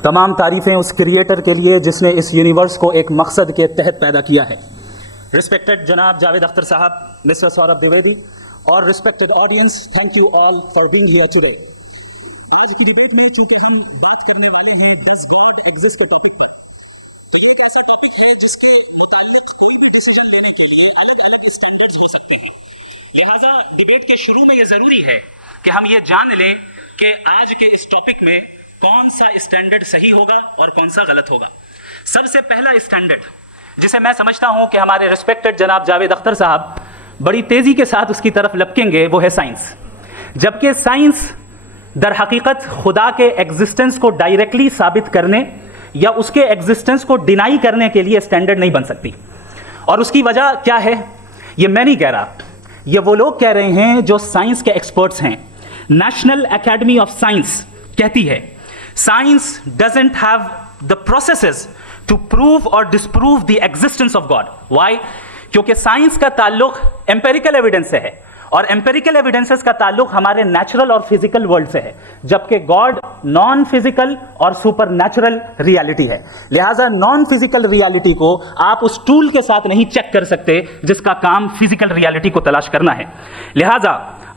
तमाम तारीफ़ें उस क्रिएटर के लिए जिसने इस यूनिवर्स को एक मकसद के तहत पैदा किया है। रिस्पेक्टेड जनाब जावेद अख्तर साहब, मिस्टर सौरभ द्विवेदी और respected audience, thank you all for being here today. आज की डिबेट में चूंकि हम बात करने वाले हैं डज गॉड एग्जिस्ट के टॉपिक पर, तो एक ऐसा टॉपिक है जिसके मुताल्लिक कोई भी डिसीजन लेने के लिए अलग-अलग स्टैंडर्ड्स हो सकते हैं। लिहाजा डिबेट के शुरू में ये जरूरी है कि हम ये जान लें कि आज के इस टॉपिक में कौन सा स्टैंडर्ड सही होगा और कौन सा गलत होगा। सबसे पहला स्टैंडर्ड जिसे मैं समझता हूं कि हमारे रिस्पेक्टेड जनाब जावेद अख्तर साहब बड़ी तेजी के साथ उसकी तरफ लपकेंगे, वो है साइंस। जबकि साइंस दर हकीकत खुदा के एग्जिस्टेंस को डायरेक्टली साबित करने या उसके एग्जिस्टेंस को डिनाई करने के लिए स्टैंडर्ड नहीं बन सकती। और उसकी वजह क्या है, ये मैं नहीं कह रहा, ये वो लोग कह रहे हैं जो साइंस के एक्सपर्ट्स हैं। नेशनल एकेडमी ऑफ साइंस कहती है Science doesn't have the processes to prove or disprove the existence of God. Why? क्योंकि साइंस का ताल्लुक एम्पेरिकल एविडेंस से है और एम्पेरिकल एविडेंसेस का ताल्लुक हमारे नेचुरल और फिजिकल वर्ल्ड से है, जबकि गॉड नॉन फिजिकल और सुपर नेचुरल रियलिटी है। लिहाजा नॉन फिजिकल रियलिटी को आप उस टूल के साथ नहीं चेक कर सकते जिसका काम फिजिकल रियलिटी को तलाश करना है। लिहाजा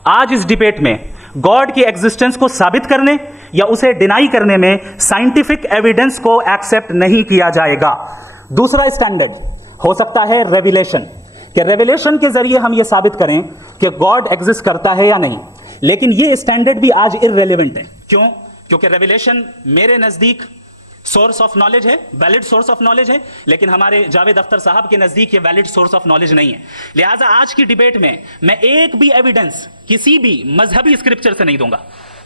आज इस डिबेट में गॉड की एग्जिस्टेंस को साबित करने या उसे डिनाई करने में साइंटिफिक एविडेंस को एक्सेप्ट नहीं किया जाएगा। दूसरा स्टैंडर्ड हो सकता है रेविलेशन, कि रेविलेशन के जरिए हम यह साबित करें कि गॉड एग्जिस्ट करता है या नहीं। लेकिन यह स्टैंडर्ड भी आज इररेलेवेंट है। क्यों? क्योंकि रेविलेशन मेरे नजदीक सोर्स ऑफ नॉलेज है, वैलिड सोर्स ऑफ नॉलेज है, लेकिन हमारे जावेद अख्तर साहब के नजदीक ये वैलिड सोर्स ऑफ नॉलेज नहीं है। लिहाजा आज की डिबेट में मैं एक भी एविडेंस किसी भी मजहबी स्क्रिप्चर से नहीं दूंगा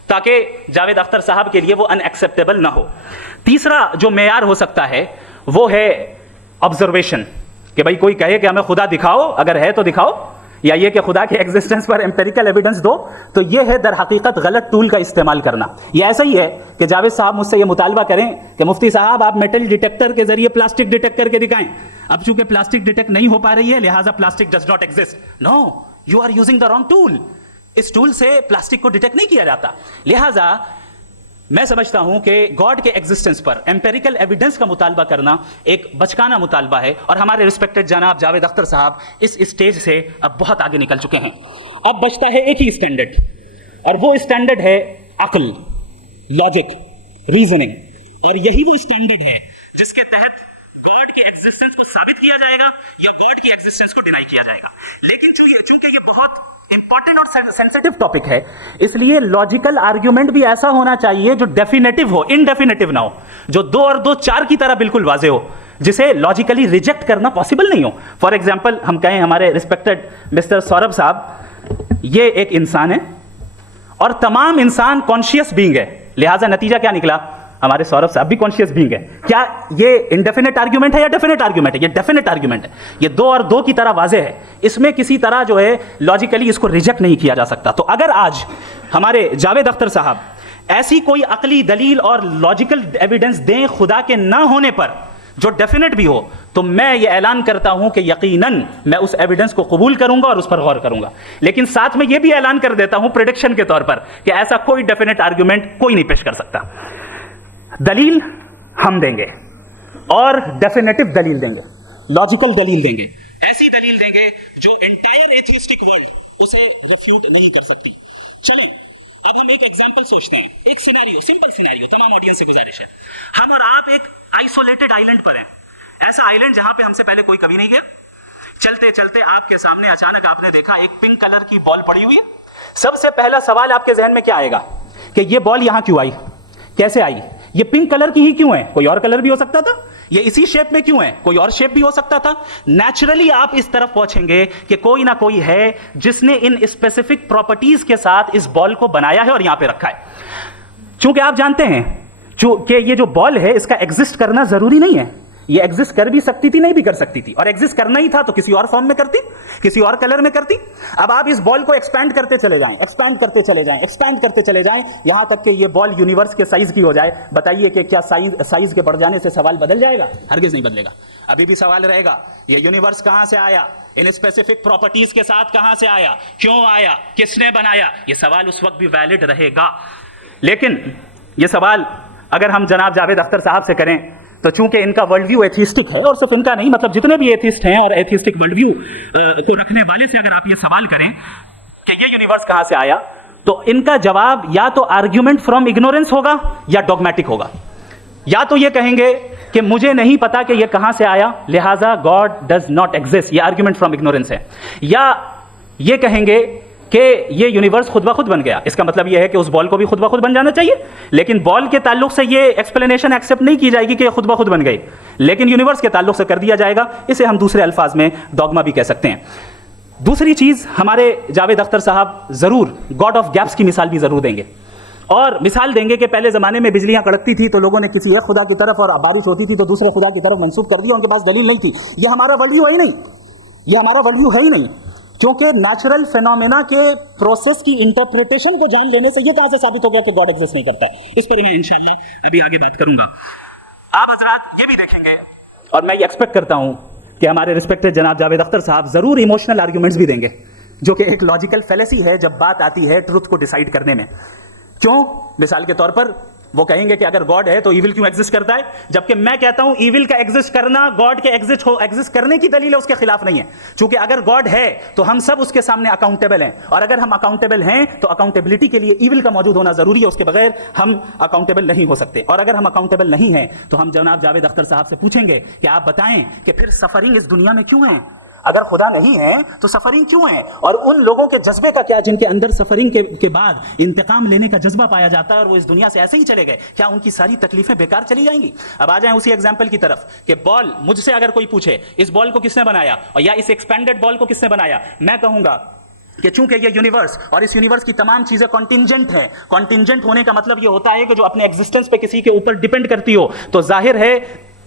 ताकि जावेद अख्तर साहब के लिए वो अनएक्सेप्टेबल ना हो। तीसरा जो मेयार हो सकता है वो है ऑब्जर्वेशन, कि भाई कोई कहे कि हमें खुदा दिखाओ, अगर है तो दिखाओ, या ये कि खुदा के एग्जिस्टेंस पर एम्पेरिकल एविडेंस दो, तो ये है दर हकीकत गलत टूल का इस्तेमाल करना। ये ऐसा ही है कि जावेद साहब मुझसे ये मुतालबा करें कि मुफ्ती साहब आप मेटल डिटेक्टर के जरिए प्लास्टिक डिटेक्ट करके दिखाएं। अब चूंकि प्लास्टिक डिटेक्ट नहीं हो पा रही है, लिहाजा plastic does not exist. No, you are using the wrong tool. इस टूल से प्लास्टिक को डिटेक्ट नहीं किया जाता। लिहाजा मैं समझता हूं कि गॉड के एग्जिस्टेंस पर एम्पेरिकल एविडेंस का मुतालबा करना एक बचकाना मुतालबा है, और हमारे रिस्पेक्टेड जनाब जावेद अख्तर साहब इस स्टेज से अब बहुत आगे निकल चुके हैं। अब बचता है एक ही स्टैंडर्ड, और वो स्टैंडर्ड है अक्ल, लॉजिक, रीजनिंग। और यही वो स्टैंडर्ड है जिसके तहत गॉड की एग्जिस्टेंस को साबित किया जाएगा या गॉड की एग्जिस्टेंस को डिनाई किया जाएगा। लेकिन चूंकि ये बहुत इंपॉर्टेंट और सेंसिटिव टॉपिक है, इसलिए लॉजिकल आर्ग्यूमेंट भी ऐसा होना चाहिए जो डेफिनेटिव हो, इनडेफिनेटिव ना हो, जो 2 और 2 4 की तरह बिल्कुल वाजे हो, जिसे लॉजिकली रिजेक्ट करना पॉसिबल नहीं हो। फॉर एग्जाम्पल हम कहें हमारे रिस्पेक्टेड मिस्टर सौरभ साहब ये एक इंसान है और तमाम इंसान कॉन्शियस बीइंग है, लिहाजा नतीजा क्या निकला, हमारे सौरभ साहब भी कॉन्शियस बीइंग है। क्या ये इनडेफिनेट आर्ग्यूमेंट है या डेफिनेट आर्ग्यूमेंट है? ये डेफिनेट आर्ग्यूमेंट है। ये 2 और 2 की तरह वाजे है, इसमें किसी तरह जो है लॉजिकली इसको रिजेक्ट नहीं किया जा सकता। तो अगर आज हमारे जावेद अख्तर साहब ऐसी कोई अकली दलील और लॉजिकल एविडेंस दें खुदा के ना होने पर जो डेफिनेट भी हो, तो मैं ये ऐलान करता हूं कि यकीनन मैं उस एविडेंस को कबूल करूंगा और उस पर गौर करूंगा। लेकिन साथ में यह भी ऐलान कर देता हूं प्रेडिक्शन के तौर पर कि ऐसा कोई डेफिनेट आर्ग्यूमेंट कोई नहीं पेश कर सकता। दलील हम देंगे और डेफिनेटिव दलील देंगे, लॉजिकल दलील देंगे, ऐसी दलील देंगे जो एंटायर एथियस्टिक वर्ल्ड उसे रिफ्यूट नहीं कर सकती। चलें अब हम एक एग्जांपल सोचते हैं, एक सिनेरियो, सिंपल सिनेरियो, तमाम ऑडियंस से गुजारिश है, हम और आप एक आइसोलेटेड आइलैंड पर हैं, ऐसा आइलैंड जहां पे हमसे पहले कोई कभी नहीं गया। चलते चलते आपके सामने अचानक आपने देखा एक पिंक कलर की बॉल पड़ी हुई है। सबसे पहला सवाल आपके जहन में क्या आएगा कि ये बॉल यहां क्यों आई, कैसे आई, ये पिंक कलर की ही क्यों है, कोई और कलर भी हो सकता था, ये इसी शेप में क्यों है, कोई और शेप भी हो सकता था। नेचुरली आप इस तरफ पहुंचेंगे कि कोई ना कोई है जिसने इन स्पेसिफिक प्रॉपर्टीज के साथ इस बॉल को बनाया है और यहां पे रखा है। चूंकि आप जानते हैं कि ये जो बॉल है इसका एग्जिस्ट करना जरूरी नहीं है, ये एग्जिस्ट कर भी सकती थी, नहीं भी कर सकती थी, और एग्जिस्ट करना ही था तो किसी और फॉर्म में करती, किसी और कलर में करती। अब आप इस बॉल को एक्सपैंड करते चले जाएं, एक्सपैंड करते चले जाएं, एक्सपैंड करते चले जाएं, यहां तक कि ये बॉल यूनिवर्स के साइज की हो जाए। बताइए कि क्या साइज के बढ़ जाने से सवाल बदल जाएगा? हरगिज नहीं बदलेगा। अभी भी सवाल रहेगा ये यूनिवर्स कहां से आया, इन स्पेसिफिक प्रॉपर्टीज के साथ कहां से आया, क्यों आया, किसने बनाया, यह सवाल उस वक्त भी वैलिड रहेगा। लेकिन यह सवाल अगर हम जनाब जावेद अख्तर साहब से करें तो चूंकि इनका वर्ल्ड व्यू एथिस्टिक है, और सिर्फ इनका नहीं, मतलब जितने भी एथिस्ट हैं और एथिस्टिक वर्ल्ड व्यू को रखने वाले से अगर आप ये सवाल करें कि ये यूनिवर्स कहां से आया, तो इनका जवाब या तो आर्ग्यूमेंट फ्रॉम इग्नोरेंस होगा या डॉगमेटिक होगा। या तो ये कहेंगे कि मुझे नहीं पता कि ये कहां से आया, लिहाजा गॉड डज नॉट एग्जिस्ट, ये आर्ग्यूमेंट फ्रॉम इग्नोरेंस है। या ये कहेंगे कि ये यूनिवर्स खुद ब खुद बन गया, इसका मतलब ये है कि उस बॉल को भी खुद ब खुद बन जाना चाहिए, लेकिन बॉल के ताल्लुक से ये एक्सप्लेनेशन एक्सेप्ट नहीं की जाएगी कि ये खुद ब खुद बन गई, लेकिन यूनिवर्स के ताल्लुक से कर दिया जाएगा। इसे हम दूसरे अल्फाज में डॉगमा भी कह सकते हैं। दूसरी चीज, हमारे जावेद अख्तर साहब जरूर गॉड ऑफ गैप्स की मिसाल भी जरूर देंगे, और मिसाल देंगे कि पहले जमाने में बिजलियां कड़कती थी तो लोगों ने किसी एक खुदा की तरफ, और बारिश होती थी तो दूसरे खुदा की तरफ मंसूब कर दिया, उनके पास दलील नहीं थी। ये हमारा वल्यू है ही नहीं, ये हमारा वल्यू है ही नहीं, क्योंकि नेचुरल फिनोमेना के प्रोसेस की इंटरप्रिटेशन को जान लेने से ये कहां से साबित हो गया कि गॉड एग्जिस्ट नहीं करता है। इस पर मैं इंशाल्लाह अभी आगे बात करूंगा। आप हजरात ये भी देखेंगे, और मैं ये एक्सपेक्ट करता हूं कि हमारे रिस्पेक्टेड जनाब जावेद अख्तर साहब जरूर इमोशनल आर्ग्यूमेंट्स भी देंगे, जो कि एक लॉजिकल फेलेसी है जब बात आती है ट्रुथ को डिसाइड करने में। क्यों? मिसाल के तौर पर वो कहेंगे कि अगर गॉड है तो इविल क्यों एग्जिस्ट करता है, जबकि मैं कहता हूं इविल का एग्जिस्ट करना गॉड के एग्जिस्ट करने की दलील है, उसके खिलाफ नहीं है। क्योंकि अगर गॉड है तो हम सब उसके सामने अकाउंटेबल हैं, और अगर हम अकाउंटेबल हैं तो अकाउंटेबिलिटी के लिए इविल का मौजूद होना जरूरी है, उसके बगैर हम अकाउंटेबल नहीं हो सकते। और अगर हम अकाउंटेबल नहीं हैं तो हम जनाब जावेद अख्तर साहब से पूछेंगे कि आप बताएं कि फिर सफरिंग इस दुनिया में क्यों है? अगर खुदा नहीं है तो सफरिंग क्यों है? और उन लोगों के जज्बे का क्या जिनके अंदर सफरिंग के बाद इंतकाम लेने का जज्बा पाया जाता है और वो इस दुनिया से ऐसे ही चले गए, क्या उनकी सारी तकलीफें बेकार चली जाएंगी? अब आ जाएं उसी एग्जांपल की तरफ कि बॉल, मुझसे अगर कोई पूछे इस बॉल को किसने बनाया, और या इस एक्सपेंडेड बॉल को किसने बनाया, मैं कहूंगा कि चूंकि ये यूनिवर्स और इस यूनिवर्स की तमाम चीजें कॉन्टिंजेंट हैं। कॉन्टिंजेंट होने का मतलब ये होता है कि जो अपने एग्जिस्टेंस पे किसी के ऊपर डिपेंड करती हो, तो जाहिर है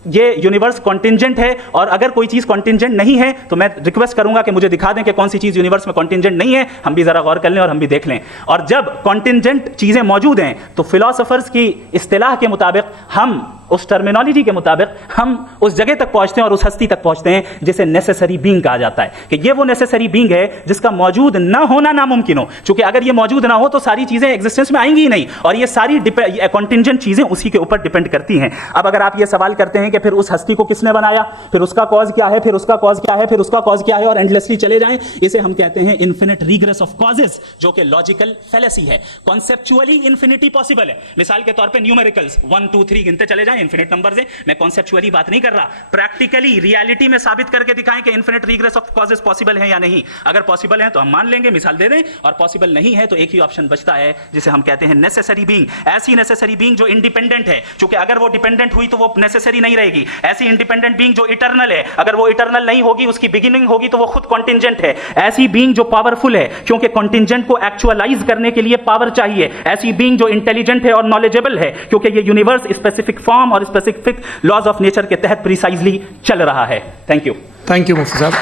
ये यूनिवर्स कॉन्टिंजेंट है। और अगर कोई चीज कॉन्टिंजेंट नहीं है तो मैं रिक्वेस्ट करूंगा कि मुझे दिखा दें कि कौन सी चीज यूनिवर्स में कॉन्टिंजेंट नहीं है, हम भी जरा गौर कर लें और हम भी देख लें। और जब कॉन्टिंजेंट चीजें मौजूद हैं तो फिलोसोफर्स की इस्तिलाह के मुताबिक, हम उस टर्मिनोलॉजी के मुताबिक, हम उस जगह तक पहुंचते हैं और उस हस्ती तक पहुंचते हैं जिसे नेसेसरी बीइंग कहा जाता है, कि ये वो नेसेसरी बीइंग है जिसका मौजूद ना होना नामुमकिन हो। क्योंकि अगर ये मौजूद ना हो तो सारी चीजें एग्जिस्टेंस में आएंगी ही नहीं, और ये सारी कॉन्टिंजेंट चीजें उसी के ऊपर डिपेंड करती हैं। अब अगर आप ये सवाल करते हैं कि फिर उस हस्ती को किसने बनाया, फिर उसका कॉज क्या है, फिर उसका कॉज क्या है, फिर उसका कॉज क्या है, और एंडलेसली चले जाएं, इसे हम कहते हैं इन्फिनिट रिग्रेस ऑफ कॉजेस, जो कि लॉजिकल फेलेसी है। कॉन्सेप्चुअली इन्फिनिटी पॉसिबल है। मिसाल के तौर पे न्यूमेरिकल्स 1 2 3 गिनते चले जाएं, इन्फिनिट नंबर्स हैं। मैं कॉन्सेप्चुअली बात नहीं कर रहा, प्रैक्टिकली रियलिटी में साबित करके दिखाएं कि infinite regress of causes possible है या नहीं। अगर पॉसिबल है तो हम मान लेंगे, मिसाल दे दें, और पॉसिबल नहीं है तो एक ही ऑप्शन बचता है जिसे हम कहते हैं नेसेसरी बीइंग। ऐसी नेसेसरी बीइंग जो इंडिपेंडेंट है, क्योंकि अगर वो डिपेंडेंट हुई तो वो नेसेसरी नहीं रहेगी। ऐसी इंडिपेंडेंट बीइंग जो इटर्नल है, अगर वो इटर्नल नहीं होगी, उसकी बिगिनिंग होगी तो वो खुद कॉन्टिंजेंट है। ऐसी बीइंग जो पावरफुल है, क्योंकि कॉन्टिंजेंट को एक्चुअलाइज करने के लिए पावर चाहिए। ऐसी बीइंग जो इंटेलिजेंट है और नॉलेजेबल है, क्योंकि ये यूनिवर्स स्पेसिफिक फॉर्म और स्पेसिफिक लॉज ऑफ नेचर के तहत प्रिसाइजली चल रहा है। Thank you. थैंक यू मुफ्ती साहब।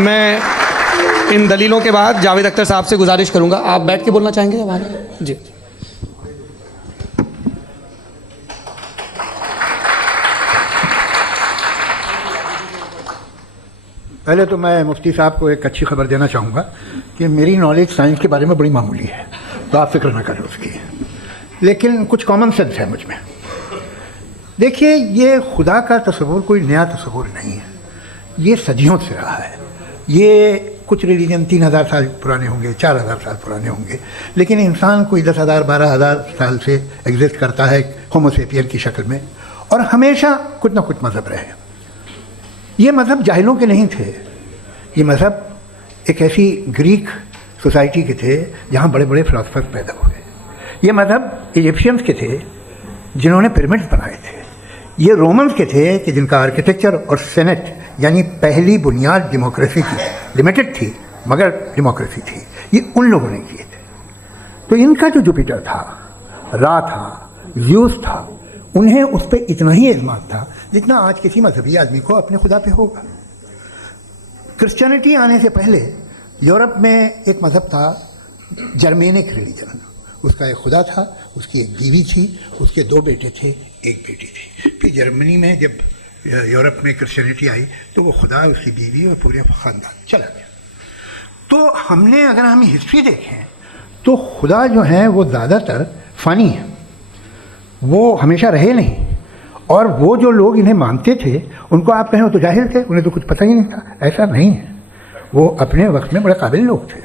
मैं इन दलीलों के बाद जावेद अख्तर साहब से गुजारिश करूंगा, आप बैठ के बोलना चाहेंगे हमारे? जी। पहले तो मैं मुफ्ती साहब को एक अच्छी खबर देना चाहूँगा कि मेरी नॉलेज साइंस के बारे में बड़ी मामूली है, तो आप फिक्र ना करें उसकी, लेकिन कुछ कॉमन सेंस है मुझ में। देखिए, ये खुदा का तस्वुर कोई नया तस्वुर नहीं है, ये सदियों से रहा है। ये कुछ रिलीजन 3000 साल पुराने होंगे, 4000 साल पुराने होंगे, लेकिन इंसान कोई 10,000 12,000 साल से एग्जिस्ट करता है होमो सेपियन की शक्ल में, और हमेशा कुछ ना कुछ मज़हब रहे। ये मज़हब जाहिलों के नहीं थे, ये मज़हब एक ऐसी ग्रीक सोसाइटी के थे जहाँ बड़े बड़े फिलोसफर्स पैदा हुए। ये मज़हब इजिप्शियंस के थे जिन्होंने पिरामिड्स बनाए थे। ये रोमन्स के थे कि जिनका आर्किटेक्चर और सेनेट यानी पहली बुनियाद डेमोक्रेसी की, लिमिटेड थी मगर डेमोक्रेसी थी, ये उन लोगों ने किए थे। तो इनका जो जुपिटर था, रा था, ज़्यूस था, उन्हें उस पर इतना ही एतमाद था जितना आज किसी मजहबी आदमी को अपने खुदा पे होगा। क्रिश्चियनिटी आने से पहले यूरोप में एक मज़हब था जर्मेनिक रिलीजन। उसका एक खुदा था, उसकी एक बीवी थी, उसके 2 बेटे थे, एक बेटी थी। फिर जर्मनी में जब यूरोप में क्रिश्चियनिटी आई तो वो खुदा, उसकी बीवी और पूरे ख़ानदान चला गया। तो हमने, अगर हम हिस्ट्री देखें तो खुदा जो है वो ज़्यादातर फ़ानी है, वो हमेशा रहे नहीं। और वो जो लोग इन्हें मानते थे उनको आप कहें वो तो जाहिल थे, उन्हें तो कुछ पता ही नहीं था। ऐसा नहीं है, वो अपने वक्त में बड़े काबिल लोग थे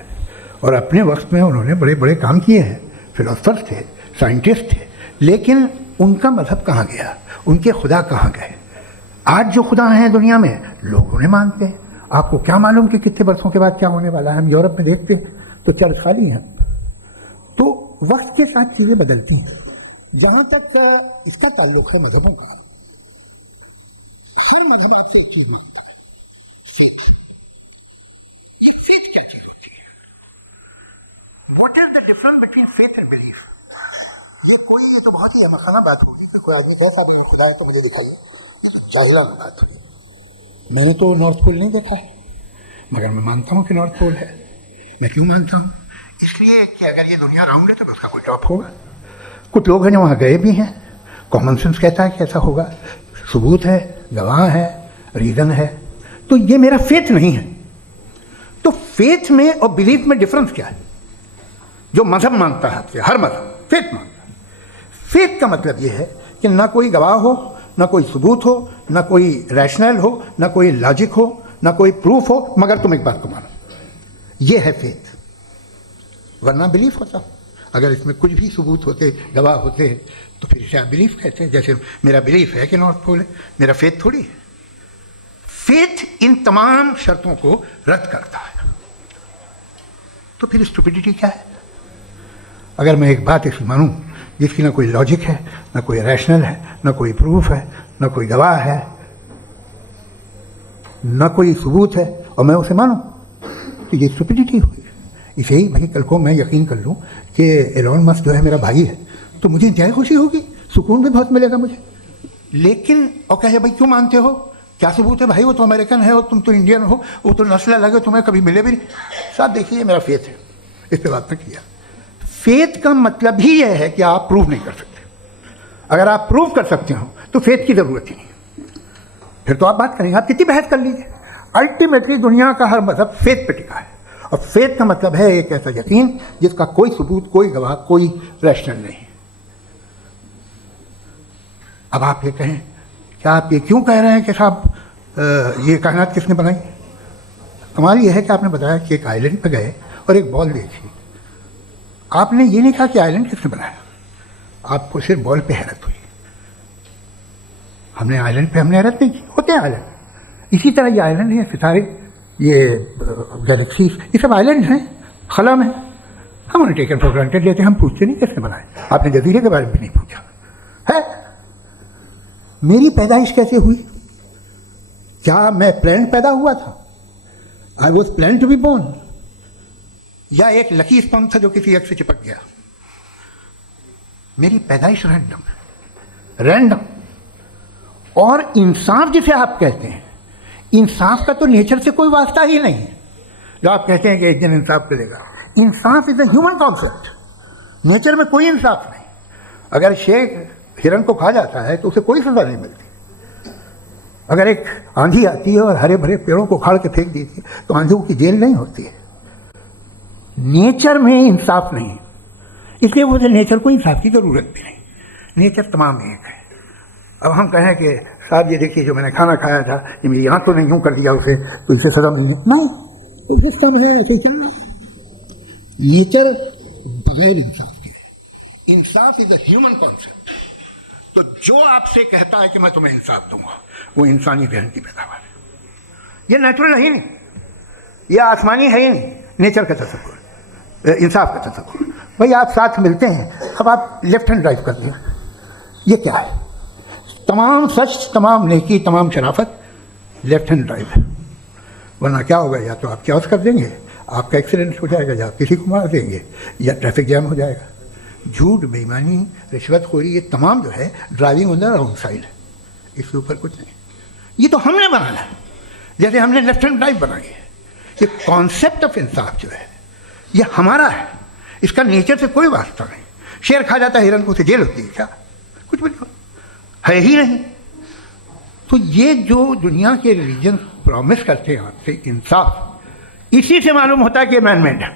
और अपने वक्त में उन्होंने बड़े बड़े काम किए हैं, फिलोसफर थे, साइंटिस्ट थे। लेकिन उनका मजहब कहाँ गया, उनके खुदा कहाँ गए? आज जो खुदा हैं दुनिया में लोग उन्हें मानते हैं। आपको क्या मालूम कि कितने वर्षों के बाद क्या होने वाला है? हम यूरोप में देखते हैं तो चर्च खाली है। तो वक्त के साथ चीज़ें बदलती हैं। जहाँ तक इसका ताल्लुक है मजहबों का, हर मजहब से एक चीज़ होता है, What is the difference between faith and belief? ये कोई तो बहुत ही मसला बात होगी कि कोई आदमी जैसा भी खुदा है तो मुझे दिखाइए, जाहिलाना बात होगी। मैंने तो नॉर्थ पोल नहीं देखा है, मगर मैं मानता हूँ कि नॉर्थ पोल है। मैं क्यों मानता हूँ? इसलिए कि अगर ये दुनिया राउंड है तो उसका कोई टॉप होगा। कुछ लोग हैं जो वहाँ गए भी हैं, कॉमन सेंस कहता है कि ऐसा होगा, सबूत है, गवाह है, रीज़न है। तो ये मेरा फेथ नहीं है। तो फेथ में और बिलीफ में डिफरेंस क्या है? जो मजहब मानता है आपसे, हर मजहब फेथ मानता है। फेथ का मतलब ये है कि ना कोई गवाह हो, ना कोई सबूत हो, ना कोई रैशनल हो, ना कोई लॉजिक हो, ना कोई प्रूफ हो, मगर तुम एक बात को मानो, ये है फेथ। वरना बिलीफ होता। अगर इसमें कुछ भी सबूत होते, गवाह होते, तो फिर इसे आप बिलीफ कहते हैं। जैसे मेरा बिलीफ है कि नॉर्थ पोल है, मेरा फेथ थोड़ी है। फेथ इन तमाम शर्तों को रद्द करता है। तो फिर स्टुपिडिटी क्या है? अगर मैं एक बात ऐसी मानूं जिसकी ना कोई लॉजिक है, ना कोई रैशनल है, ना कोई प्रूफ है, ना कोई गवाह है, ना कोई सबूत है, और मैं उसे मानूं, तो ये स्टुपिडिटी हुई। इसे ही भाई कल को मैं यकीन कर लूँ कि एलोन मस्क जो है मेरा भाई है, तो मुझे इंतहाई खुशी होगी, सुकून भी बहुत मिलेगा मुझे। लेकिन और कहे भाई क्यों मानते हो, क्या सबूत है? भाई वो तो अमेरिकन है और तुम तो इंडियन हो, वो तो नस्ल अलग है, तुम्हें कभी मिले भी नहीं। साहब देखिए, मेरा फेथ है, इस पर बात नहीं किया। फेथ का मतलब ही यह है कि आप प्रूव नहीं कर सकते। अगर आप प्रूव कर सकते हो तो फेथ की ज़रूरत ही नहीं, फिर तो आप बात करेंगे, आप कितनी बहस कर लीजिए। अल्टीमेटली दुनिया का हर मजहब फेथ पे टिका है, और फेथ का मतलब है एक ऐसा यकीन जिसका कोई सबूत, कोई गवाह, कोई रैशनल नहीं। अब आप ये कहें, क्या आप ये क्यों कह रहे हैं कि साहब ये कायनात किसने बनाई? कमाल ये है कि आपने बताया कि एक आइलैंड पे गए और एक बॉल देखी। आपने ये नहीं कहा कि आइलैंड किसने बनाया, आपको सिर्फ बॉल पे हैरत हुई। हमने आइलैंड पे हमने हैरत नहीं की, होते हैं आइलैंड। इसी तरह ये आइलैंड है, सितारे, ये गैलेक्सीज, ये सब आइलैंड हैं, खला में। हम उन्हें टेकन फॉर ग्रांटेड लेते हैं, हम पूछते नहीं किसने बनाए। आपने जजीरे के बारे में भी नहीं पूछा है। मेरी पैदाइश कैसे हुई? क्या मैं प्लान पैदा हुआ था? I was plan to be born, या एक लकी स्पर्म था जो किसी एक से चिपक गया? मेरी पैदाइश रैंडम। और इंसाफ जिसे आप कहते हैं, इंसाफ का तो नेचर से कोई वास्ता ही नहीं है। जो आप कहते हैं कि एक दिन इंसाफ मिलेगा, इंसाफ is a human concept, nature में कोई इंसाफ नहीं। अगर शेर हिरन को खा जाता है तो उसे कोई सजा नहीं मिलती। अगर एक आंधी आती है और हरे भरे पेड़ों को उखाड़ के फेंक देती है तो आंधियों की जेल नहीं होती है। नेचर में इंसाफ नहीं, इसलिए मुझे नेचर को इंसाफ की जरूरत भी नहीं। नेचर तमाम एक है। अब हम कहें कि साहब ये देखिए जो मैंने खाना खाया था, ये मेरी आँख तो नहीं यूँ कर दिया उसे, तो इसे सजा मिलनी नहीं, तो सिस्टम है, ऐसे ही चल रहा है। नेचर बगैर इंसाफ के, इंसाफ इज अ ह्यूमन कॉन्सेप्ट। तो जो आपसे कहता है कि मैं तुम्हें इंसाफ दूंगा, वो इंसानी जहन की पैदावार है। ये नेचुरल है ही नहीं, ये आसमानी है ही नहीं। नेचर का तसव्वुर, इंसाफ का तसव्वुर। भाई आप साथ मिलते हैं, अब आप लेफ्ट हैंड ड्राइव करते हैं, ये क्या है? तमाम सच, तमाम नेकी, तमाम शराफत लेफ्ट हैंड ड्राइव है। वरना क्या होगा, या तो आप क्रॉस कर देंगे, आपका एक्सीडेंट हो जाएगा, या किसी को मार देंगे, या ट्रैफिक जैम हो जाएगा। झूठ, बेईमानी, रिश्वतखोरी, ये तमाम जो है driving on the wrong side, इसके ऊपर कुछ नहीं। ये तो हमने बनाया है, जैसे हमने लेफ्ट हैंड ड्राइव बनाई है। ये कॉन्सेप्ट ऑफ इंसाफ जो है ये हमारा है, इसका नेचर से कोई वास्ता नहीं। शेर खा जाता है हिरन को, उसे जेल होती है क्या? कुछ भी नहीं, है ही नहीं। तो ये जो दुनिया के रिलीजन प्रॉमिस करते हैं आपसे इंसाफ, इसी से मालूम होता है कि मैन मेड है।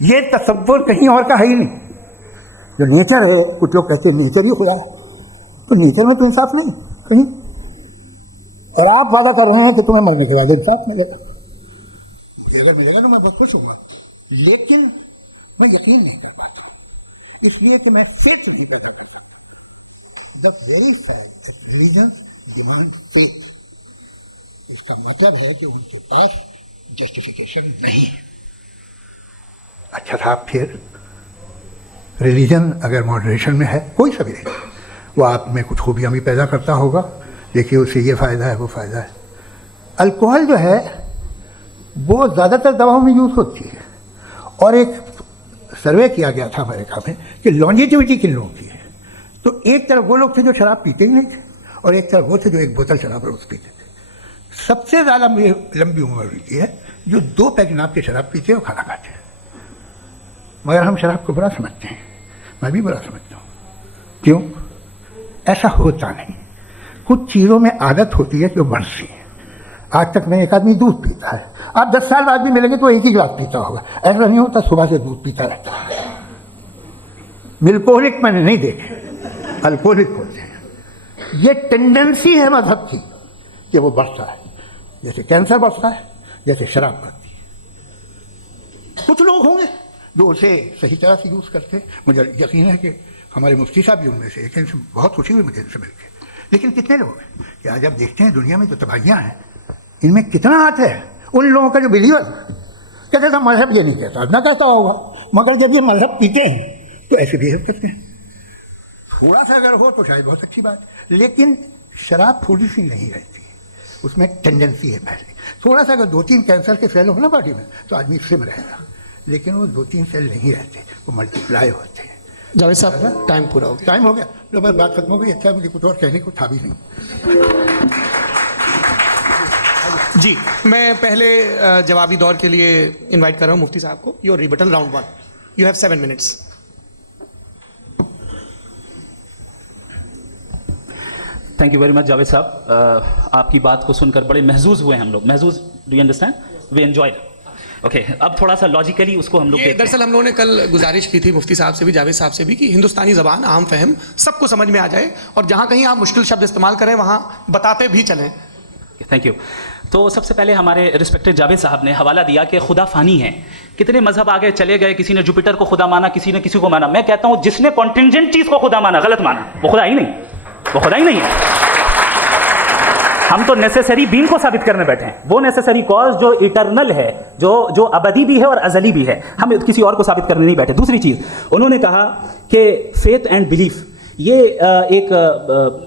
ये तसव्वुर कहीं और का है ही नहीं। जो नेचर है, कुछ लोग कहते हैं नेचर ही खुदा है, तो नेचर में तो इंसाफ नहीं कहीं। और आप वादा कर रहे हैं कि तुम्हें मरने के बाद इंसाफ मिलेगा। अगर मिलेगा तो मैं बहुत खुश हूँगा, लेकिन मैं यकीन नहीं कर पाता, इसलिए कि मैं फेथ नहीं कर रहा। The very fact religion demand faith, इसका मतलब है कि उनके पास जस्टिफिकेशन नहीं। अच्छा साहब, फिर रिलीजन अगर मॉडरेशन में है, कोई सा भी नहीं, वो आप में कुछ खूबियाँ भी पैदा करता होगा। देखिए उससे ये फ़ायदा है, वो फ़ायदा है। अल्कोहल जो है वो ज़्यादातर दवाओं में यूज़ होती है, और एक सर्वे किया गया था अमेरिका में कि लॉन्जेटिविटी किन लोगों की है। तो एक तरफ वो लोग थे जो शराब पीते ही नहीं थे, और एक तरफ वो थे जो एक बोतल शराब रोज़ पीते थे। सबसे ज़्यादा लंबी उम्र होती है जो 2 पैक नाप के शराब पीते हैं और खाना खाते हैं। मगर हम शराब को बुरा समझते हैं, मैं भी बुरा समझता हूँ। क्यों? ऐसा होता नहीं। कुछ चीज़ों में आदत होती है जो बढ़ती है। आज तक में एक आदमी दूध पीता है, आप 10 साल बाद भी मिलेंगे तो एक ही गिलास पीता होगा। ऐसा नहीं होता, सुबह से दूध पीता रहता है। मिल्कोहलिक मैंने नहीं देखे, अल्कोहलिक होते हैं। ये टेंडेंसी है मजहब की कि वो बढ़ता है, जैसे कैंसर बढ़ता है, जैसे शराब बढ़ती है। कुछ लोग होंगे जो उसे सही तरह से यूज़ करते हैं। मुझे यकीन है कि हमारे मुफ्ती साहब भी उनमें से एक हैं, बहुत खुशी हुई मुझे इनसे मिलकर। लेकिन कितने लोग हैं कि आज आप देखते हैं दुनिया में जो तबाहियाँ हैं, इनमें कितना हाथ है उन लोगों का जो बिलीवर कहते था मजहब ये नहीं कहता, ना कहता होगा, मगर जब ये मजहब पीते हैं तो ऐसे बिहेव करते हैं। थोड़ा सा अगर हो तो शायद बहुत अच्छी बात, लेकिन शराब थोड़ी सी नहीं रहती, उसमें टेंडेंसी है। पहले थोड़ा सा अगर 2-3 कैंसर के सेल हो ना बॉडी में तो आदमी सिम रहेगा, लेकिन वो 2-3 सेल नहीं रहते, वो मल्टीप्लाई होते हैं। जावेद साहब, टाइम पूरा हो गया। टाइम हो गया, तो बस बात खत्म हो गई। अच्छा, मुझे कुछ और कहने को था भी नहीं। जी, मैं पहले जवाबी दौर के लिए इनवाइट कर रहा हूं मुफ्ती साहब को। Your rebuttal round 1, you have 7 minutes. Thank you very much Javed साहब, आपकी बात को सुनकर बड़े महजूज हुए हम लोग। महजूज, do you understand? We enjoyed. Okay, अब थोड़ा सा लॉजिकली उसको हम लोग दरअसल हम लोगों ने कल गुजारिश की थी मुफ्ती साहब से भी, जावेद साहब से भी, कि हिंदुस्तानी ज़बान आम फहम सबको समझ में आ जाए, और जहाँ कहीं आप मुश्किल शब्द इस्तेमाल करें वहाँ बताते भी चलें। Thank you. तो सबसे पहले हमारे रिस्पेक्टेड जावेद साहब ने हवाला दिया कि खुदा फानी है। कितने मजहब आगे चले गए, किसी ने जुपिटर को खुदा माना, किसी ने किसी को माना। मैं कहता हूँ जिसने कॉन्टिंजेंट चीज़ को खुदा माना, गलत माना, वो खुदा ही नहीं, वो खुदा ही नहीं है। हम तो नेसेसरी बीन को साबित करने बैठे हैं, वो नेसेसरी कॉज जो इटरनल है, जो अबदी भी है और अजली भी है, हम किसी और को साबित करने नहीं बैठे। दूसरी चीज़, उन्होंने कहा कि फेथ एंड बिलीफ, ये एक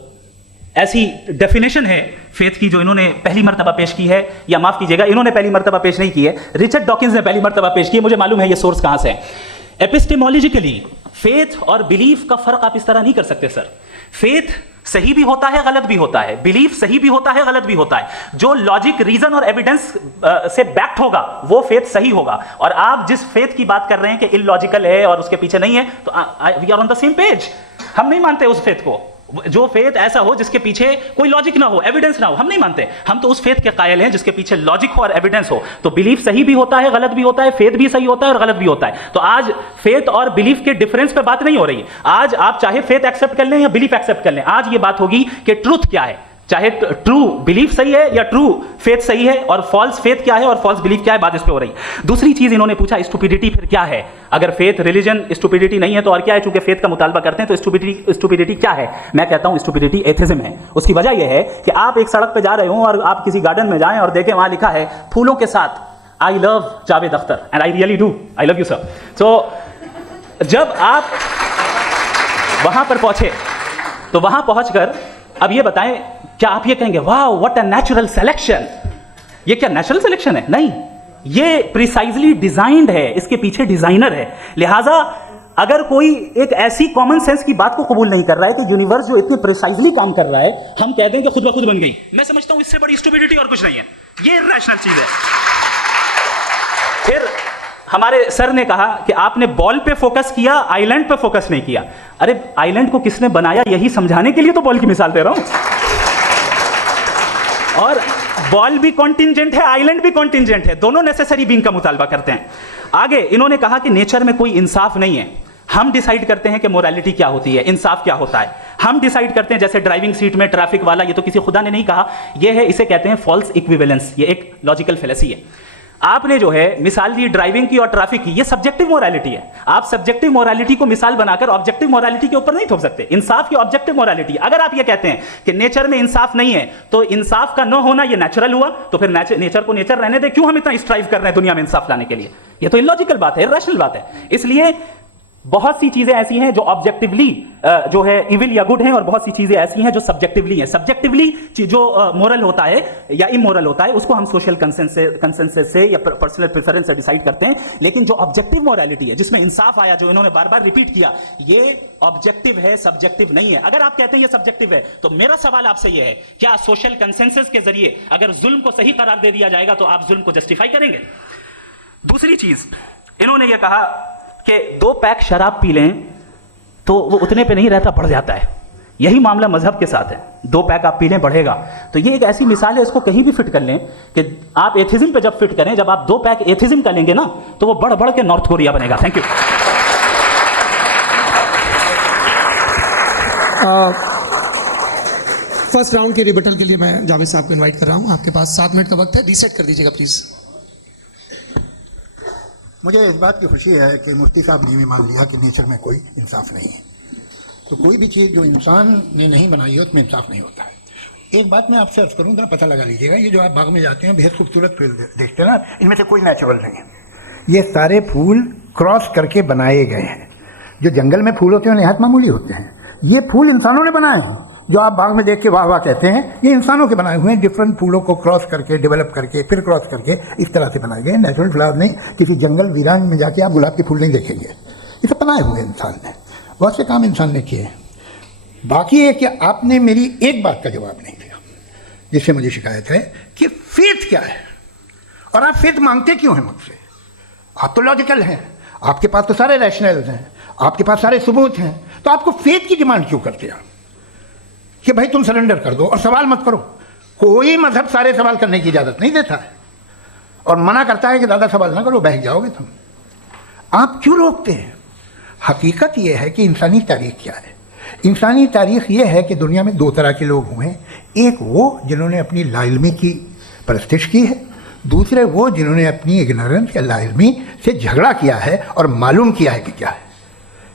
ऐसी डेफिनेशन है फेथ की जो इन्होंने पहली मर्तबा पेश की है, या माफ़ कीजिएगा, इन्होंने पहली मर्तबा पेश नहीं की है, रिचर्ड डॉकिंस ने पहली मर्तबा पेश की है। मुझे मालूम है ये सोर्स कहाँ से है। एपिस्टेमोलॉजिकली फेथ और बिलीफ का फ़र्क आप इस तरह नहीं कर सकते सर। फेथ सही भी होता है, गलत भी होता है, बिलीफ सही भी होता है, गलत भी होता है। जो लॉजिक, रीजन और एविडेंस से बैक्ड होगा वो फेथ सही होगा। और आप जिस फेथ की बात कर रहे हैं कि इलॉजिकल है और उसके पीछे नहीं है, तो we are on the same page. हम नहीं मानते उस फेथ को, जो फेथ ऐसा हो जिसके पीछे कोई लॉजिक ना हो, एविडेंस ना हो, हम नहीं मानते। हम तो उस फेथ के कायल हैं जिसके पीछे लॉजिक हो और एविडेंस हो। तो बिलीफ सही भी होता है, गलत भी होता है, फेथ भी सही होता है और गलत भी होता है। तो आज फेथ और बिलीफ के डिफरेंस पे बात नहीं हो रही। आज आप चाहे फेथ एक्सेप्ट कर लें या बिलीफ एक्सेप्ट कर लें, आज ये बात होगी कि ट्रूथ क्या है, चाहे ट्रू बिलीफ सही है या ट्रू फेथ सही है, और फॉल्स फेथ क्या है और फॉल्स बिलीफ क्या है, बात इस पे हो रही है। दूसरी चीज इन्होंने पूछा, स्टुपिडिटी फिर क्या है? अगर फेथ रिलीजन स्टुपिडिटी नहीं है तो और क्या है? चूंकि फेथ का मुतालबा करते हैं तो स्टुपिडिटी क्या है? मैं कहता हूं स्टुपिडिटी एथिज्म है। उसकी वजह यह है कि आप एक सड़क पे जा रहे हो और आप किसी गार्डन में जाएं और देखें वहां लिखा है फूलों के साथ, I love Javed Akhtar, and I really do, I love you sir. तो जब आप वहां पर पहुंचे तो वहां पहुंचकर अब ये बताएं, क्या आप ये कहेंगे वाह व्हाट अ नेचुरल सिलेक्शन? ये क्या नेचुरल सिलेक्शन है? नहीं, ये प्रिसाइजली डिजाइंड है, इसके पीछे डिजाइनर है। लिहाजा अगर कोई एक ऐसी कॉमन सेंस की बात को कबूल नहीं कर रहा है कि यूनिवर्स जो इतने प्रिसाइजली काम कर रहा है, हम कहते हैं कि खुद ब खुद बन गई, मैं समझता हूं इससे बड़ी स्टुपिडिटी और कुछ नहीं है। ये इरैशनल चीज है। फिर हमारे सर ने कहा कि आपने बॉल पे फोकस किया, आइलैंड पे फोकस नहीं किया। अरे आइलैंड को किसने बनाया, यही समझाने के लिए तो बॉल की मिसाल दे रहा हूं। और बॉल भी कॉन्टिंजेंट है, आइलैंड भी कॉन्टिंजेंट है, दोनों नेसेसरी बीइंग का मुतालबा करते हैं। आगे इन्होंने कहा कि नेचर में कोई इंसाफ नहीं है, हम डिसाइड करते हैं कि मोरालिटी क्या होती है, इंसाफ क्या होता है, हम डिसाइड करते हैं। जैसे ड्राइविंग सीट में ट्रैफिक वाला, ये तो किसी खुदा ने नहीं कहा, ये है, इसे कहते हैं फॉल्स इक्विवेलेंस, ये एक लॉजिकल फेलेसी है। आपने जो है मिसाल दी ड्राइविंग की और ट्रैफिक की, ये सब्जेक्टिव मोरालिटी है। आप सब्जेक्टिव मोरालिटी को मिसाल बनाकर ऑब्जेक्टिव मोरालिटी के ऊपर नहीं थोप सकते। इंसाफ की ऑब्जेक्टिव मोरालिटी, अगर आप ये कहते हैं कि नेचर में इंसाफ नहीं है तो इंसाफ का न होना ये नेचुरल हुआ, तो फिर नेचर को नेचर रहने दे, क्यों हम इतना स्ट्राइव कर रहे हैं दुनिया में इंसाफ लाने के लिए? ये तो इलॉजिकल बात है, इरैशनल बात है। इसलिए बहुत सी चीजें ऐसी हैं जो ऑब्जेक्टिवली जो है इविल या गुड हैं, और बहुत सी चीजें ऐसी हैं जो सब्जेक्टिवली हैं। सब्जेक्टिवली जो मोरल होता है या इमोरल होता है, उसको हम सोशल कंसेंसस से या पर्सनल प्रेफरेंस से डिसाइड करते हैं। लेकिन जो ऑब्जेक्टिव मोरालिटी है, जिसमें इंसाफ आया, जो इन्होंने बार बार रिपीट किया, ये ऑब्जेक्टिव है, सब्जेक्टिव नहीं है। अगर आप कहते हैं ये सब्जेक्टिव है, तो मेरा सवाल आपसे ये है, क्या सोशल कंसेंसस के जरिए अगर जुल्म को सही करार दे दिया जाएगा तो आप जुल्म को जस्टिफाई करेंगे? दूसरी चीज इन्होंने ये कहा कि 2 पैक शराब पी लें तो वो उतने पे नहीं रहता, बढ़ जाता है। यही मामला मजहब के साथ है, 2 पैक आप पी लें बढ़ेगा। तो ये एक ऐसी मिसाल है, इसको कहीं भी फिट कर लें कि आप एथिज्म पे जब फिट करें, जब आप 2 पैक एथिज्म का लेंगे ना, तो वो बढ़ बढ़ के नॉर्थ कोरिया बनेगा। Thank you. फर्स्ट राउंड के रिबटल के लिए मैं जावेद साहब को इनवाइट कर रहा हूं। आपके पास 7 मिनट का वक्त है, रीसेट कर दीजिएगा प्लीज। मुझे इस बात की खुशी है कि मुफ्ती साहब ने भी मान लिया कि नेचर में कोई इंसाफ नहीं है। तो कोई भी चीज़ जो इंसान ने नहीं बनाई है उसमें इंसाफ नहीं होता है। एक बात मैं आपसे अर्ज करूँ, जरा पता लगा लीजिएगा, ये जो आप बाग में जाते हैं बेहद खूबसूरत फूल देखते हैं ना, इनमें से कोई नेचुरल नहीं है। ये सारे फूल क्रॉस करके बनाए गए हैं। जो जंगल में फूल होते हैं नहायत मामूली होते हैं, ये फूल इंसानों ने बनाए हैं। जो आप बाग में देख के वाह वाह कहते हैं, ये इंसानों के बनाए हुए हैं। डिफरेंट फूलों को क्रॉस करके, डेवलप करके, फिर क्रॉस करके इस तरह से बनाए गए। नेचुरल फ्लावर नहीं, किसी जंगल वीरान में जाके आप गुलाब के फूल नहीं देखेंगे। ये सब बनाए हुए इंसान ने, बहुत से काम इंसान ने किए। बाकी है कि आपने मेरी एक बात का जवाब नहीं दिया, जिससे मुझे शिकायत है कि फेथ क्या है और आप फेथ मांगते क्यों हैं मुझसे? आप तो लॉजिकल हैं, आपके पास तो सारे रैशनल्स हैं, आपके पास सारे सबूत हैं, तो आपको फेथ की डिमांड क्यों करते हैं कि भाई तुम सरेंडर कर दो और सवाल मत करो? कोई मजहब सारे सवाल करने की इजाज़त नहीं देता है और मना करता है कि ज़्यादा सवाल ना करो, बहक जाओगे तुम। आप क्यों रोकते हैं? हकीकत यह है कि इंसानी तारीख क्या है। इंसानी तारीख यह है कि दुनिया में 2 तरह के लोग हुए हैं। एक वो जिन्होंने अपनी लाइल्मी की परस्तिश की है, दूसरे वो जिन्होंने अपनी इग्नोरेंस या लाइल्मी से झगड़ा किया है और मालूम किया है कि क्या है।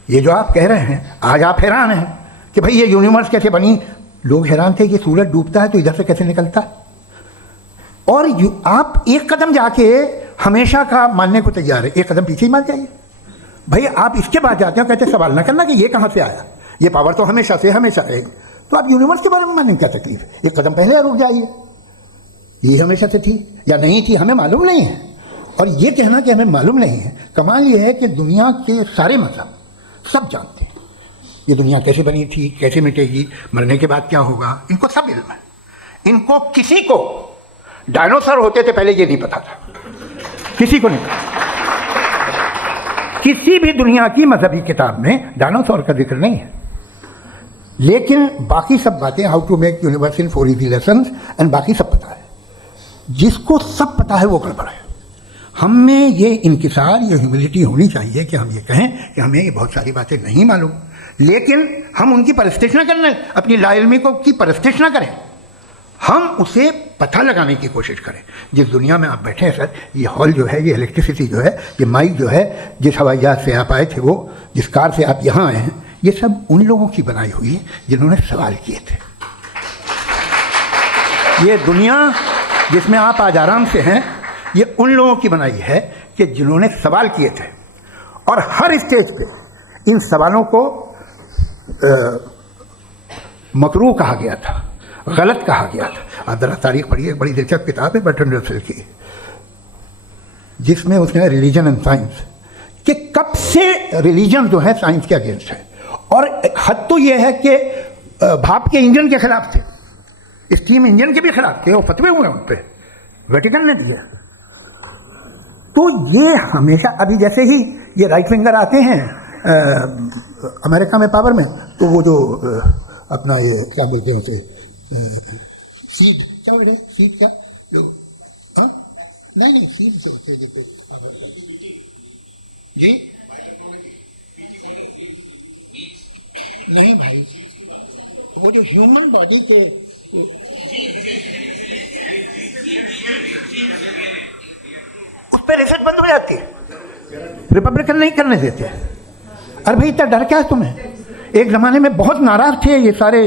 ये जो आप कह रहे हैं, आज आप हैरान हैं कि भाई ये यूनिवर्स कैसे बनी। लोग हैरान थे कि सूरज डूबता है तो इधर से कैसे निकलता है। और आप एक कदम जाके हमेशा का मानने को तैयार है, एक कदम पीछे ही मान जाइए। भाई आप इसके बाद जाते हो, कहते सवाल ना करना कि ये कहाँ से आया, ये पावर तो हमेशा से हमेशा है। तो आप यूनिवर्स के बारे में मानने में क्या तकलीफ है? एक कदम पहले रुक जाइए, ये हमेशा से थी या नहीं थी हमें मालूम नहीं है। और ये कहना कि हमें मालूम नहीं है, कमाल ये है कि दुनिया के सारे मजहब सब जानते हैं ये दुनिया कैसे बनी थी, कैसे मिटेगी, मरने के बाद क्या होगा, इनको सब इल्म है। इनको किसी को डायनासोर होते थे पहले ये नहीं पता था, किसी को नहीं पता। किसी भी दुनिया की मजहबी किताब में डायनासोर का जिक्र नहीं है। लेकिन बाकी सब बातें, how to make universe in 4 easy lessons and बाकी सब पता है। जिसको सब पता है वो गड़बड़ है। हम में ये इंकिसार, ये ह्यूमिलिटी होनी चाहिए कि हम ये कहें कि हमें ये बहुत सारी बातें नहीं मालूम, लेकिन हम उनकी परस्तिश ना करें, अपनी लाइल्मी को की परस्तिश ना करें, हम उसे पता लगाने की कोशिश करें। जिस दुनिया में आप बैठे हैं सर, ये हॉल जो है, ये इलेक्ट्रिसिटी जो है, ये माइक जो है, जिस हवाई जहाज से आप आए थे, वो जिस कार से आप यहाँ आए हैं, ये सब उन लोगों की बनाई हुई है जिन्होंने सवाल किए थे। ये दुनिया जिसमें आप आज आराम से हैं, ये उन लोगों की बनाई है कि जिन्होंने सवाल किए थे। और हर स्टेज पे इन सवालों को मकरूह कहा गया था, गलत कहा गया था। आप जरा तारीख पढ़िए, बड़ी दिलचस्प किताब है बर्ट्रैंड रसेल की, जिसमें उसने रिलीजन एंड साइंस कि कब से रिलीजन जो है साइंस के अगेंस्ट है। और हद तो यह है कि भाप के इंजन के खिलाफ थे, स्टीम इंजन के भी खिलाफ थे, और फतवे हुए उन पर, वेटिकन ने दिया। तो ये हमेशा, अभी जैसे ही ये राइट विंगर आते हैं अमेरिका में पावर में, तो वो जो अपना ये क्या बोलते हैं उसे, सीड क्या बोले, सीड क्या जो, हाँ नहीं सीड चलते देखो जी, नहीं भाई, वो जो ह्यूमन बॉडी के उस पर रिसर्च बंद हो जाती है, रिपब्लिकन नहीं करने देते। अरे भाई इतना डर क्या है तुम्हें? एक ज़माने में बहुत नाराज़ थे ये सारे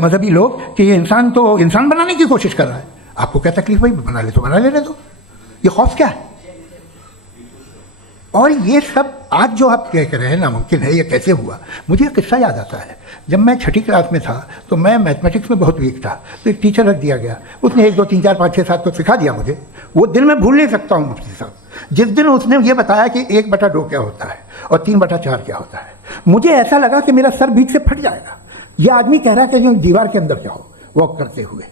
मजहबी लोग कि ये इंसान तो इंसान बनाने की कोशिश कर रहा है, आपको क्या तकलीफ भाई, बना ले तो बना लेने दो, ये खौफ क्या है? और ये सब आज जो आप कह रहे हैं नामुमकिन है, ये कैसे हुआ? मुझे एक किस्सा याद आता है। जब मैं छठी क्लास में था तो मैं मैथमेटिक्स में बहुत वीक था, तो एक टीचर रख दिया गया, उसने 1 2 3 4 5 6 7 को सिखा दिया मुझे। वो दिन मैं भूल नहीं सकता हूँ मुफ्ती साहब, जिस दिन उसने ये बताया कि 1/2 क्या होता है और 3/4 क्या होता है, मुझे ऐसा लगा कि मेरा सर बीच से फट जाएगा। ये आदमी कह रहा है कि दीवार के अंदर जाओ वॉक करते हुए।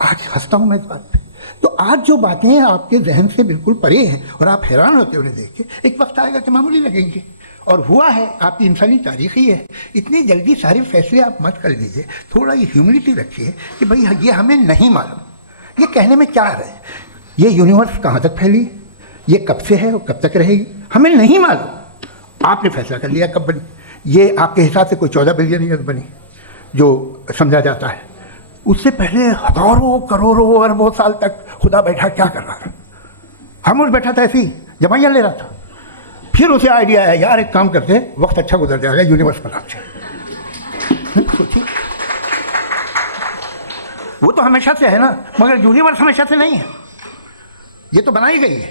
आज हंसता हूँ मैं इस बात पे। तो आज जो बातें आपके जहन से बिल्कुल परे हैं और आप हैरान होते उन्हें देख के, एक वक्त आएगा कि मामूली लगेंगे। और हुआ है, आपकी इंसानी तारीख ही है। इतनी जल्दी सारे फैसले आप मत कर लीजिए, थोड़ा ये ह्यूमिलिटी रखिए कि भाई ये हमें नहीं मालूम। ये कहने में क्या है, ये यूनिवर्स कहाँ तक फैली, ये कब से है और कब तक रहेगी, हमें नहीं मालूम। आपने फैसला कर लिया कब बनी, ये आपके हिसाब से कोई 14 बिलियन ईयर बनी जो समझा जाता है। उससे पहले हजारों करोड़ों अरबों साल तक खुदा बैठा क्या कर रहा था? खामोश बैठा था, ऐसी जमाइयाँ ले रहा था। फिर उसे आइडिया आया, यार एक काम करते, वक्त अच्छा गुजर जाएगा, यूनिवर्स पर आपसे सोचिए। वो तो हमेशा से है ना, मगर यूनिवर्स हमेशा से नहीं है, ये तो बनाई गई है।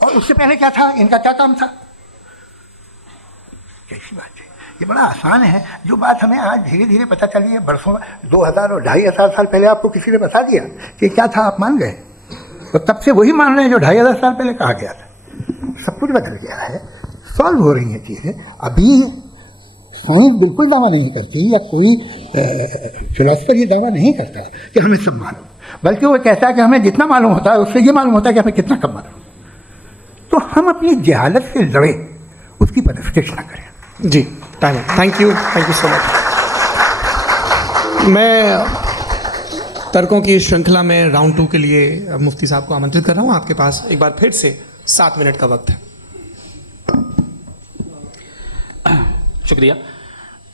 और उससे पहले क्या था, इनका क्या काम था? कैसी बात है, ये बड़ा आसान है। जो बात हमें आज धीरे धीरे पता चली है, बरसों 2000 और 2500 साल पहले आपको किसी ने बता दिया कि क्या था, आप मान गए, तो तब से वही मान रहे हैं जो 2500 साल पहले कहा गया था। सब कुछ बदल गया है, सॉल्व हो रही हैं चीज़ें। अभी साइंस बिल्कुल दावा नहीं करती, या कोई फिलोसफर ये दावा नहीं करता कि हमें सब मालूम, बल्कि वो कहता है कि हमें जितना मालूम होता है उससे ये मालूम होता है कि हमें कितना कम मालूम। तो हम अपनी जहालत से लड़े, उसकी परस्तिश न करें। जी, थैंक यू सो मच। मैं तर्कों की श्रृंखला में राउंड 2 के लिए मुफ्ती साहब को आमंत्रित कर रहा हूँ। आपके पास एक बार फिर से 7 मिनट का वक्त है। शुक्रिया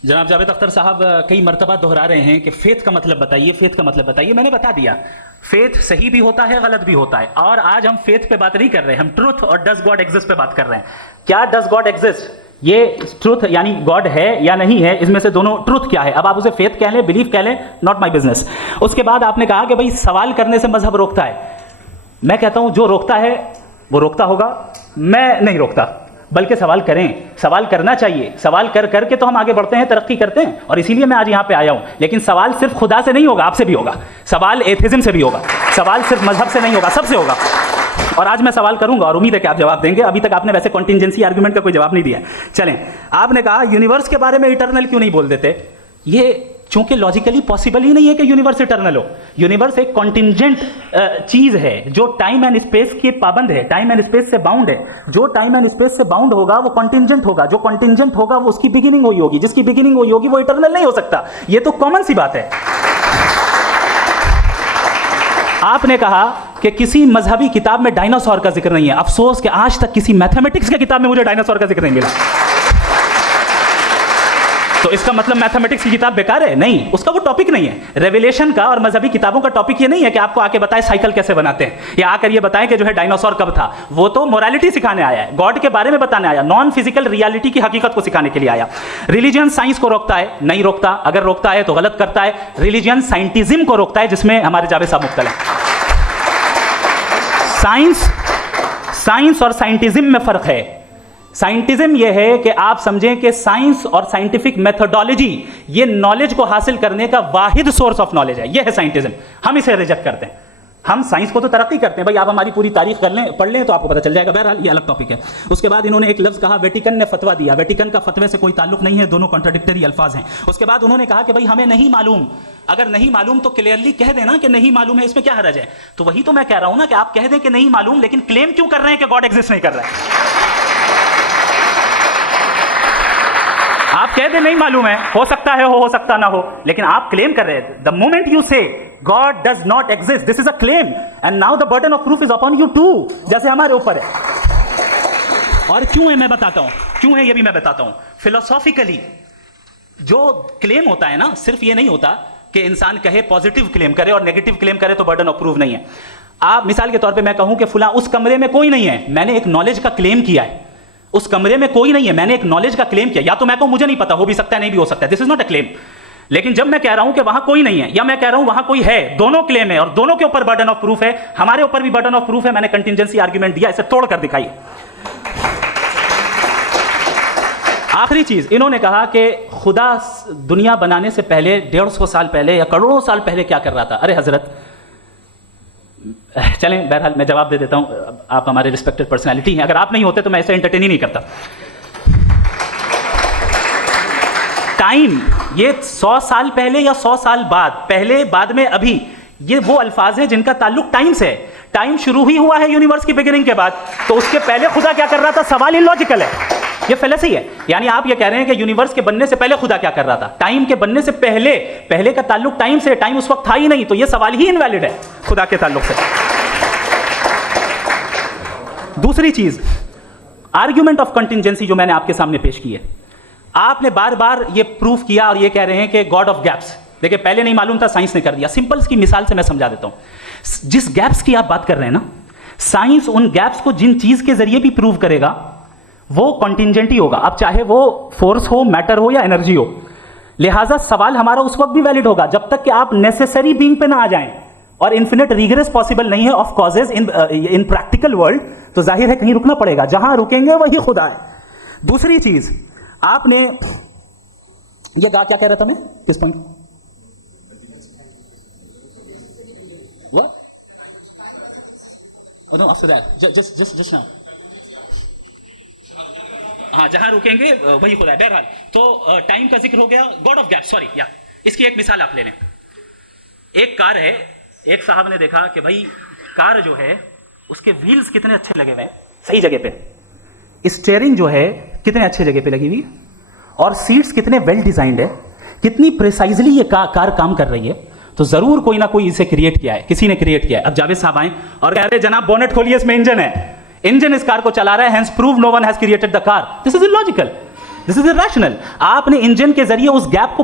जनाब जावेद अख्तर साहब, कई मरतबा दोहरा रहे हैं कि फेथ का मतलब बताइए, फेथ का मतलब बताइए। मैंने बता दिया, फेथ सही भी होता है, गलत भी होता है। और आज हम फेथ पे बात नहीं कर रहे, हम ट्रुथ और डज गॉड एग्जिस्ट पे बात कर रहे हैं। क्या डज गॉड एग्जिस्ट, ये ट्रुथ यानी गॉड है या नहीं है, इसमें से दोनों ट्रुथ क्या है। अब आप उसे फेथ कह लें, बिलीफ कह लें, नॉट माई बिजनेस। उसके बाद आपने कहा कि भाई सवाल करने से मजहब रोकता है। मैं कहता हूं जो रोकता है वो रोकता होगा, मैं नहीं रोकता, बल्कि सवाल करें, सवाल करना चाहिए। सवाल कर करके तो हम आगे बढ़ते हैं, तरक्की करते हैं, और इसीलिए मैं आज यहां पे आया हूं। लेकिन सवाल सिर्फ खुदा से नहीं होगा, आपसे भी होगा। सवाल एथिज्म से भी होगा, सवाल सिर्फ मजहब से नहीं होगा, सबसे होगा। और आज मैं सवाल करूंगा और उम्मीद है कि आप जवाब देंगे। अभी तक आपने वैसे कॉन्टिंजेंसी आर्गुमेंट का कोई जवाब नहीं दिया। चलें, आपने कहा यूनिवर्स के बारे में इटर्नल क्यों नहीं बोल देते। ये चूंकि लॉजिकली पॉसिबल ही नहीं है कि यूनिवर्स इटर्नल हो। यूनिवर्स एक कॉन्टिंजेंट चीज है जो टाइम एंड स्पेस के पाबंद है, टाइम एंड स्पेस से बाउंड है। जो टाइम एंड स्पेस से बाउंड होगा वो कॉन्टिंजेंट होगा, जो कॉन्टिंजेंट होगा वो उसकी बिगिनिंग हुई होगी, जिसकी बिगिनिंग हुई होगी वो इटर्नल नहीं हो सकता। ये तो कॉमन सी बात है। आपने कहा कि किसी मजहबी किताब में डायनासोर का जिक्र नहीं है। अफसोस कि आज तक किसी मैथमेटिक्स की किताब में मुझे डायनासोर का जिक्र नहीं मिला। तो इसका मतलब मैथमेटिक्स की किताब बेकार है? नहीं, उसका वो टॉपिक नहीं है। रेवलेशन का और मजहबी किताबों का टॉपिक ये नहीं है कि आपको आके बताए साइकिल कैसे बनाते हैं, या आकर ये बताएं कि जो है डायनासोर कब था। वो तो मोरालिटी सिखाने आया है, गॉड के बारे में बताने आया, नॉन फिजिकल रियलिटी की हकीकत को सिखाने के लिए आया। रिलीजन साइंस को रोकता है? नहीं रोकता। अगर रोकता है तो गलत करता है। रिलीजन साइंटिज्म को रोकता है, जिसमें हमारे जावेद साहब मुख्तल हैं। साइंस और साइंटिज्म में फर्क है। साइंटिज्म यह है कि आप समझें कि साइंस और साइंटिफिक मेथोडोलॉजी ये नॉलेज को हासिल करने का वाहिद सोर्स ऑफ नॉलेज है। यह है साइंटिज्म। हम इसे रिजेक्ट करते हैं। हम साइंस को तो तरक्की करते हैं, भाई आप हमारी पूरी तारीख कर लें, पढ़ लें तो आपको पता चल जाएगा। बहरहाल ये अलग टॉपिक है। उसके बाद इन्होंने एक लफ्ज कहा, वेटिकन ने फतवा दिया। वेटिकन का फतवे से कोई ताल्लुक नहीं है, दोनों कॉन्ट्राडिक्टरी अल्फाज हैं। उसके बाद उन्होंने कहा कि भाई हमें नहीं मालूम। अगर नहीं मालूम तो क्लियरली कह देना कि नहीं मालूम है, इसमें क्या हर्ज है। तो वही तो मैं कह रहा हूं ना कि आप कह दें कि नहीं मालूम, लेकिन क्लेम क्यों कर रहे हैं कि गॉड एग्जिस्ट नहीं कर रहा है। आप कह दें नहीं मालूम है, हो सकता है हो सकता ना हो, लेकिन आप क्लेम कर रहे हैं। द मोमेंट यू से God does not exist. This is a claim. And now the burden of proof is upon you too. जैसे हमारे ऊपर है। और क्यों है मैं बताता हूं, क्यों है ये भी मैं बताता हूं। फिलोसॉफिकली जो क्लेम होता है ना, सिर्फ ये नहीं होता कि इंसान कहे पॉजिटिव क्लेम करे और नेगेटिव क्लेम करे तो बर्डन ऑफ प्रूफ नहीं है। आप मिसाल के तौर पे मैं कहूं कि फुला उस कमरे में कोई नहीं है, मैंने एक नॉलेज का क्लेम किया है। उस कमरे में कोई नहीं है, मैंने एक नॉलेज का क्लेम किया। या तो मैं कहूं मुझे नहीं पता, हो भी सकता है, नहीं भी हो सकता है, this is not a claim. लेकिन जब मैं कह रहा हूं कि वहां कोई नहीं है या मैं कह रहा हूं वहां कोई है, दोनों क्लेम है और दोनों के ऊपर बर्डन ऑफ प्रूफ है। हमारे ऊपर भी बर्डन ऑफ प्रूफ है। मैंने कंटिजेंसी आर्ग्यूमेंट दिया, इसे तोड़कर दिखाइए। आखिरी चीज, इन्होंने कहा कि खुदा दुनिया बनाने से पहले 150 साल पहले या करोड़ों साल पहले क्या कर रहा था। अरे हजरत, चलें बहरहाल मैं जवाब दे देता हूं, आप हमारे रिस्पेक्टेड पर्सनैलिटी हैं, अगर आप नहीं होते तो मैं ऐसे एंटरटेन ही नहीं करता। टाइम, ये 100 साल पहले या 100 साल बाद, पहले बाद में अभी, ये वो अल्फाज हैं जिनका ताल्लुक टाइम से है। टाइम शुरू ही हुआ है यूनिवर्स की बिगिनिंग के बाद, तो उसके पहले खुदा क्या कर रहा था, सवाल इलॉजिकल है, ये फेलेसी है। यानी आप ये कह रहे हैं कि यूनिवर्स के बनने से पहले खुदा क्या कर रहा था, टाइम के बनने से पहले, पहले का ताल्लुक टाइम से, टाइम उस वक्त था ही नहीं, तो ये सवाल ही इनवैलिड है खुदा के ताल्लुक से। दूसरी चीज, आर्ग्यूमेंट ऑफ कंटिजेंसी जो मैंने आपके सामने पेश की है, आपने बार बार ये प्रूफ किया और ये कह रहे हैं कि गॉड ऑफ गैप्स। देखिए पहले नहीं मालूम था, साइंस ने कर दिया। सिंपल की मिसाल से मैं समझा देता हूं। जिस गैप्स की आप बात कर रहे हैं ना, साइंस उन गैप्स को जिन चीज के जरिए भी प्रूव करेगा वो कॉन्टिजेंट ही होगा, अब चाहे वो फोर्स हो, मैटर हो या एनर्जी हो। लिहाजा सवाल हमारा उस वक्त भी वैलिड होगा जब तक कि आप नेसेसरी बीइंग पे ना आ जाएं, और इन्फिनिट रिग्रेस पॉसिबल नहीं है of causes in practical world, तो जाहिर है कहीं रुकना पड़ेगा, जहां रुकेंगे वही खुदा है। दूसरी चीज, आपने ये कहा, क्या कह रहा था मैं, किस पॉइंट, हाँ, जहां रुकेंगे वही खुदा है। बहरहाल तो टाइम का जिक्र हो गया, गॉड ऑफ गैप, सॉरी, या इसकी एक मिसाल आप ले लें। एक कार है, एक साहब ने देखा कि भाई कार जो है उसके व्हील्स कितने अच्छे लगे हुए हैं सही जगह पे, स्टीयरिंग जो है कितने अच्छे जगह पे लगी हुई, और सीट्स कितने वेल डिजाइंड है, कितनी प्रिसाइजली ये कार काम कर रही है। तो जरूर कोई ना कोई इसे क्रिएट किया है, किसी ने क्रिएट किया है। अब जावेद साहब आए और कह रहे जनाब बोनेट खोलिए, इसमें इंजन है, इंजन इस कार को चला रहा है, hence prove no one has created the car. This is illogical, this is irrational. आपने इंजन के जरिए उस गैप को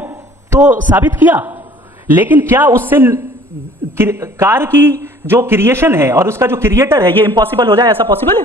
तो साबित किया, लेकिन क्या उससे कार की जो क्रिएशन है और उसका जो क्रिएटर है ये इम्पॉसिबल हो जाए, ऐसा पॉसिबल है?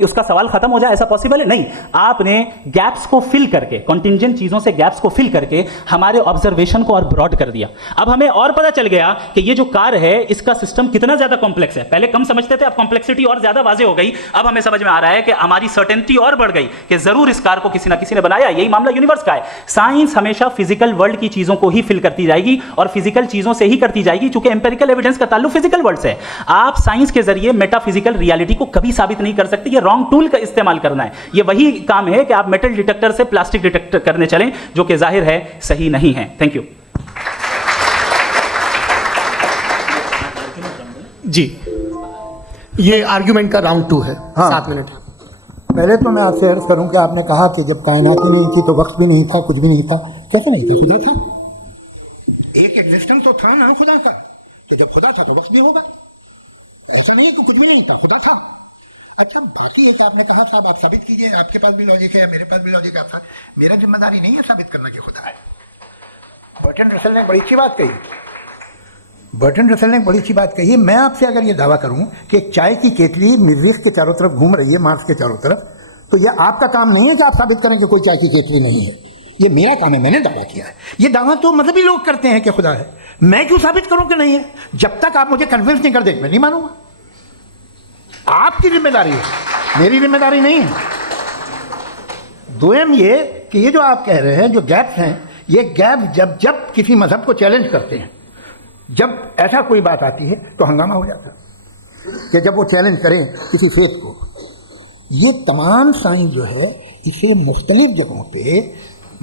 उसका सवाल खत्म हो जाए, ऐसा पॉसिबल है? नहीं। आपने गैप्स को फिल करके, कॉन्टिंजेंट चीजों से गैप्स को फिल करके हमारे ऑब्जर्वेशन को और ब्रॉड कर दिया। अब हमें और पता चल गया कि ये जो कार है इसका सिस्टम कितना ज्यादा कॉम्प्लेक्स है। पहले कम समझते थे, अब कॉम्प्लेक्सिटी और ज्यादा वाजे हो गई। अब हमें समझ में आ रहा है कि हमारी सर्टेनिटी और बढ़ गई कि जरूर इस कार को किसी ना किसी ने बनाया। यही मामला यूनिवर्स का है। साइंस हमेशा फिजिकल वर्ल्ड की चीजों को ही फिल करती जाएगी और फिजिकल चीजों से ही करती जाएगी, चूंकि एम्पेरिकल एविडेंस का ताल्लुक फिजिकल वर्ल्ड से है। आप साइंस के जरिए मेटाफिजिकल रियलिटी को कभी साबित नहीं कर सकते। ये रॉन्ग टूल का इस्तेमाल करना है। ये वही काम है कि आप मेटल डिटेक्टर से प्लास्टिक डिटेक्टर करने चलें, जो कि जाहिर है सही नहीं है। थैंक यू जी। ये आर्ग्यूमेंट का राउंड 2 है। हाँ। 7 मिनट। पहले तो मैं आपसे अर्ज करूं कि आपने कहा कि जब कायनात ही नहीं थी तो वक्त भी नहीं था, कुछ भी नहीं था। कैसे नहीं था? खुदा था, एक एग्जिस्टेंस तो था ना खुदा का, कि जब खुदा था तो वक्त भी होगा। ऐसा नहीं कि कुछ भी नहीं था, खुदा था। अच्छा, बाकी एक आपने कहा साहब आप साबित कीजिए, आपके पास भी लॉजिक है, मेरे पास भी लॉजिक है। था मेरा जिम्मेदारी नहीं है साबित करना कि खुदा है। बर्टन रसल ने बड़ी अच्छी बात कही। बर्टन रसल ने बड़ी अच्छी बात कही। मैं आपसे अगर ये दावा करूं कि एक चाय की केतली मरीख के चारों तरफ घूम रही है, मार्स के चारों तरफ, तो यह आपका काम नहीं है कि आप साबित करें कि कोई चाय की केतली नहीं है। ये मेरा काम है, मैंने दावा किया है। ये दावा तो मजहबी लोग करते हैं कि खुदा है। मैं क्यों साबित करूं कि नहीं है? जब तक आप मुझे कन्विंस नहीं कर देंगे मैं नहीं मानूंगा। आपकी जिम्मेदारी है, मेरी जिम्मेदारी नहीं है। दोयम ये कि ये जो आप कह रहे हैं, जो गैप्स हैं, ये गैप जब जब किसी मजहब को चैलेंज करते हैं, जब ऐसा कोई बात आती है तो हंगामा हो जाता है कि जब वो चैलेंज करें किसी फेथ को। ये तमाम साइंस जो है इसे मुख्तलिफ जगहों पे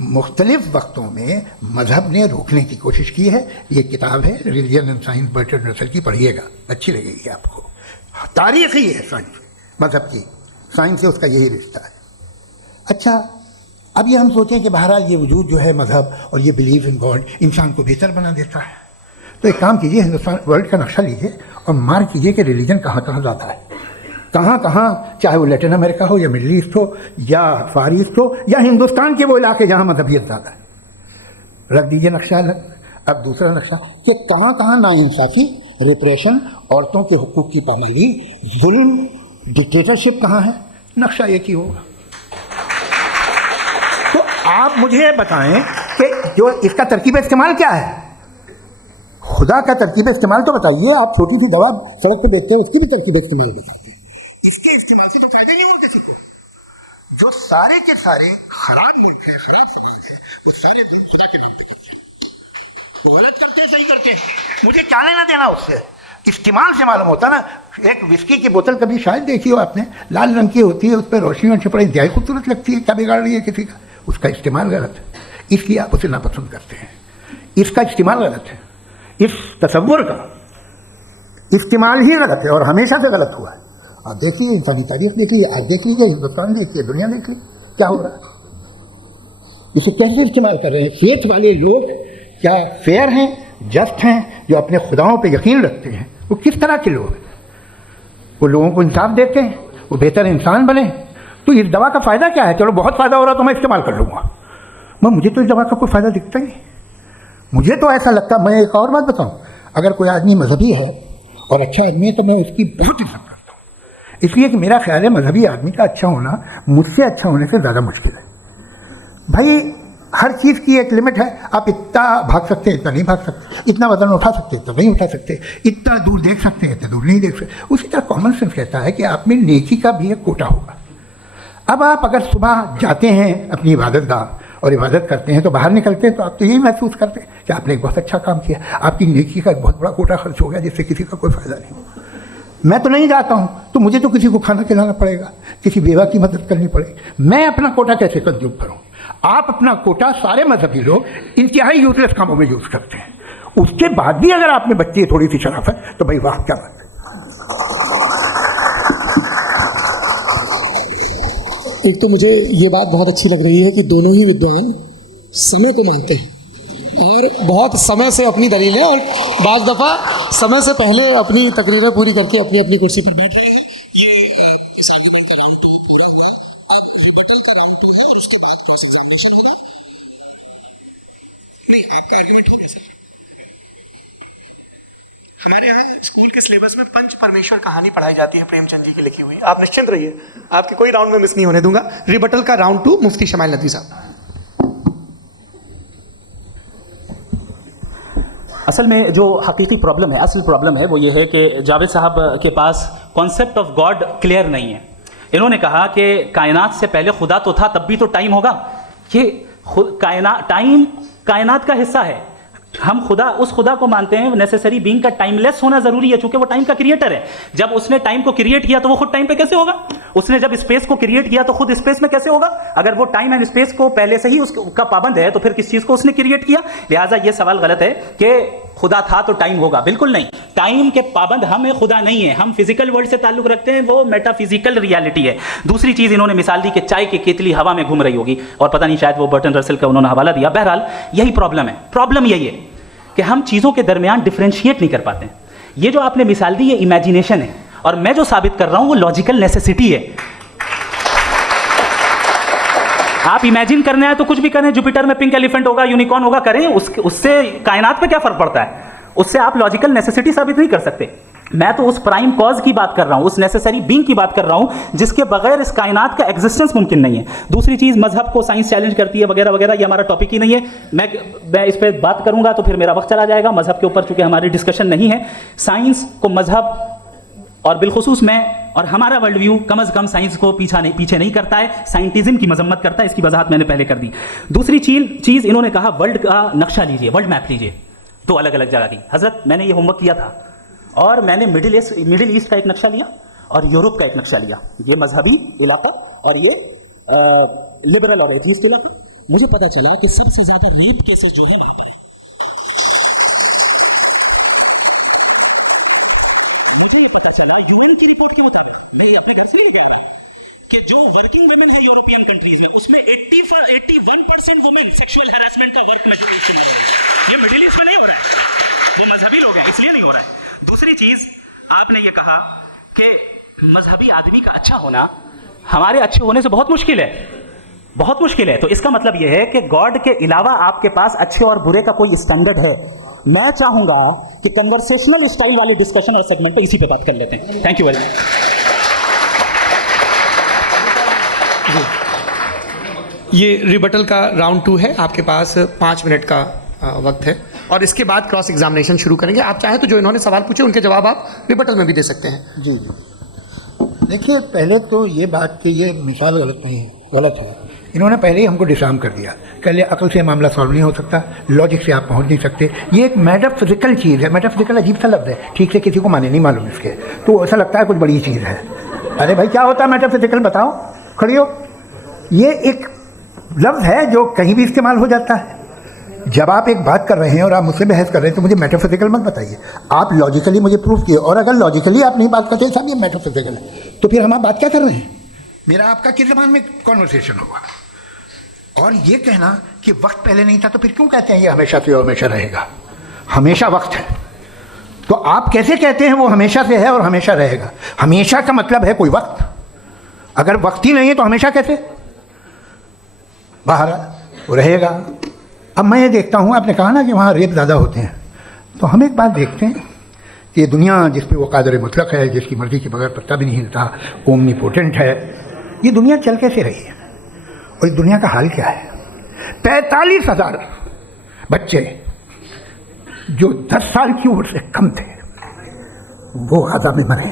मुख्तलिफ वक्तों में मजहब ने रोकने की कोशिश की है। ये किताब है religion and science, Burton Russell की, पढ़िएगा, अच्छी लगेगी आपको। तारीख ही है साइंस, मजहब की साइंस से उसका यही रिश्ता है। अच्छा, अब ये हम सोचें कि बहरहाल ये वजूद जो है मजहब और ये बिलीव इन गॉड इंसान को बेहतर बना देता है, तो एक काम कीजिए, हिंदुस्तान वर्ल्ड का नक्शा लीजिए और मार्क कीजिए कि रिलीजन कहाँ कहाँ ज़्यादा है, कहाँ कहाँ, चाहे वो लैटिन अमेरिका हो या मिडल ईस्ट हो या फार ईस्ट हो या हिंदुस्तान के वो इलाके जहाँ मजहबियत ज़्यादा है। रख दीजिए नक्शा अलग। अब दूसरा नक्शा कि कहाँ कहाँ नाइंसाफ़ी, रिप्रेशन, औरतों के हुकूक की पाबंदी, जुल्म, डिक्टेटरशिप कहाँ है, नक्शा एक ही होगा। तो आप मुझे बताएं कि जो इसका तरकीब इस्तेमाल क्या है, खुदा का तरकीब इस्तेमाल तो बताइए। आप छोटी सी दवा सड़क पे देखते हैं, उसकी भी तरकीब इस्तेमाल बताते हैं। इसके इस्तेमाल से तो फायदा नहीं हुआ किसी को। जो सारे के सारे खराब मुल्क है, खराब समाज है, वो सारे खुदा के दम पे करते हैं। वो गलत करते हैं, सही करते हैं, मुझे क्या लेना देना उससे। इस्तेमाल से मालूम होता ना। एक विस्की की बोतल कभी शायद देखी हो आपने, लाल रंग की होती है, उस पर रोशनी और छिपड़ा इंतहाई खूबसूरत लगती है, क्या बिगाड़ रही है किसी का? उसका इस्तेमाल गलत है, इसलिए आप उसे नापसंद करते हैं। इसका इस्तेमाल गलत है, इस तसव्वुर का इस्तेमाल ही गलत है और हमेशा से गलत हुआ है। आप देखिए, इंसानी तारीख देख लीजिए, आज देख लीजिए, हिंदुस्तान देखिए, दुनिया देख लीजिए, क्या हो रहा है। इसे कैसे इस्तेमाल कर रहे हैं? फेथ वाले लोग क्या फेयर हैं, जस्ट हैं, जो अपने खुदाओं पे यकीन रखते हैं, वो किस तरह के लोग हैं? वो लोगों को इंसाफ देते हैं, वो बेहतर इंसान बने। तो इस दवा का फ़ायदा क्या है? चलो बहुत फ़ायदा हो रहा तो मैं इस्तेमाल कर लूँगा, मैं मुझे तो इस दवा का कोई फ़ायदा दिखता ही नहीं। मुझे तो ऐसा लगता, मैं एक और बात बताऊँ, अगर कोई आदमी मजहबी है और अच्छा आदमी है तो मैं उसकी बहुत इज्जत करता हूँ, इसलिए कि मेरा ख्याल है मजहबी आदमी का अच्छा होना मुझसे अच्छा होने से ज़्यादा मुश्किल है। भाई हर चीज़ की एक लिमिट है। आप इतना भाग सकते हैं, इतना नहीं भाग सकते, इतना वजन उठा सकते हैं, इतना नहीं उठा सकते, इतना दूर देख सकते हैं, इतना दूर नहीं देख सकते। उसी तरह कॉमन सेंस कहता है कि आप में नेकी का भी एक कोटा होगा। अब आप अगर सुबह जाते हैं अपनी इबादत गाह और इबादत करते हैं तो बाहर निकलते हैं तो आप तो यही महसूस करते हैं कि आपने एक बहुत अच्छा काम किया, आपकी नेकी का एक बहुत बड़ा कोटा खर्च हो गया जिससे किसी का कोई फ़ायदा नहीं। मैं तो नहीं जाता हूँ तो मुझे तो किसी को खाना खिलाना पड़ेगा, किसी बेवा की मदद करनी पड़ेगी। मैं अपना कोटा कैसे कंज्यूम करूँ? आप अपना कोटा, सारे मजहबी लोग इंतहाई यूजलेस कामों में यूज़ करते हैं। उसके बाद भी अगर आप में बच्ची है थोड़ी सी शराफत, तो भाई वाह क्या बात है। एक तो मुझे ये बात बहुत अच्छी लग रही है कि दोनों ही विद्वान समय को मानते हैं और बहुत समय से अपनी दलीलें और बाज़ दफ़ा समय से पहले अपनी तकरीरें पूरी करके अपनी अपनी कुर्सी पर बैठ रहे हैं। ये इस आर्गुमेंट का राउंड 2 पूरा हुआ, अब रिबटल का राउंड 2 है और उसके बाद क्रॉस एग्जामिनेशन होगा। नहीं, आपका आर्गुमेंट हो गया सर। हमारे यहाँ स्कूल के सिलेबस में पंच परमेश्वर कहानी पढ़ाई जाती है प्रेमचंद जी की लिखी हुई। आप निश्चिंत रहिए, आपके कोई राउंड में मिस नहीं होने दूंगा। रिबटल का राउंड 2 मुफ्ती शमाइल नदवी साहब। असल में जो हकीकी प्रॉब्लम है, असल प्रॉब्लम है वो ये है कि जावेद साहब के पास कॉन्सेप्ट ऑफ गॉड क्लियर नहीं है। इन्होंने कहा कि कायनात से पहले खुदा तो था, तब भी तो टाइम होगा। ये टाइम कायनात का हिस्सा है। हम खुदा, उस खुदा को मानते हैं नेसेसरी बीइंग का टाइमलेस होना जरूरी है, चूंकि वो टाइम का क्रिएटर है। जब उसने टाइम को क्रिएट किया तो वो खुद टाइम पे कैसे होगा? उसने जब स्पेस को क्रिएट किया तो खुद स्पेस में कैसे होगा? अगर वो टाइम एंड स्पेस को पहले से ही उसका पाबंद है तो फिर किस चीज को उसने क्रिएट किया? लिहाजा ये सवाल गलत है कि खुदा था तो टाइम होगा, बिल्कुल नहीं। टाइम के पाबंद हम हैं, खुदा नहीं है। हम फिजिकल वर्ल्ड से ताल्लुक रखते हैं, वो मेटाफिजिकल रियलिटी है। दूसरी चीज इन्होंने मिसाल दी कि चाय की केतली हवा में घूम रही होगी, और पता नहीं शायद वो बर्टन रसेल का उन्होंने हवाला दिया। बहरहाल यही प्रॉब्लम है। प्रॉब्लम यही है कि हम चीज़ों के दरमियान डिफरेंशिएट नहीं कर पाते हैं। ये जो आपने मिसाल दी ये इमेजिनेशन है, और मैं जो साबित कर रहा हूं वो लॉजिकल नेसेसिटी है। आप इमेजिन करने आए तो कुछ भी करें, जुपिटर में पिंक एलिफेंट होगा, यूनिकॉर्न होगा, करें, उससे कायनात पे क्या फर्क पड़ता है? उससे आप लॉजिकल नेसेसिटी साबित नहीं कर सकते। मैं तो उस प्राइम कॉज की बात कर रहा हूं, उस नेसेसरी बीइंग की बात कर रहा हूं जिसके बगैर इस कायनात का एग्जिस्टेंस मुमकिन नहीं है। दूसरी चीज, मजहब को साइंस चैलेंज करती है वगैरह वगैरह, ये हमारा टॉपिक ही नहीं है। मैं इस पर बात करूंगा तो फिर मेरा वक्त चला जाएगा। मजहब के ऊपर चूंकि हमारी डिस्कशन नहीं है, साइंस को मजहब और बिलखुसूस मैं और हमारा वर्ल्ड व्यू कम अज कम साइंस को पीछे नहीं करता है, साइंटिज्म की मजम्मत करता है। इसकी वजाहत मैंने पहले कर दी। दूसरी चीज इन्होंने कहा वर्ल्ड का नक्शा लीजिए, वर्ल्ड मैप लीजिए। दो अलग अलग जगह की। हजरत, मैंने ये होमवर्क किया था और मैंने मिडिल ईस्ट का एक नक्शा लिया और यूरोप का एक नक्शा लिया। ये मजहबी इलाका और ये लिबरल और एथीस्ट इलाका। मुझे पता चला कि सबसे ज्यादा रेप केसेस जो है वहां पर है। मुझे ये पता चला यूएन की रिपोर्ट के मुताबिक, मैं अपने घर से लेके आया कि जो वर्किंग वुमेन है यूरोपियन कंट्रीज में, उसमें 81% वुमेन सेक्सुअल हैरेसमेंट का वर्क में, ये मिडिल ईस्ट में नहीं हो रहा है। वो मजहबी लोग हैं इसलिए नहीं हो रहा है। दूसरी चीज आपने ये कहा कि मजहबी आदमी का अच्छा होना हमारे अच्छे होने से बहुत मुश्किल है, बहुत मुश्किल है। तो इसका मतलब यह है कि गॉड के अलावा आपके पास अच्छे और बुरे का कोई स्टैंडर्ड है। मैं चाहूंगा कि कन्वर्सेशनल स्टाइल वाले डिस्कशन और सेगमेंट पे इसी पे बात कर लेते हैं। Thank you very much. ये रिबटल का राउंड 2 है, आपके पास 5 मिनट का वक्त है और इसके बाद क्रॉस एग्जामिनेशन शुरू करेंगे। आप चाहें तो जो इन्होंने सवाल पूछे उनके जवाब आप रिबटल में भी दे सकते हैं। जी जी, देखिए पहले तो ये बात कि ये मिसाल गलत नहीं है, गलत है। इन्होंने पहले ही हमको डिसार्म कर दिया, कह लिया अकल से मामला सॉल्व नहीं हो सकता, लॉजिक से आप पहुंच नहीं सकते। ये एक मेटाफिजिकल चीज़ है। मेटाफिजिकल अजीब सा लफ्ज़ है, ठीक से किसी को माने नहीं मालूम इसके, तो ऐसा लगता है कुछ बड़ी चीज़ है। अरे भाई क्या होता है मेटाफिजिकल, बताओ, खड़ी हो। ये एक लफ्ज़ है जो कहीं भी इस्तेमाल हो जाता है। जब आप एक बात कर रहे हैं और आप मुझसे बहस कर रहे हैं तो मुझे मेटाफिजिकल मत बताइए, आप लॉजिकली मुझे प्रूव किए। और अगर लॉजिकली आप नहीं बात करते साहब ये मेटाफिजिकल है, तो फिर हम आप बात क्या कर रहे हैं? मेरा आपका किस ज़बान में कॉन्वर्सेशन होगा? और ये कहना कि वक्त पहले नहीं था तो फिर क्यों कहते हैं ये हमेशा से और हमेशा रहेगा? हमेशा वक्त है, तो आप कैसे कहते हैं वो हमेशा से है और हमेशा रहेगा? हमेशा का मतलब है कोई वक्त, अगर वक्त ही नहीं है तो हमेशा कैसे? बाहर वो रहेगा। अब मैं ये देखता हूँ, आपने कहा ना कि वहाँ रेप ज़्यादा होते हैं, तो हम एक बात देखते हैं कि ये दुनिया जिस पे वो कादर मुतलक है, जिसकी मर्ज़ी के बगैर पत्ता भी नहीं हिलता, ओमनीपोटेंट है, ये दुनिया चल कैसे रही है? और इस दुनिया का हाल क्या है? 45,000 बच्चे जो 10 साल की उम्र से कम थे वो गाज़ा में मरे।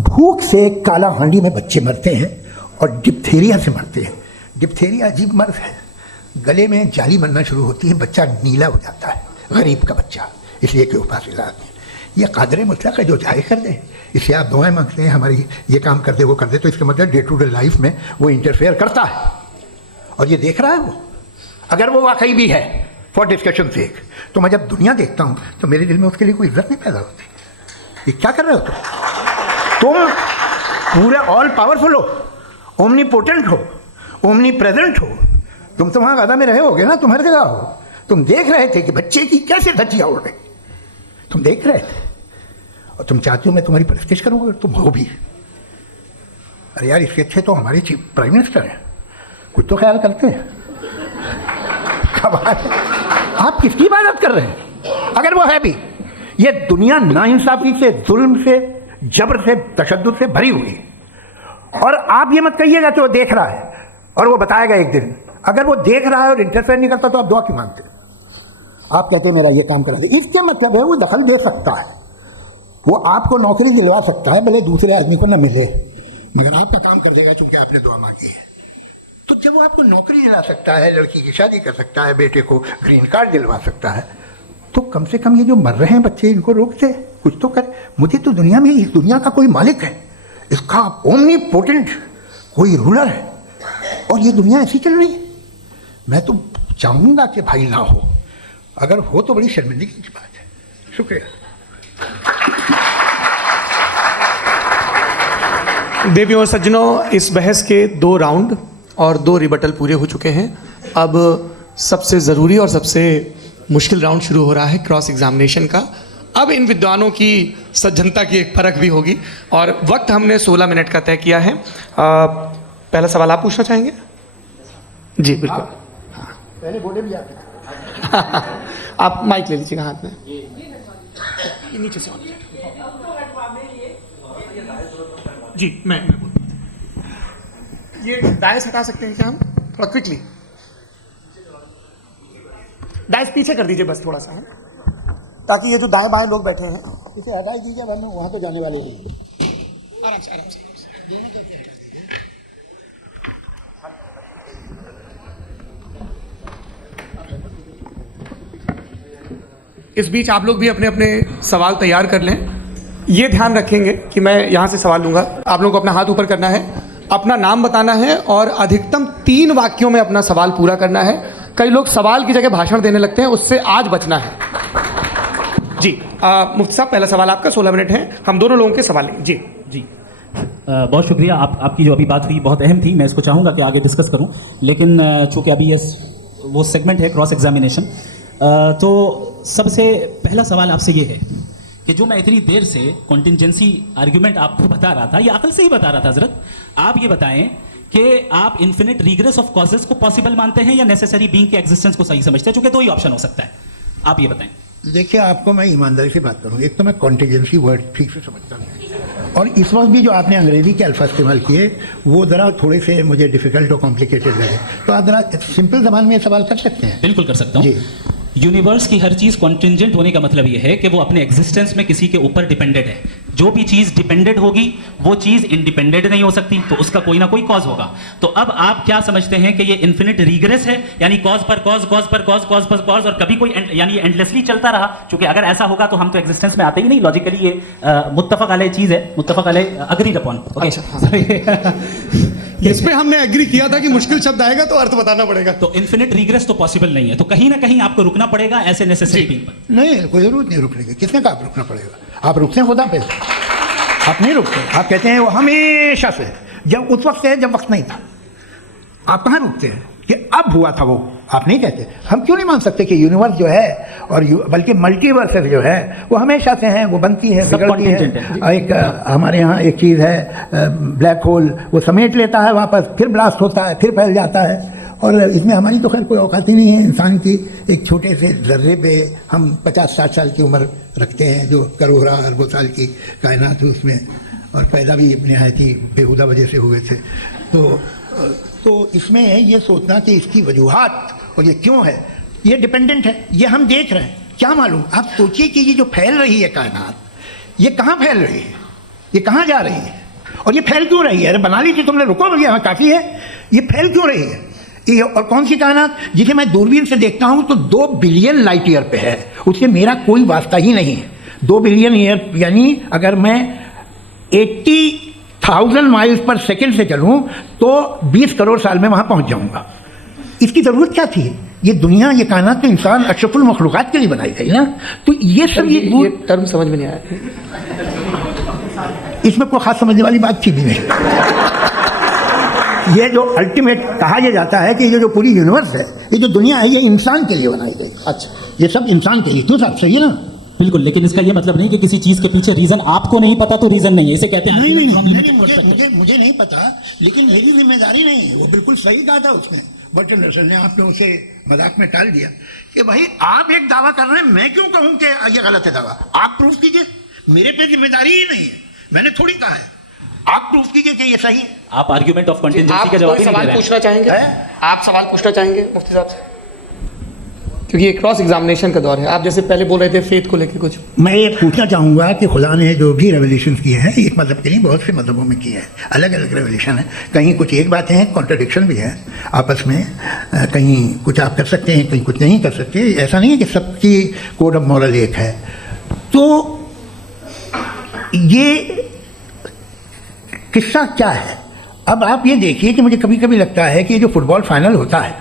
भूख से काला हांडी में बच्चे मरते हैं और डिप्थीरिया से मरते हैं। डिप्थीरिया अजीब मर्ज है, गले में जाली बनना शुरू होती है, बच्चा नीला हो जाता है, गरीब का बच्चा, इसलिए कि उपास इलाज में। ये कादर मुतलक है जो जाहिर कर दे, इससे आप दुआएं मांगते हैं हमारी ये काम कर दे वो कर दे, तो इसका मतलब डे टू डे लाइफ में वो इंटरफेयर करता है और ये देख रहा है वो। अगर वो वाकई भी है फॉर डिस्कशन सेक, तो मैं जब दुनिया देखता हूँ तो मेरे दिल में उसके लिए कोई इज्जत नहीं पैदा होती। ये क्या कर रहे हो तुम पूरे ऑल पावरफुल हो, ओमनीपोटेंट हो, ओमनी प्रेजेंट हो। तुम तो वहाँ गाज़ा में रहे होगे ना, तुम हर जगह हो। तुम देख रहे थे कि बच्चे की कैसे धज्जियाँ उड़ गई, तुम देख रहे थे और तुम चाहते हो मैं तुम्हारी परस्तिश करूँगा, तुम हो भी। अरे यार इसके अच्छे तो हमारे चीफ प्राइम मिनिस्टर हैं, कुछ तो ख्याल करते हैं। आप किसकी इबादत कर रहे हैं? अगर वो है भी, ये दुनिया नाइंसाफी से, जुल्म से, जबर से, तशद्दुद से भरी हुई है। और आप ये मत कहिएगा कि वो देख रहा है और वो बताएगा एक दिन। अगर वो देख रहा है और इंटरफेयर नहीं करता तो आप दुआ क्यों मांगते? आप कहते हैं मेरा ये काम करा दे, इसके मतलब है वो दखल दे सकता है, वो आपको नौकरी दिलवा सकता है, भले दूसरे आदमी को न मिले, मगर आपका काम कर देगा क्योंकि आपने दुआ मांगी है। तो जब वो आपको नौकरी दिला सकता है, लड़की की शादी कर सकता है, बेटे को ग्रीन कार्ड दिलवा सकता है, तो कम से कम ये जो मर रहे हैं बच्चे इनको रोक दे, कुछ तो करे। मुझे तो दुनिया में, इस दुनिया का कोई मालिक है, इसका ओमनीपोटेंट कोई रूलर है और ये दुनिया ऐसी चल रही है। मैं तो चाहूँगा कि भाई ना हो, अगर हो तो बड़ी शर्मिंदगी की बात है। शुक्रिया। देवियों और सज्जनों, इस बहस के 2 राउंड और 2 रिबटल पूरे हो चुके हैं। अब सबसे ज़रूरी और सबसे मुश्किल राउंड शुरू हो रहा है, क्रॉस एग्जामिनेशन का। अब इन विद्वानों की सज्जनता की एक परख भी होगी और वक्त हमने 16 मिनट का तय किया है। पहला सवाल आप पूछना चाहेंगे? जी बिल्कुल। पहले बोले भी आते आप माइक ले लीजिएगा हाथ में, ये नीचे से जी। मैं ये डायस हटा सकते हैं क्या हम थोड़ा क्विकली? डायस पीछे कर दीजिए बस थोड़ा सा, ताकि ये जो दाएं बाएं लोग बैठे हैं इसे हटा ही दीजिए, वरना वहाँ तो जाने वाले नहीं। आराम से आराम से दोनों तरफ से हटा दीजिए। इस बीच आप लोग भी अपने अपने सवाल तैयार कर लें। ये ध्यान रखेंगे कि मैं यहाँ से सवाल लूँगा, आप लोगों को अपना हाथ ऊपर करना है, अपना नाम बताना है और अधिकतम 3 वाक्यों में अपना सवाल पूरा करना है। कई लोग सवाल की जगह भाषण देने लगते हैं, उससे आज बचना है। जी मुफ्ती साहब, पहला सवाल आपका, 16 मिनट है, हम दोनों लोगों के सवाल लेंगे। जी जी बहुत शुक्रिया। आपकी जो अभी बात हुई बहुत अहम थी, मैं इसको चाहूँगा कि आगे डिस्कस करूँ, लेकिन चूँकि अभी ये वो सेगमेंट है क्रॉस एग्जामिनेशन, तो सबसे पहला सवाल आपसे ये है कि जो मैं इतनी देर से कॉन्टिंजेंसी आर्ग्यूमेंट आपको बता रहा था, ये अकल से ही बता रहा था हजरत, आप ये बताएं कि आप इन्फिनिट रिग्रेस ऑफ कॉजेस को पॉसिबल मानते हैं या नेसेसरी बीइंग के एग्जिस्टेंस को सही समझते हैं, चूंकि दो ही ऑप्शन हो सकता है, आप ये बताएं। देखिए, आपको मैं ईमानदारी से बात करूं, एक तो मैं कॉन्टिजेंसी वर्ड ठीक से समझता नहीं, और इस वक्त भी जो आपने अंग्रेजी के अल्फाज इस्तेमाल किए वो ज़रा थोड़े से मुझे डिफिकल्ट और कॉम्प्लिकेटेड लगे, तो आप ज़रा सिंपल जबान में ये सवाल कर सकते हैं? बिल्कुल कर सकता हूँ। जी। यूनिवर्स की हर चीज कॉन्टिंजेंट होने का मतलब यह है कि वो अपने एग्जिस्टेंस में किसी के ऊपर डिपेंडेंट है। जो भी चीज डिपेंडेंट होगी वो चीज इंडिपेंडेंट नहीं हो सकती, तो उसका कोई ना कोई कॉज होगा। तो अब आप क्या समझते हैं कि ये इन्फिनिट रिग्रेस है, यानी कॉज पर कॉज, कॉज पर कॉज, कॉज पर कॉज, और कभी कोई यानी एंडलेसली चलता रहा? क्योंकि अगर ऐसा होगा तो हम तो एग्जिस्टेंस में आते ही नहीं, लॉजिकली ये मुत्तफक अलैह चीज है, मुत्तफक अलैह अग्रीड अपॉन। इस पे हमने एग्री किया था कि मुश्किल शब्द आएगा तो अर्थ बताना पड़ेगा। तो इन्फिनिट रिग्रेस तो पॉसिबल नहीं है, तो कहीं ना कहीं आपको रुकना पड़ेगा ऐसे नेसेसरी बीइंग पर। नहीं, कोई जरूरत नहीं रुकने की। किसने कहा आप रुकना पड़ेगा? आप रुकते हैं खुदा पे, आप नहीं रुकते। आप कहते हैं वो हमेशा से, जब उस वक्त से जब वक्त नहीं था। आप कहाँ रुकते हैं कि अब हुआ था वो? आप नहीं कहते। हम क्यों नहीं मान सकते कि यूनिवर्स जो है और बल्कि मल्टीवर्स जो है वो हमेशा से हैं, वो बनती है, बिगड़ती है। एक हमारे यहाँ एक चीज़ है ब्लैक होल, वो समेट लेता है वापस, फिर ब्लास्ट होता है, फिर फैल जाता है, और इसमें हमारी तो खैर कोई औकात ही नहीं है इंसान की। एक छोटे से जर्रे पे हम 50-60 साल की उम्र रखते हैं, जो करोड़ों अरबों साल की कायनात है उसमें, और पैदा भी नहायत ही बेहुदा वजह से हुए थे। तो इसमें ये सोचना कि इसकी वजूहात और ये क्यों है, ये डिपेंडेंट है, ये हम देख रहे हैं, क्या मालूम। आप सोचिए कि ये जो फैल रही है कायनात, ये कहाँ फैल रही है, ये कहाँ जा रही है, और ये फैल क्यों रही है? अरे बना ली थी तुमने, रुको भैया, काफ़ी है। ये फैल क्यों रही है? ये और कौन सी कायनात जिसे मैं दूरबीन से देखता हूँ तो 2 बिलियन लाइट ईयर पे है, उससे मेरा कोई वास्ता ही नहीं है। 2 बिलियन ईयर यानी अगर मैं 80,000 माइल्स पर सेकेंड से चलूँ तो 20 करोड़ साल में वहाँ पहुँच जाऊँगा। इसकी ज़रूरत क्या थी? ये दुनिया, ये कायनात तो इंसान अशरफुल मखलूक़ात के लिए बनाई गई ना। तो ये सब ये टर्म समझ में नहीं आया, इसमें कोई खास समझने वाली बात थी भी नहीं। ये जो अल्टीमेट कहा यह जाता है कि ये जो पूरी यूनिवर्स है, ये जो दुनिया है, ये इंसान के लिए बनाई गई। अच्छा, ये सब इंसान के लिए, क्यों साहब? सही है ना? बिल्कुल, लेकिन इसका ये मतलब नहीं कि किसी चीज के पीछे रीजन आपको नहीं पता तो रीजन नहीं है, इसे कहते हैं नहीं, मुझे नहीं पता, लेकिन मेरी जिम्मेदारी नहीं है। वो बिल्कुल सही कहा था उसने, बर्टन रसल ने। आपने उसे मजाक में टाल दिया कि भाई आप एक दावा कर रहे हैं, मैं क्यों कहूं कि ये गलत है दावा? आप प्रूफ कीजिए, मेरे पे जिम्मेदारी ही नहीं है, मैंने थोड़ी कहा है। आप प्रूफ कीजिए कि ये सही है। आप आर्गुमेंट ऑफ कंटिंजेंसी का जवाब सवाल पूछना चाहेंगे? आप सवाल पूछना चाहेंगे मुफ्ती साहब से? क्योंकि ये क्रॉस एग्जामिनेशन का दौर है। आप जैसे पहले बोल रहे थे फेथ को लेकर कुछ, मैं ये पूछना चाहूँगा कि खुदा ने जो भी रेवोल्यूशन किए हैं, एक मज़हब के लिए बहुत से मज़हबों में किए हैं, अलग अलग रेवोल्यूशन है। कहीं कुछ एक बातें हैं, कॉन्ट्रडिक्शन भी है आपस में, कहीं कुछ आप कर सकते हैं, कहीं कुछ नहीं कर सकते। ऐसा नहीं है कि सबकी कोड ऑफ मॉरल एक है। तो ये किस्सा क्या है? अब आप ये देखिए कि मुझे कभी कभी लगता है कि जो फुटबॉल फाइनल होता है,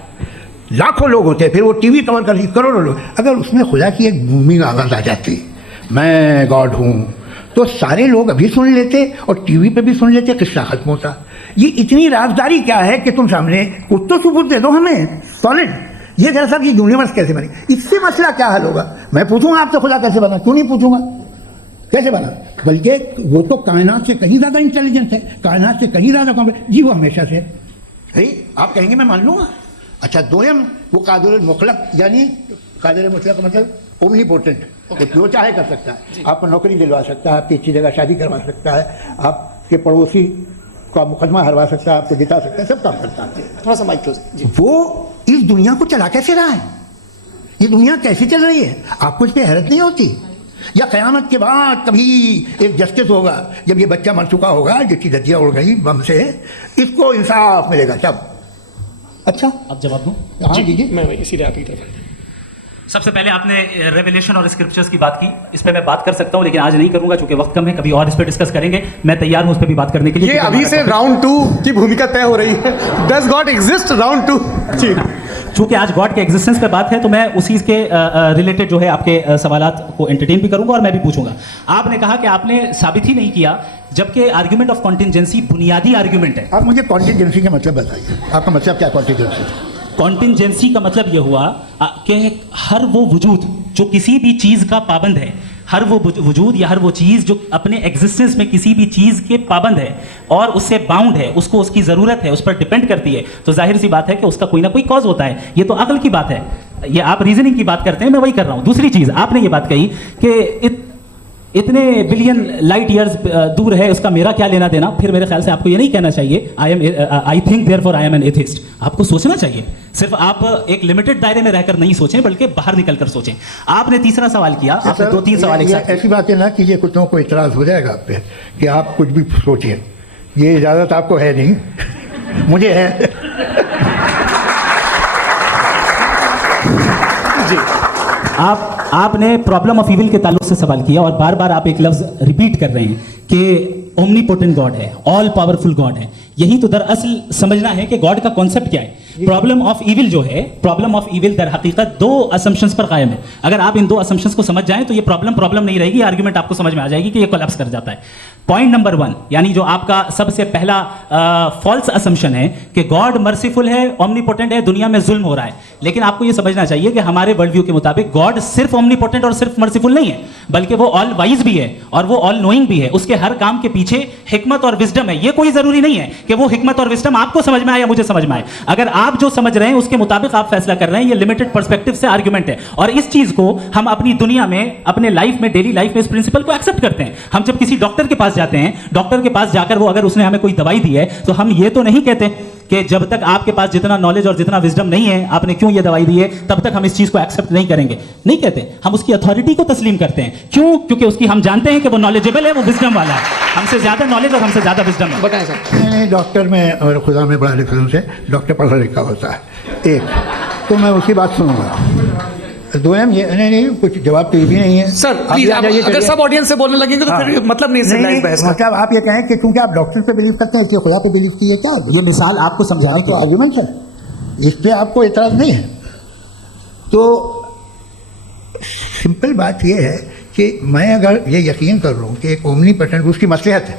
लाखों लोग होते हैं, फिर वो टीवी कवर कर करोड़ों लोग, अगर उसमें खुदा की एक भूमि आवाज़ आ जाती, मैं गॉड हूँ, तो सारे लोग अभी सुन लेते और टीवी पे भी सुन लेते, किस्सा खत्म होता। ये इतनी राजदारी क्या है कि तुम सामने कुछ तो सबूत दे दो हमें सॉलिड। ये कह साहब कि यूनिवर्स कैसे बनी, इससे मसला क्या हल होगा? मैं पूछूंगा आपसे खुदा कैसे बना? क्यों नहीं पूछूंगा कैसे बना? बल्कि वो तो कायनात से कहीं ज़्यादा इंटेलिजेंट है, कायनात से कहीं ज़्यादा कॉम्प्लेक्स। जी वो हमेशा से है। आप कहेंगे मैं मान लूँगा। अच्छा, दोयम वो कादिर मुतलक, यानी कादिर मुतलक का मतलब ओमनीपोटेंट, वो जो चाहे कर सकता है। आपको नौकरी दिलवा सकता है, आपकी अच्छी जगह शादी करवा सकता है, आपके पड़ोसी का मुकदमा हरवा सकता है, आपको जिता सकता है, सब काम करता है। थोड़ा सा माइक क्लोज। वो इस दुनिया को चला कैसे रहा है? ये दुनिया कैसे चल रही है? आपको इस पर हैरत नहीं होती? या क़यामत के बाद कभी एक जस्टिस होगा, जब ये बच्चा मर चुका होगा, जिसकी धज्जियाँ उड़ गई बम से, इसको इंसाफ मिलेगा तब। अच्छा, अब जवाब दूं? हाँ दीजिए, मैं इसीलिए आपकी तरफ। सबसे पहले आपने रेवलेशन और स्क्रिप्चर्स की बात की, इस पे मैं बात कर सकता हूं, लेकिन आज नहीं करूंगा क्योंकि वक्त कम है। कभी और इस पे डिस्कस करेंगे, मैं तैयार हूं उस पे भी बात करने के लिए। ये अभी से राउंड 2 की भूमिका तय हो रही है। Does God exist round 2? जी, चूंकि आज गॉड के एग्जिस्टेंस पे बात है तो मैं उसी के रिलेटेड जो है आपके सवालात को एंटरटेन भी करूंगा और मैं भी पूछूंगा। आपने कहा कि आपने साबित ही नहीं किया, जबकि आर्ग्यूमेंट ऑफ कॉन्टिंजेंसी बुनियादी आर्ग्यूमेंट है। आप मुझे कॉन्टिंजेंसी का मतलब बताइए, आपका मतलब क्या कॉन्टिंजेंसी? कॉन्टिंजेंसी का मतलब यह हुआ कि हर वो वजूद जो किसी भी चीज का पाबंद है, हर वो वजूद या हर वो चीज जो अपने एग्जिस्टेंस में किसी भी चीज के पाबंद है और उससे बाउंड है, उसको उसकी जरूरत है, उस पर डिपेंड करती है, तो जाहिर सी बात है कि उसका कोई ना कोई कॉज होता है। ये तो अक्ल की बात है, ये आप रीजनिंग की बात करते हैं, मैं वही कर रहा हूं। दूसरी चीज, आपने ये बात कही कि इतने बिलियन लाइट ईयर्स दूर है, उसका मेरा क्या लेना देना। फिर मेरे ख्याल से आपको ये नहीं कहना चाहिए I think therefore I am an atheist. आपको सोचना चाहिए, सिर्फ आप एक लिमिटेड दायरे में रहकर नहीं सोचें, बल्कि बाहर निकलकर सोचें। आपने तीसरा सवाल किया, आपने 2-3 सवाल एक साथ। ऐसी बात है ना कि ये कुत्तों को इतराज हो जाएगा आप पे कि आप कुछ भी सोचिए, ये इजाज़त आपको है नहीं, मुझे है। जी, आपने प्रॉब्लम ऑफ इविल के ताल्लुक से सवाल किया और बार बार आप एक लफ्ज रिपीट कर रहे हैं कि ओमनीपोटेंट गॉड है, ऑल पावरफुल गॉड है। यही तो दरअसल समझना है कि गॉड का कॉन्सेप्ट क्या है। प्रॉब्लम ऑफ इविल जो है, प्रॉब्लम ऑफ इविल दर हकीकत 2 असम्पशंस पर कायम है। अगर आप इन 2 असम्पशंस को समझ जाएं तो ये प्रॉब्लम नहीं रहेगी, आर्ग्यूमेंट आपको समझ में आ जाएगी कि ये कोलैप्स कर जाता है। पॉइंट नंबर 1, यानी जो आपका सबसे पहला फॉल्स असम्पशन है कि गॉड मर्सीफुल है, ओमनीपोटेंट है, दुनिया में जुल्म हो रहा है। लेकिन आपको ये समझना चाहिए कि हमारे वर्ल्ड व्यू के मुताबिक गॉड सिर्फ ओमनीपोटेंट और सिर्फ मर्सीफुल नहीं है, बल्कि वो ऑल वाइज भी है और वो ऑल नोइंग भी है। उसके हर काम के पीछे हिकमत और विजडम है। ये कोई जरूरी नहीं है कि वो हिकमत और विजडम आपको समझ में आए या मुझे समझ में आए। अगर आप जो समझ रहे हैं उसके मुताबिक आप फैसला कर रहे हैं, ये लिमिटेड पर्सपेक्टिव से आर्गुमेंट है। और इस चीज को हम अपनी दुनिया में, अपने लाइफ में, डेली लाइफ में इस प्रिंसिपल को एक्सेप्ट करते हैं। हम जब किसी डॉक्टर के पास जाते हैं, डॉक्टर के पास जाकर वो अगर उसने हमें कोई दवाई दी है, तो हम ये तो नहीं कहते कि जब तक आपके पास जितना नॉलेज और जितना विजडम नहीं है, आपने क्यों ये दवाई दी है, तब तक हम इस चीज को एक्सेप्ट नहीं करेंगे। नहीं कहते, हम उसकी अथॉरिटी को तस्लीम करते हैं। क्यों? क्योंकि उसकी हम जानते हैं कि वो नॉलेजेबल है, वो विजडम वाला है, हमसे ज्यादा नॉलेज और हमसे ज्यादा विजडम है। बताएं सर। नहीं, डॉक्टर में और खुदा में बड़ा डिफरेंस है। डॉक्टर पढ़ा लिखा होता है, एक तो मैं उसकी बात सुनूंगा। 2 ये नहीं, कुछ जवाब तो ये भी नहीं है सर प्लीज, अगर सब ऑडियंस से बोलने लगेंगे तो फिर मतलब नहीं है बहस का। मतलब आप ये कहें कि क्योंकि आप डॉक्टर पे बिलीव करते हैं इसलिए खुदा पे बिलीव कीजिए, क्या ये मिसाल आपको समझाने तो आर्गुमेंट है, इस पे आपको एतराज नहीं है। तो सिंपल बात ये है कि मैं अगर ये यकीन कर लूँ कि एक ओमनीपोटेंट, उसकी मसलहत है,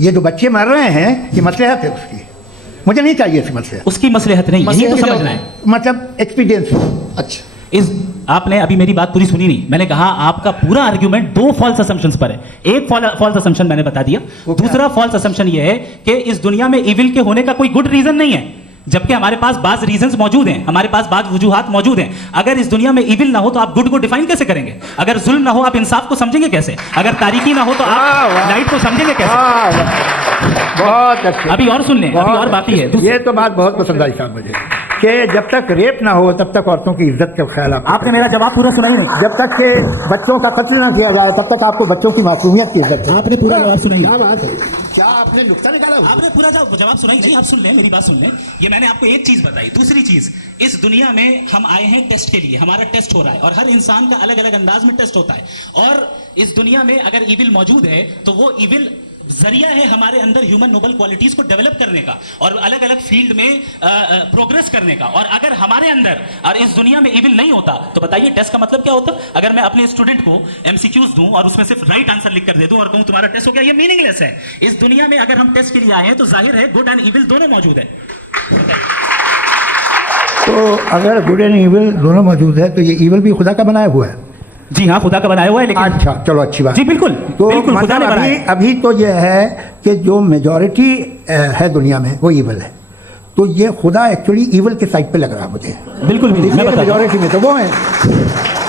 ये जो बच्चे मर रहे हैं ये मसलहत है उसकी, मुझे नहीं चाहिए इसकी मसलहत। उसकी मसलहत नहीं, यही तो समझना है, मतलब एक्सपीरियंस। अच्छा, इस आपने अभी मेरी बात पूरी सुनी नहीं। मैंने कहा आपका पूरा आर्ग्यूमेंट 2 फॉल्स असम्पशंस पर है। एक फॉल्स असम्पशन मैंने बता दिया, दूसरा फॉल्स असम्पशन यह है कि इस दुनिया में इविल के होने का कोई गुड रीजन नहीं है, जबकि हमारे पास बाज रीजंस मौजूद हैं, हमारे पास बाज वजूहात मौजूद हैं। अगर इस दुनिया में इविल ना हो तो आप गुड को डिफाइन कैसे करेंगे? अगर जुल्म ना हो आप इंसाफ को समझेंगे कैसे? अगर तारीकी ना हो तो आप लाइट को समझेंगे कैसे? बहुत अच्छा, अभी और सुन लें, अभी और बाकी है। ये तो बात बहुत पसंद आई साहब मुझे कि जब तक रेप ना हो तब तक औरतों की इज्जत का ख्याल आपने मेरा जवाब पूरा सुना ही नहीं। जब तक के बच्चों का कत्ल ना किया जाए तब तक आपको बच्चों की मासूमियत की इज्जत है। आपने पूरा जवाब सुना ही क्या बात है, क्या आपने नुक्ता निकाला? आपने पूरा जवाब सुना ही नहीं। आप सुन लें, मेरी बात सुन लें। ये मैंने आपको एक चीज बताई। दूसरी चीज, इस दुनिया में हम आए हैं टेस्ट के लिए, हमारा टेस्ट हो रहा है और हर इंसान का अलग अलग अंदाज में टेस्ट होता है। और इस दुनिया में अगर इविल मौजूद है तो वो इविल जरिया है हमारे अंदर ह्यूमन नोबल क्वालिटीज को डेवलप करने का और अलग अलग फील्ड में प्रोग्रेस करने का। और अगर हमारे अंदर और इस दुनिया में इविल नहीं होता तो बताइए टेस्ट का मतलब क्या होता? अगर मैं अपने स्टूडेंट को एमसीक्यूज दूं और उसमें सिर्फ राइट आंसर लिख कर दे दूं और कहूं तुम्हारा टेस्ट हो गया, ये मीनिंगलेस है। इस दुनिया में अगर हम टेस्ट के लिए आए हैं तो जाहिर है गुड एंड इविल दोनों मौजूद है। तो अगर गुड एंड इविल दोनों मौजूद है तो ये इविल भी खुदा का बनाया हुआ है? जी हाँ, खुदा का बनाया हुआ है। लेकिन अच्छा, चलो अच्छी बात। जी बिल्कुल, तो बिल्कुल खुदा ने बनाया है। अभी तो ये है कि जो मेजॉरिटी है दुनिया में वो इविल है, तो ये खुदा एक्चुअली इविल के साइड पे लग रहा है मुझे। बिल्कुल भी मैं मेजॉरिटी में तो वो है।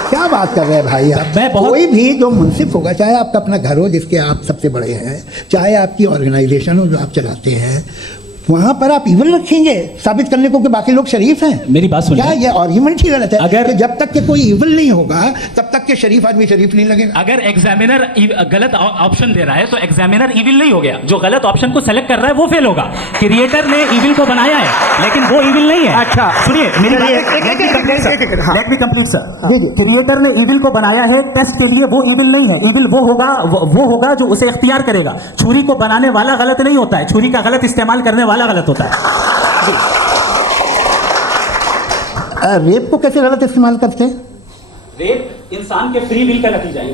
क्या बात कर रहे हैं भाई आप? कोई भी जो मुंसिफ होगा, चाहे आपका अपना घर हो जिसके आप सबसे बड़े हैं, चाहे आपकी ऑर्गेनाइजेशन हो जो आप चलाते हैं, वहां पर आप इविल रखेंगे साबित करने को कि बाकी लोग शरीफ हैं। मेरी बात सुनिए, क्या ये आर्गुमेंट ही गलत है? अगर कि जब तक के कोई इविल नहीं होगा तब तक के शरीफ आदमी शरीफ नहीं लगेगा। अगर एग्जामिनर गलत ऑप्शन दे रहा है तो एग्जामिनर इविल नहीं हो गया, जो गलत ऑप्शन को सेलेक्ट कर रहा है वो फेल होगा। क्रिएटर ने इविल को बनाया है लेकिन वो इविल नहीं है। अच्छा सुनिए मेरी बात, let me complete sir. Creator ने इविल को बनाया है टेस्ट के लिए, वो इविल नहीं है। इविल वो होगा जो उसे इख्तियार करेगा। छुरी को बनाने वाला गलत नहीं होता है, छुरी का गलत इस्तेमाल करने वाला गलत होता है। रेप को कैसे गलत इस्तेमाल करते हैं? रेप इंसान के फ्री विल का नतीजा है।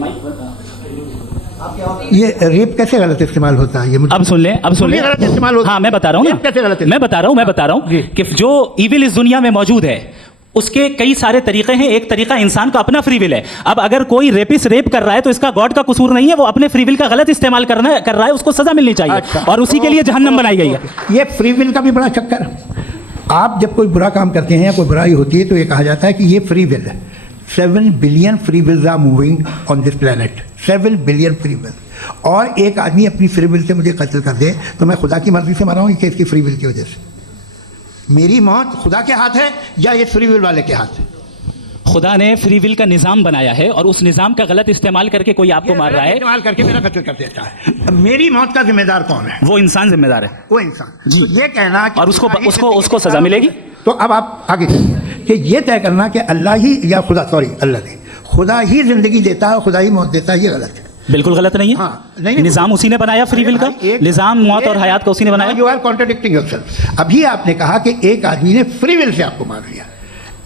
ये रेप कैसे गलत इस्तेमाल होता है? ये अब सुन ले, गलत इस्तेमाल होता है। हाँ मैं बता रहा हूँ ना, कैसे गलत मैं बता रहा हूँ कि जो इविल इस दुनिया में मौजूद है उसके कई सारे तरीके हैं। एक तरीका इंसान का अपना फ्री विल है। अब अगर कोई रेपिस्ट रेप कर रहा है तो इसका गॉड का कसूर नहीं है, वो अपने फ्री विल का गलत इस्तेमाल कर रहा है, उसको सजा मिलनी चाहिए। अच्छा। और उसी के लिए जहन्नम बनाई गई है। ये फ्री विल का भी बड़ा चक्कर। आप जब कोई बुरा काम करते हैं या कोई बुराई होती है तो ये कहा जाता है कि ये फ्री विल है। 7 billion free wills are moving on this planet. 7 billion free will. और एक आदमी अपनी फ्री विल से मुझे कत्ल कर दे तो मैं खुदा की मर्जी से मरा हूँ कि इसकी फ्री विल की वजह से? मेरी मौत खुदा के हाथ है या ये फ्री विल वाले के हाथ है? खुदा ने फ्री विल का निजाम बनाया है और उस निजाम का गलत इस्तेमाल करके कोई आपको मार रहा है, इस्तेमाल करके मेरा कत्ल कर देता है। मेरी मौत का जिम्मेदार कौन है? वो इंसान जिम्मेदार है। वो इंसान। तो ये कहना कि और उसको सजा मिलेगी। तो अब आप आगे चलिए कि ये तय करना कि अल्लाह ही या अल्लाह ने खुदा ही जिंदगी देता है, खुदा ही मौत देता है, ये गलत है। बिल्कुल गलत नहीं है। हाँ, नहीं, निजाम उसी ने बनाया फ्री विल का। निजाम मौत और हयात का उसी ने बनाया। You are contradicting yourself. अभी आपने कहा कि एक आदमी ने फ्री विल से आपको मार दिया,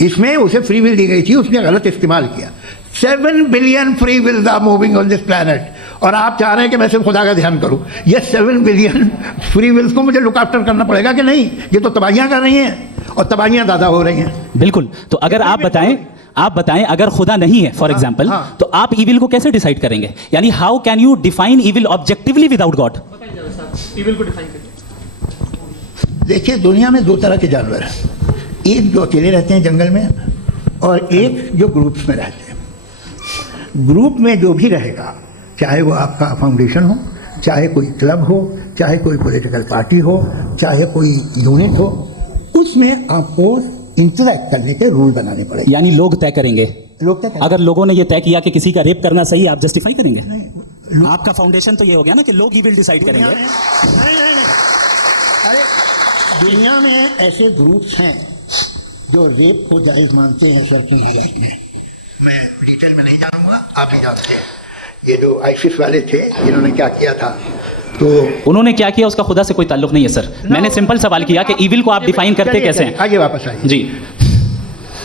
इसमें उसे फ्री विल दी गई थी, उसने गलत इस्तेमाल किया। 7 billion free wills are moving on this planet और आप चाह रहे हैं कि मैं सिर्फ खुदा का ध्यान करूं। ये 7 बिलियन फ्री विल्स को मुझे लुक आफ्टर करना पड़ेगा कि नहीं? ये तो तबाहियां कर रही हैं और तबाहियां ज़्यादा हो रही हैं। बिल्कुल। तो अगर आप बताएं अगर खुदा नहीं है फॉर एग्जाम्पल, तो आप ईविल को कैसे डिसाइड करेंगे? यानी how can you define evil objectively without God? Evil को डिफाइन करिए। देखिए, दुनिया में 2 तरह के जानवर हैं। एक जो अकेले रहते हैं जंगल में और एक जो ग्रुप्स में रहते हैं। ग्रुप में जो भी रहेगा, चाहे वो आपका फाउंडेशन हो, चाहे कोई क्लब हो, चाहे कोई पॉलिटिकल पार्टी हो, चाहे कोई यूनिट हो, उसमें आपको इंटरैक्ट करने के रूल बनाने पड़ेंगे। यानी लोग तय करेंगे। लोग तय करेंगे। अगर लोगों ने ये तय किया कि किसी का रेप करना सही है, आप जस्टिफाई करेंगे? आपका फाउंडेशन तो ये हो गया ना कि लोग ही विल डिसाइड करेंगे। नहीं। अरे दुनिया में ऐसे ग्रुप्स हैं जो रेप को जायज़ मानते हैं सर्टेन हालात में। मैं डिटेल में नहीं जानूंगा, आप भी जानते हैं। ये जो आईसिस वाले थे, इन्होंने क्या किया था, तो उन्होंने क्या किया उसका खुदा से कोई ताल्लुक नहीं है सर। मैंने सिंपल सवाल किया कि ईविल को आप डिफाइन करते कैसे हैं? आगे वापस आइए जी।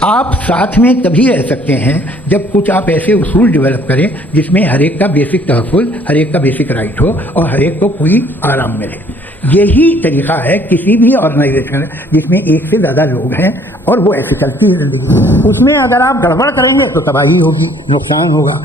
आप साथ में तभी रह सकते हैं जब कुछ आप ऐसे उसूल डेवलप करें जिसमें हर एक का बेसिक तहफ़्फ़ुज़, हर एक का बेसिक राइट हो और हर एक को पूरी आराम मिले। यही तरीका है किसी भी ऑर्गेनाइजेशन जिसमें एक से ज़्यादा लोग हैं और वो ऐसे चलती है ज़िंदगी। उसमें अगर आप गड़बड़ करेंगे तो तबाही होगी, नुकसान होगा,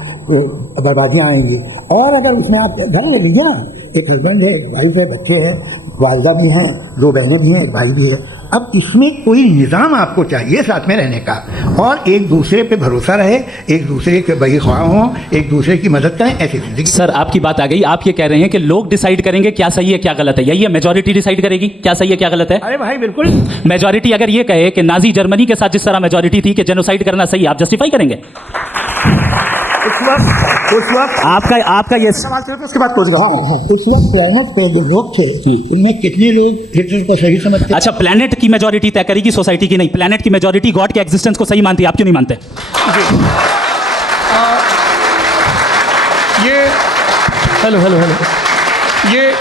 बर्बादियाँ आएंगी। और अगर उसमें आप घर ले लीजिए ना, एक हस्बैंड है, एक वाइफ है, बच्चे हैं, वालदा भी हैं, 2 बहनें भी हैं, एक भाई भी है। अब इसमें कोई निज़ाम आपको चाहिए साथ में रहने का और एक दूसरे पे भरोसा रहे, एक दूसरे के बहीख्वाह हों, एक दूसरे की मदद करें, ऐसी जिंदगी। सर आपकी बात आ गई। आप ये कह रहे हैं कि लोग डिसाइड करेंगे क्या सही है क्या गलत है, यही है? मेजॉरिटी डिसाइड करेगी क्या सही है क्या गलत है? अरे भाई बिल्कुल। मेजॉरिटी अगर ये कहे कि नाजी जर्मनी के साथ जिस तरह मेजॉरिटी थी कि जेनोसाइड करना सही, आप जस्टिफाई करेंगे? उस वक्त आपका ये सवाल करें तो उसके बाद क्लोज करो। उस वक्त प्लैनेट पे जो लोग थे उनमें कितने लोग हिटलर को सही समझते? अच्छा, प्लेनेट की मेजॉरिटी तय करेगी, सोसाइटी की नहीं। प्लेनेट की मेजॉरिटी गॉड के एग्जिस्टेंस को सही मानती है, आप क्यों नहीं मानते? ये हेलो ये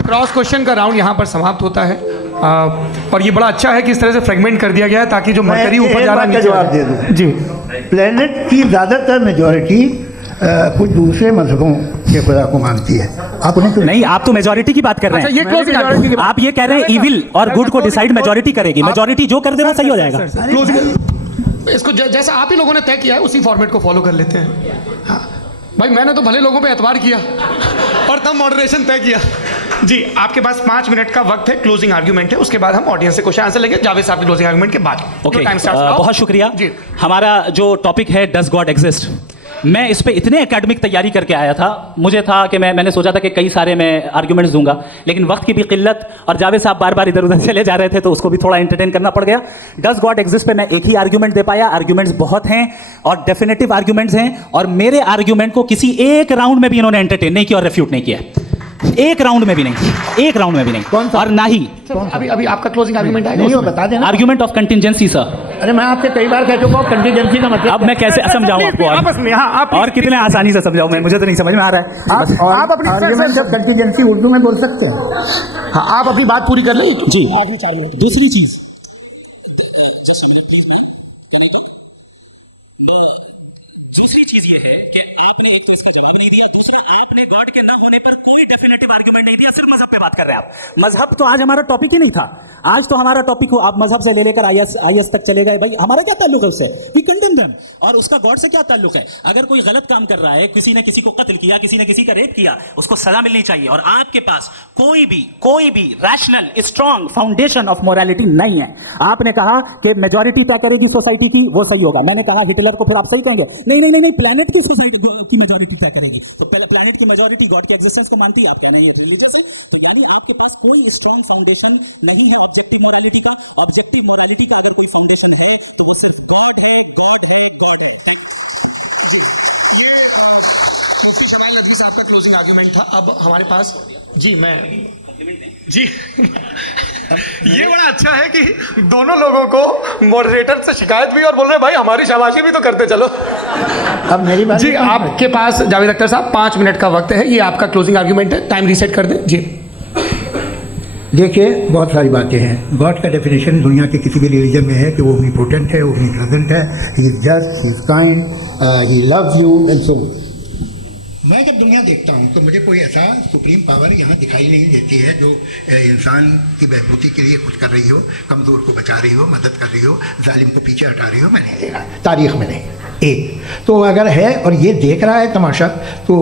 क्रॉस क्वेश्चन का राउंड यहाँ पर समाप्त होता है। और ये बड़ा अच्छा है कि इस तरह से फ्रेगमेंट कर दिया गया है ताकि जो मरकरी ऊपर जा रहा है जवाब दे दूं। जी। प्लेनेट की ज़्यादातर मेजॉरिटी कुछ दूसरे मजहबों के खुदा को मानती है। आप उन्हें नहीं, आप तो मेजॉरिटी की बात कर रहे हैं। अच्छा, ये क्लोजिंग आप ये कह रहे हैं ईविल और गुड को डिसाइड मेजॉरिटी करेगी। मेजॉरिटी जो कर देगा सही हो जाएगा। इसको जैसा आप ही लोगों ने तय किया है उसी फॉर्मेट को फॉलो कर लेते हैं। हाँ भाई, मैंने तो भले लोगों पे एतबार किया और तब मॉडरेशन तय किया। जी, आपके पास 5 मिनट का वक्त है, क्लोजिंग आर्ग्यूमेंट है, उसके बाद हम ऑडियंस से क्वेश्चन आंसर लेंगे जावेद साहब के क्लोजिंग आर्ग्यूमेंट के बाद। Okay, time start. बहुत शुक्रिया जी। हमारा जो टॉपिक है डज गॉड एग्जिस्ट, मैं इस पे इतने एकेडमिक तैयारी करके आया था। मुझे था कि मैंने सोचा था कि कई सारे मैं आर्ग्यूमेंट्स दूंगा, लेकिन वक्त की भी किल्लत और जावेद साहब बार बार इधर उधर चले जा रहे थे तो उसको भी थोड़ा एंटरटेन करना पड़ गया। डज गॉड एग्जिस्ट पे मैं एक ही आर्ग्यूमेंट दे पाया। आर्ग्यूमेंट्स बहुत हैं और डेफिनेटिव आर्ग्यूमेंट्स हैं और मेरे आर्ग्यूमेंट को किसी एक राउंड में भी इन्होंने एंटरटेन नहीं किया और रेफ्यूट नहीं किया। एक राउंड में भी नहीं। कौन सा? और ना ही अभी आपका क्लोजिंग आर्ग्यूमेंट आएगा। नहीं, वो बता देना। Argument of contingency sir. अरे मैं आपसे कई बार कह चुका हूँ कंटीजेंसी का मतलब। अब मैं कैसे समझाऊं आपको? आपस में हाँ, आप और कितने आसानी से समझाऊं मैं, मुझे तो नहीं समझ में आ रहा है। आप अपनी आर्ग्यूमेंट ऑफ कंटीजेंसी उर्दू में बोल सकते हैं। हाँ, आप अपनी बात पूरी कर लें जी। दूसरी चीज, ये है कि आपने एक तो इसका जवाब नहीं दिया, दूसरा आपने गॉड के ना होने पर कोई डेफिनेटिव आर्गुमेंट नहीं दिया, सिर्फ मजहब पे बात कर रहे हैं आप। मजहब तो आज हमारा टॉपिक ही नहीं था। आज तो हमारा टॉपिक हो, आप मजहब से ले लेकर आईएस तक चले गए, भाई हमारा क्या ताल्लुक है उससे? We condemn them. और उसका गॉड से क्या ताल्लुक है? अगर कोई गलत काम कर रहा है, किसी ने किसी को कत्ल किया, किसी ने किसी का रेप किया, उसको सजा मिलनी चाहिए। और आपके पास कोई भी rational strong foundation of morality नहीं है। आपने कहा कि मेजॉरिटी क्या करेगी सोसाइटी की, वो सही होगा। मैंने कहा हिटलर को फिर आप सही कहेंगे? नहीं, प्लेनेट की सोसाइटी की मेजॉरिटी क्या करेगी? तो प्लेनेट की मेजॉरिटी गॉड के एग्जिस्टेंस को मानती है, आप कहने रिलीजियस है। तो यानी आपके पास कोई स्ट्रॉन्ग फाउंडेशन नहीं है ऑब्जेक्टिव मोरालिटी का। ऑब्जेक्टिव मोरालिटी का अगर कोई फाउंडेशन है तो वो सिर्फ गॉड है। ये मुफ्ती शमाइल नदवी साहब का क्लोजिंग आर्गुमेंट था। अब हमारे पास जी ये बड़ा अच्छा है कि दोनों लोगों को मॉडरेटर से शिकायत भी और बोल रहे भाई हमारी शाबाशी भी तो करते चलो। अब मेरी बात जी आपके पास जावेद अख्तर साहब 5 मिनट का वक्त है, ये आपका क्लोजिंग आर्गुमेंट है, टाइम रीसेट कर दें जी। देखिए, बहुत सारी बातें हैं। गॉड का डेफिनेशन दुनिया के किसी भी रिलीजन में है कि वो ओमनीपोटेंट है, ओमनीप्रेजेंट है, he is just, he is kind, he loves you and so. मैं जब दुनिया देखता हूँ तो मुझे कोई ऐसा सुप्रीम पावर यहाँ दिखाई नहीं देती है जो इंसान की बहबूदी के लिए कुछ कर रही हो, कमज़ोर को बचा रही हो, मदद कर रही हो, जालिम को पीछे हटा रही हो। मैंने देखा तारीख में नहीं। एक तो अगर है और ये देख रहा है तमाशा, तो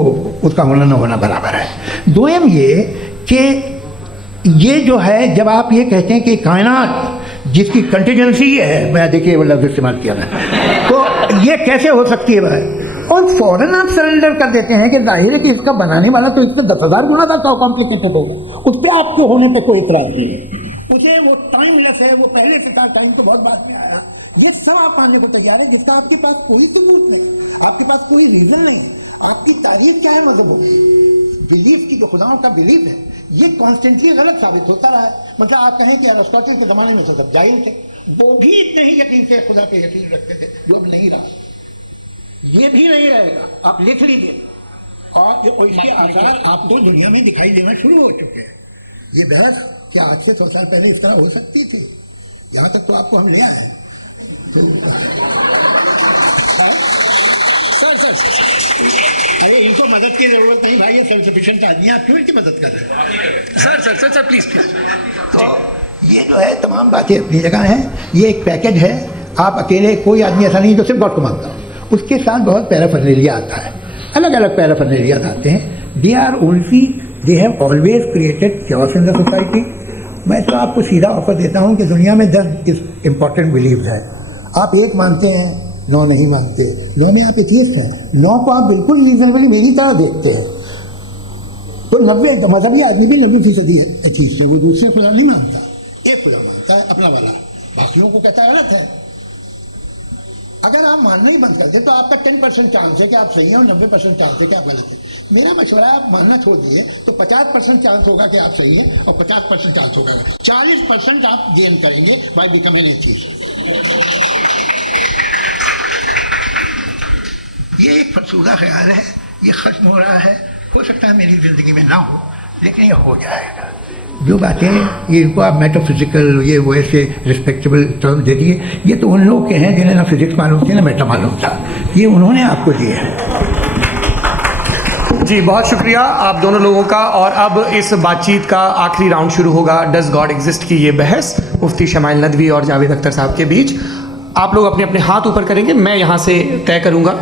उसका होना न होना बराबर है। दोयम ये कि ये जो है, जब आप ये कहते हैं कि कायनात जिसकी कंटीजेंसी है, मैं देखिए वो लफ्ज़ इस्तेमाल किया मैं, तो ये कैसे हो सकती है भाई? और फौरन आप सरेंडर कर देते हैं कि जाहिर है कि इसका बनाने वाला तो इससे 10,000 गुना ज़्यादा कॉम्प्लिकेटेड होगा, उस पर आपके होने पे कोई इतराज़ नहीं है। उसे वो टाइमलेस है, वो पहले से था, टाइम तो बहुत बाद में आया। ये सब आप मानने को तैयार है जिसका आपके पास कोई सबूत नहीं, आपके पास कोई रीजन नहीं। आपकी तारीफ क्या है मजहबों की? बिलीफ की, जो खुदाओं का बिलीफ है, ये कॉन्स्टेंटली गलत साबित होता रहा है। मतलब आप कहें कि अरिस्टोटल के ज़माने में सब जाहिल थे, वो भी इतने ही यकीन से खुदा पे यकीन रखते थे, जो अब नहीं रहा। ये भी नहीं रहेगा, आप लिख लीजिए। और इसके आसार आपको दुनिया में दिखाई देना शुरू हो चुके हैं। ये बहस क्या आज से 100 साल पहले इस तरह हो सकती थी? यहाँ तक तो आपको हम ले आए। तो सर अरे इनको मदद की जरूरत नहीं भाई, ये सेल्फ सफिशिएंट आदमी, आप क्यों इनकी मदद कर रहे हैं? Sir please. तो ये जो है तमाम बातें अपनी जगह हैं। ये एक पैकेज है। आप अकेले, कोई आदमी ऐसा नहीं जो सिर्फ गॉड को मानता हो, उसके साथ बहुत पैराफर्नेलिया आता है, अलग अलग पैराफर्नेलिया आते हैं। They are only, they have always created choice in the society. मैं तो आपको सीधा ऑफर देता हूँ कि दुनिया में 10 इम्पॉर्टेंट बिलीव्स है। आप एक मानते हैं, 9 नहीं मानते। 9 में आप एथियस्ट हैं, 9 को आप बिल्कुल रीजनेबली मेरी तरह देखते हैं। तो 90 मजहबी आदमी भी 90% एथियस्ट है, वो दूसरे खुदा नहीं मानता, एक खुदा मानता है अपना वाला, बाकियों को कहता है गलत है। अगर आप मानना ही बंद कर दे तो आपका 10% चांस है कि आप सही हैं और 90% चांस है कि आप गलत हैं। मेरा मशवरा है, आप मानना छोड़ दिए तो 50% चांस होगा कि आप सही हैं और 50% चांस होगा, 40% आप गेन करेंगे बाय बिकमिंग एथियस्ट। ये एक फरसूदा ख्याल है, ये खत्म हो रहा है। हो सकता है मेरी जिंदगी में ना हो, लेकिन ये हो जाएगा। जो बातें ये इनको आप मेटाफिजिकल, ये वो ऐसे रिस्पेक्टेबल टर्म दे दिए, ये तो उन लोग के हैं जिन्हें ना फिजिक्स मालूम थी ना मेटा मालूम था, ये उन्होंने आपको दिए हैं। जी बहुत शुक्रिया आप दोनों लोगों का। और अब इस बातचीत का आखिरी राउंड शुरू होगा, डज गॉड एग्जिस्ट की ये बहस मुफ्ती शमाइल नदवी और जावेद अख्तर साहब के बीच। आप लोग अपने अपने हाथ ऊपर करेंगे, मैं यहाँ से तय करूँगा।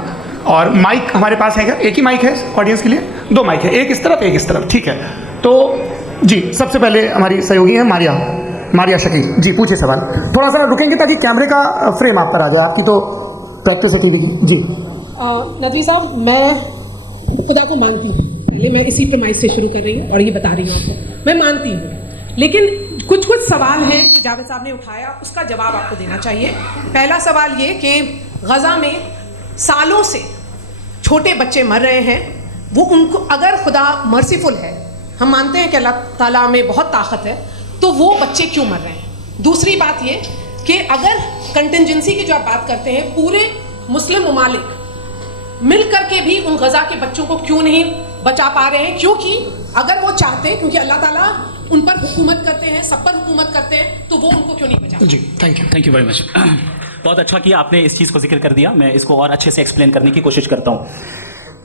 और माइक हमारे पास है क्या? एक ही माइक है ऑडियंस के लिए? 2 माइक है, एक इस तरफ एक इस तरफ, ठीक है। तो जी सबसे पहले हमारी सहयोगी है मारिया शकील जी, पूछिए सवाल। थोड़ा सा रुकेंगे ताकि कैमरे का फ्रेम आप पर आ जाए, आपकी तो प्रैक्टिस है टीवी की। जी नदवी साहब, मैं खुदा को मानती हूँ, पहले मैं इसी प्रमाइस से शुरू कर रही हूँ और ये बता रही हूँ आपको, मैं मानती हूँ। लेकिन कुछ सवाल हैं जो जावेद साहब ने उठाया, उसका जवाब आपको देना चाहिए। पहला सवाल ये कि गज़ा में सालों से छोटे बच्चे मर रहे हैं, वो उनको, अगर खुदा मर्सीफुल है, हम मानते हैं कि अल्लाह ताला में बहुत ताकत है, तो वो बच्चे क्यों मर रहे हैं? दूसरी बात ये कि अगर कंटिजेंसी की जो आप बात करते हैं, पूरे मुस्लिम ममालिक मिल करके भी उन गज़ा के बच्चों को क्यों नहीं बचा पा रहे हैं? क्योंकि अगर वो चाहते, क्योंकि अल्लाह ताला उन पर हुकूमत करते हैं, सब पर हुकूमत करते हैं, तो वो उनको क्यों नहीं बचा? जी थैंक यू वेरी मच। बहुत अच्छा किया आपने इस चीज़ को जिक्र कर दिया, मैं इसको और अच्छे से एक्सप्लेन करने की कोशिश करता हूँ।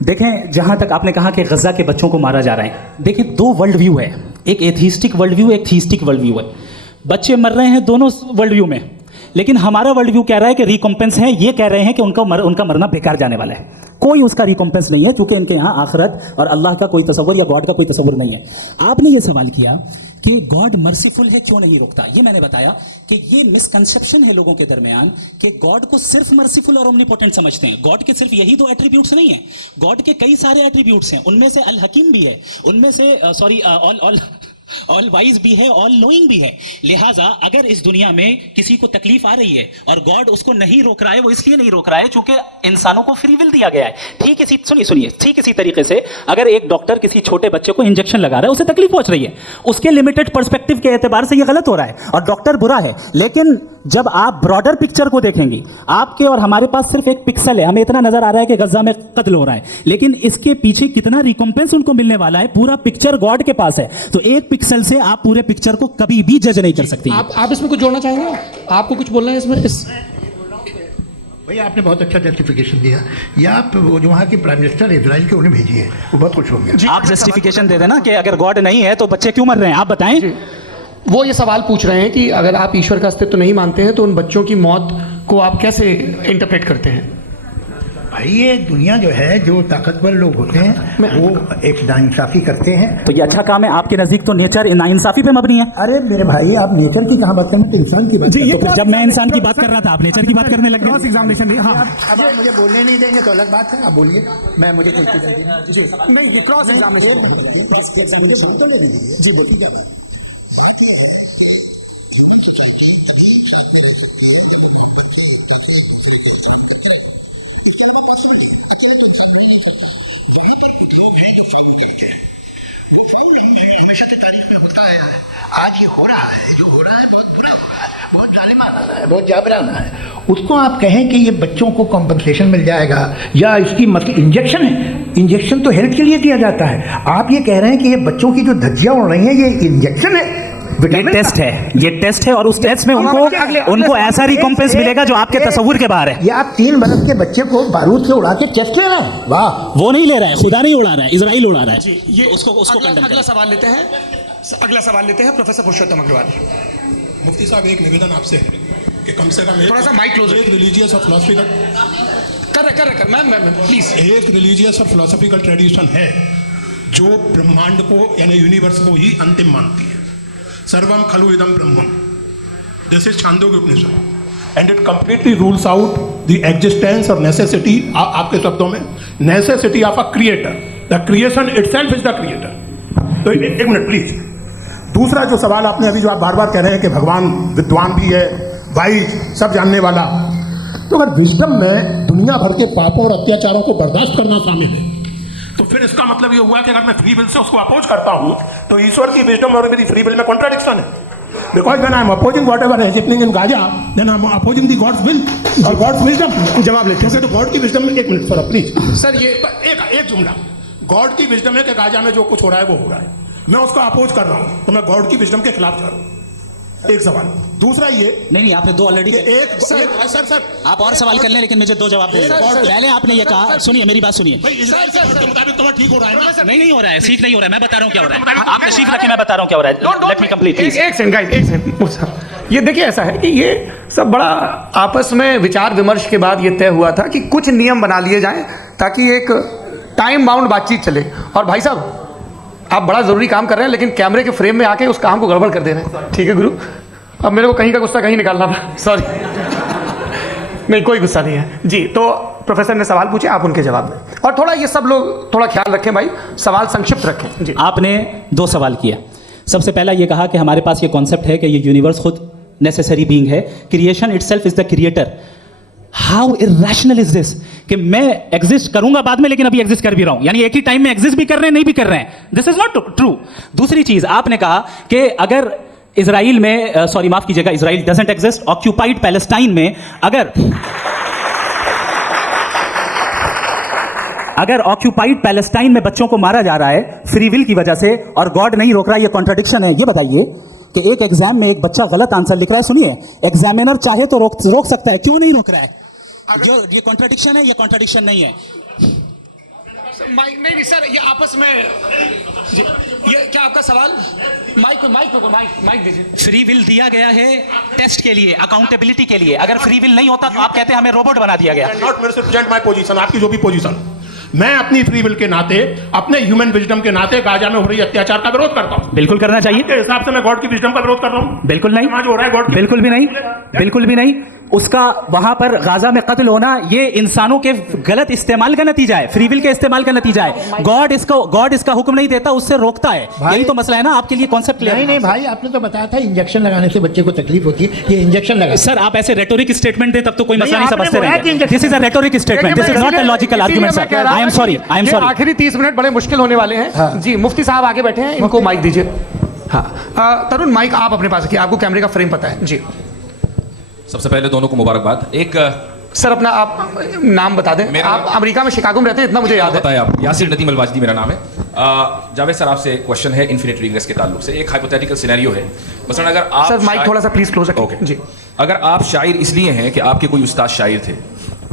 देखें, जहाँ तक आपने कहा कि गज़ा के बच्चों को मारा जा रहा है, देखिए 2 वर्ल्ड व्यू है, एक एथिस्टिक वर्ल्ड व्यू, एक थीस्टिक वर्ल्ड व्यू है। बच्चे मर रहे हैं दोनों वर्ल्ड व्यू में, लेकिन हमारा वर्ल्ड व्यू कह रहा है कि रिकॉम्पेंस है, ये कह रहे हैं कि उनका मरना बेकार जाने वाला है। कोई उसका रिकॉम्पेंस नहीं है, क्योंकि इनके यहाँ आखिरत और अल्लाह का कोई तसव्वुर या गॉड का कोई तसव्वुर नहीं है। आपने ये सवाल किया कि गॉड मर्सीफुल है, क्यों नहीं रोकता। ये मैंने बताया कि ये मिसकंसेप्शन है लोगों के दरमियान कि गॉड को सिर्फ मर्सीफुल और ओमनीपोटेंट समझते हैं। गॉड के सिर्फ यही 2 एट्रीब्यूट्स नहीं है, गॉड के कई सारे एट्रीब्यूट्स हैं। उनमें से अल हकीम भी है, उनमें से ऑल वाइज भी है, ऑल नोइंग भी है। लिहाजा अगर इस दुनिया में किसी को तकलीफ आ रही है और गॉड उसको नहीं रोक रहा है, वो इसलिए नहीं रोक रहा है क्योंकि इंसानों को फ्री विल दिया गया है। ठीक इसी सुनिए ठीक इसी तरीके से अगर एक डॉक्टर किसी छोटे बच्चे को इंजेक्शन लगा रहा है, उसे तकलीफ पहुंच रही है, उसके लिमिटेड पर्सपेक्टिव के एतबार से ये गलत हो रहा है और डॉक्टर बुरा है। लेकिन जब आप ब्रॉडर पिक्चर को देखेंगे, आपके और हमारे पास सिर्फ एक पिक्सल है, हमें इतना नजर आ रहा है कि गजा में कत्ल हो रहा है, लेकिन इसके पीछे कितना रिकॉम्पेंस उनको मिलने वाला है, पूरा पिक्चर गॉड के पास है। तो एक पिक्सल से आप पूरे पिक्चर को कभी भी जज नहीं कर सकती। आप इसमें कुछ जोड़ना चाहेंगे? आपको कुछ बोलना है इसमें? भैया आपने बहुत अच्छा जस्टिफिकेशन दिया, या आप वो जो वहाँ के प्राइम मिनिस्टर इजराइल के उन्हें भेजिए, वो बहुत खुश होंगे। आप जस्टिफिकेशन दे देना कि अगर गॉड नहीं है तो बच्चे क्यों मर रहे हैं, आप बताएं। वो ये सवाल पूछ रहे हैं कि अगर आप ईश्वर का अस्तित्व नहीं मानते हैं तो उन बच्चों की मौत को आप कैसे इंटरप्रेट करते हैं? भाई ये दुनिया जो है, जो ताकतवर लोग होते हैं वो एक नाइंसाफी करते हैं। तो ये अच्छा काम है, आपके नजदीक तो नेचर नाइंसाफी पे मबनी है। अरे मेरे भाई, आप नेचर की कहाँ बात करें, तो इंसान की बात जी, तो फिर जब मैं इंसान की बात कर रहा था आप नेचर की बात करने लग गए। एग्जामिनेशन अब आप मुझे बोलने नहीं देंगे तो अलग बात है, आप बोलिए, मैं मुझे कोई चीज़ नहीं, ये क्रॉस एग्जामिनेशन जी देखिए। हमेशा से तारीख में होता आया है, आज ये हो रहा है, जो हो रहा है बहुत बुरा हो रहा है, बहुत जालिमाना है, बहुत जाबराना है। उसको आप कहें कि ये बच्चों को कॉम्पनसेशन मिल जाएगा या इसकी मतलब इंजेक्शन है, इंजेक्शन तो हेल्थ के लिए दिया जाता है। आप ये कह रहे हैं कि ये बच्चों की जो धज्जियां उड़ रही हैं ये इंजेक्शन है, ये टेस्ट है, ये टेस्ट है और उस टेस्ट में उनको ऐसा रिकॉम्पेंस मिलेगा जो आपके तस्वुर के बाहर है। ये आप 3 बरस के बच्चे को बारूद से उड़ा के टेस्ट ले रहे हैं, वाह। वो नहीं ले रहा है, खुदा नहीं उड़ा रहा है, इजराइल उड़ा रहा है। ये उसको अगला सवाल लेते हैं, प्रोफेसर पुरुषोत्तम अग्रवाल। मुफ्ती साहब, एक निवेदन आपसे है कि कम से कम थोड़ा सा माइक क्लोज, एक रिलीजियस और फिलोसफिकल प्लीज, एक रिलीजियस और फिलोसफिकल ट्रेडिशन है जो ब्रह्मांड को यानी यूनिवर्स को ही अंतिम मानती है। सर्वम खलु इदम ब्रह्मम, this is Chandogya Upanishad and it completely rules out the existence और नेसेसिटी, आपके शब्दों में necessity of a creator, the creation itself is the creator. तो एक मिनट प्लीज। दूसरा जो सवाल आपने अभी जो आप बार बार कह रहे हैं कि भगवान विद्वान भी है, वाइज, सब जानने वाला, तो अगर विजडम में दुनिया भर के पापों और अत्याचारों को बर्दाश्त करना शामिल है, तो फिर इसका मतलब ये हुआ कि अगर मैं फ्री विल से उसको अपोज करता हूं तो ईश्वर की विजडम और मेरी फ्री विल में कॉन्ट्राडिक्शन है। Because when I am opposing whatever is happening in Gaza, then I am opposing the God's will or God's wisdom. जवाब लेते हैं तो गॉड की विजडम में, एक मिनट सर प्लीज सर, ये एक जुमला, गॉड की विजडम है कि गाजा में जो कुछ हो रहा है वो हो रहा है, मैं उसको अपोज कर रहा हूं तो मैं गॉड की विजडम के खिलाफ जा रहा हूं। एक सवाल। दूसरा ये नहीं, आपने 2 ऑलरेडी। सर आप और सवाल कर लें, लेकिन मुझे 2 जवाब दें। पहले आपने ये कहा, सुनिए मेरी बात सुनिए। के मुताबिक तो ठीक हो रहा है ना? नहीं हो रहा है, सीख नहीं हो रहा है, मैं बता रहा हूँ क्या हो रहा है। आप तशरीफ रखिए, मैं बता रहा हूँ क्या हो रहा है। Let me complete please. एक सेकंड, ये देखिए ऐसा है कि ये सब बड़ा आपस में विचार विमर्श के बाद ये तय हुआ था कि कुछ नियम बना लिए जाएं ताकि एक टाइम बाउंड बातचीत चले। और भाई साहब, आप बड़ा ज़रूरी काम कर रहे हैं लेकिन कैमरे के फ्रेम में आके उस काम को गड़बड़ कर दे रहे हैं। ठीक है गुरु, अब मेरे को कहीं का गुस्सा कहीं निकालना था, सॉरी। नहीं, कोई गुस्सा नहीं है जी। तो प्रोफेसर ने सवाल पूछे, आप उनके जवाब दें, और थोड़ा ये सब लोग थोड़ा ख्याल रखें भाई, सवाल संक्षिप्त रखें जी। आपने 2 सवाल किया। सबसे पहला ये कहा कि हमारे पास ये कॉन्सेप्ट है कि ये यूनिवर्स खुद नेसेसरी बीइंग है, creation itself is the creator. How irrational is this कि मैं एग्जिस्ट करूंगा बाद में, लेकिन अभी एग्जिस्ट कर भी रहा हूं, यानी एक ही टाइम में एग्जिस्ट भी कर रहे हैं, नहीं भी कर रहे हैं। This is not true. दूसरी चीज आपने कहा कि अगर इजराइल में, सॉरी माफ कीजिएगा, Israel doesn't exist, occupied Palestine में अगर ऑक्यूपाइड पैलेस्टाइन में बच्चों को मारा जा रहा है फ्री विल की वजह से और गॉड नहीं रोक रहा है, ये कॉन्ट्रडिक्शन है। ये बताइए कि एक एग्जाम में एक बच्चा गलत आंसर लिख रहा है, सुनिए, एग्जामिनर चाहे तो रोक सकता है, क्यों नहीं रोक रहा है? ये कॉन्ट्रडिक्शन है, ये कॉन्ट्रडिक्शन नहीं है। माइक नहीं सर, ये आपस में जी, ये क्या आपका सवाल? माइक दीजिए। फ्री विल दिया गया है टेस्ट के लिए, अकाउंटेबिलिटी के लिए। अगर फ्री विल नहीं होता तो आप कहते हैं हमें रोबोट बना दिया गया। नॉट मेरे से प्रेजेंट माय पोजीशन, आपकी जो भी पोजीशन, मैं अपनी फ्री विल के नाते, अपने ह्यूमन विजडम के नाते गाजा में हो रही अत्याचार का विरोध करता हूं। बिल्कुल करना चाहिए। के हिसाब से मैं गॉड की विजडम का विरोध कर रहा हूं? बिल्कुल नहीं, समाज हो रहा है गॉड की, बिल्कुल भी नहीं, बिल्कुल भी नहीं। उसका वहां पर गाजा में कत्ल होना ये इंसानों के गलत इस्तेमाल का नतीजा है, फ्री विल के इस्तेमाल का नतीजा है। गॉड इसका हुक्म नहीं देता, उससे रोकता है। यही तो मसला है ना, आपके लिए कॉन्सेप्ट क्लियर नहीं नहीं भाई, आपने तो बताया था इंजेक्शन लगाने से बच्चे को तकलीफ होती है, ये इंजेक्शन लगा। सर आप ऐसे रेटोरिक स्टेटमेंट दे तब तो कोई नहीं, मसला नहीं आपने समझते बोला कि रहेंगे। Injection- this is a rhetoric statement, this is not a logical argument sir. I am sorry, I am sorry. आखिरी 30 मिनट बड़े मुश्किल होने वाले हैं। जी मुफ्ती साहब आगे बैठे हैं, इनको माइक दीजिए। हाँ तरुण, माइक आप अपने पास रखिए, आपको कैमरे का फ्रेम पता है जी। सबसे पहले दोनों को मुबारकबाद। एक सर अपना आप नाम बता दें। आप अमेरिका में शिकागो में रहते हैं, इतना मुझे याद है। बताया आप, यासिर नदीम अलवाजदी मेरा नाम है। जावेद सर आपसे क्वेश्चन है इन्फिनिट रिग्रेस के ताल्लुक से। एक हाइपोथेटिकल सिनेरियो है, मसलन अगर आप सर माइक थोड़ा सा प्लीज क्लोज रखें। ओके जी। अगर आप शायर इसलिए हैं कि आपके कोई उस्ताद शायर थे,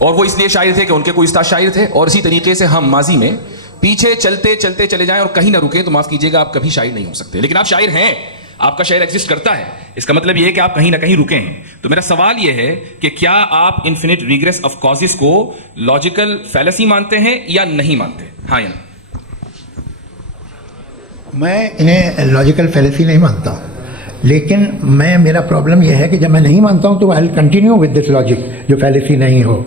और वो इसलिए शायर थे कि उनके कोई उस्ताद शायर थे, और इसी तरीके से हम माजी में पीछे चलते चलते चले जाएं और कहीं ना रुके, तो माफ कीजिएगा आप कभी शायर नहीं हो सकते। लेकिन आप शायर हैं, आपका शायर एग्जिस्ट करता है, इसका मतलब ये है कि आप कहीं ना कहीं रुके हैं। तो मेरा सवाल ये है कि क्या आप इन्फिनिट रिग्रेस ऑफ कॉजेस को लॉजिकल फैलेसी मानते हैं या नहीं मानते? हाँ या नहीं? मैं इन्हें लॉजिकल फैलेसी नहीं मानता हूँ, लेकिन मेरा प्रॉब्लम यह है कि जब मैं नहीं मानता हूँ तो I will continue with this logic जो फैलेसी नहीं हो।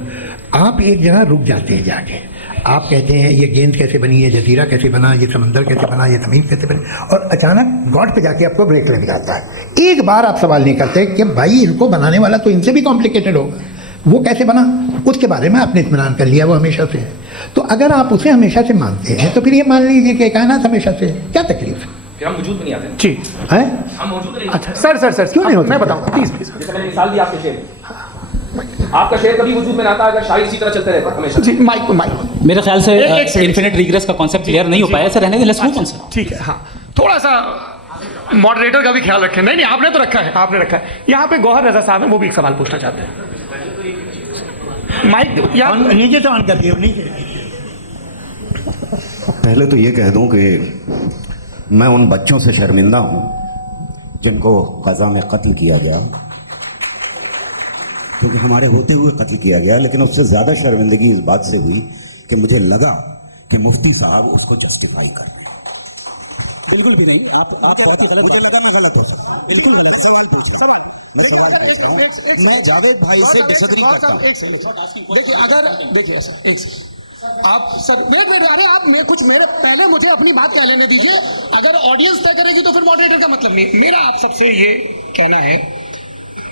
आप एक जगह रुक जाते हैं जाके, आप कहते हैं ये गेंद कैसे बनी, ये जजीरा कैसे बना, ये समंदर कैसे बना, ये ज़मीन कैसे बनी, और अचानक गॉड पे जाके आपको ब्रेक लग जाता है। एक बार आप सवाल नहीं करते कि भाई इनको बनाने वाला तो इनसे भी कॉम्प्लिकेटेड होगा, वो कैसे बना, उसके बारे में आपने इत्मीनान कर लिया, वो हमेशा से है। तो अगर आप उसे हमेशा से मानते हैं तो फिर ये मान लीजिए कि कायनात हमेशा से है, क्या तकलीफ है? फिर हम वजूद में नहीं आते। जी है? हम मौजूद नहीं। अच्छा सर क्यों नहीं होता? मैं बताऊँ प्लीज। जैसे मैंने मिसाल दी आपके शेर, आपका शेर कभी वजूद में ना आता अगर शायर इसी तरह चलते रहते हमेशा। जी माइक मेरे ख्याल से एक सेकंड। इन्फिनिट रिग्रेस का कॉन्सेप्ट क्लियर नहीं हो पाया। सर रहने दें, लेट्स मूव ऑन सर। ठीक है। हाँ थोड़ा सा मॉडरेटर का भी ख्याल रखें। नहीं आपने तो रखा है, आपने रखा है। यहाँ पे गौहर रजा साहब है, वो भी एक सवाल पूछना चाहते हैं। माइक नीचे से ऑन कर दिए, नीचे। पहले तो ये कह दूं कि मैं उन बच्चों से शर्मिंदा हूं जिनको गजा में कत्ल किया गया, क्योंकि हमारे होते हुए कत्ल किया गया। लेकिन उससे ज़्यादा शर्मिंदगी इस बात से हुई कि मुझे लगा कि मुफ्ती साहब उसको जस्टिफाई कर रहे हैं। बिल्कुल भी नहीं, आप बहुत ही गलत, मुझे लगा मैं गलत है, बिल्कुल नहीं। सवाल पूछो, मैं सवाल पूछ रहा हूं। मैं जावेद भाई से डिसएग्री करता हूं। देखिए अगर देखिए सर एक आप सर वेट अरे आप कुछ मेरे पहले मुझे अपनी बात कह लेने दीजिए। अगर ऑडियंस तय करेगी तो फिर मॉडरेटर का मतलब नहीं। मेरा आप सबसे ये कहना है,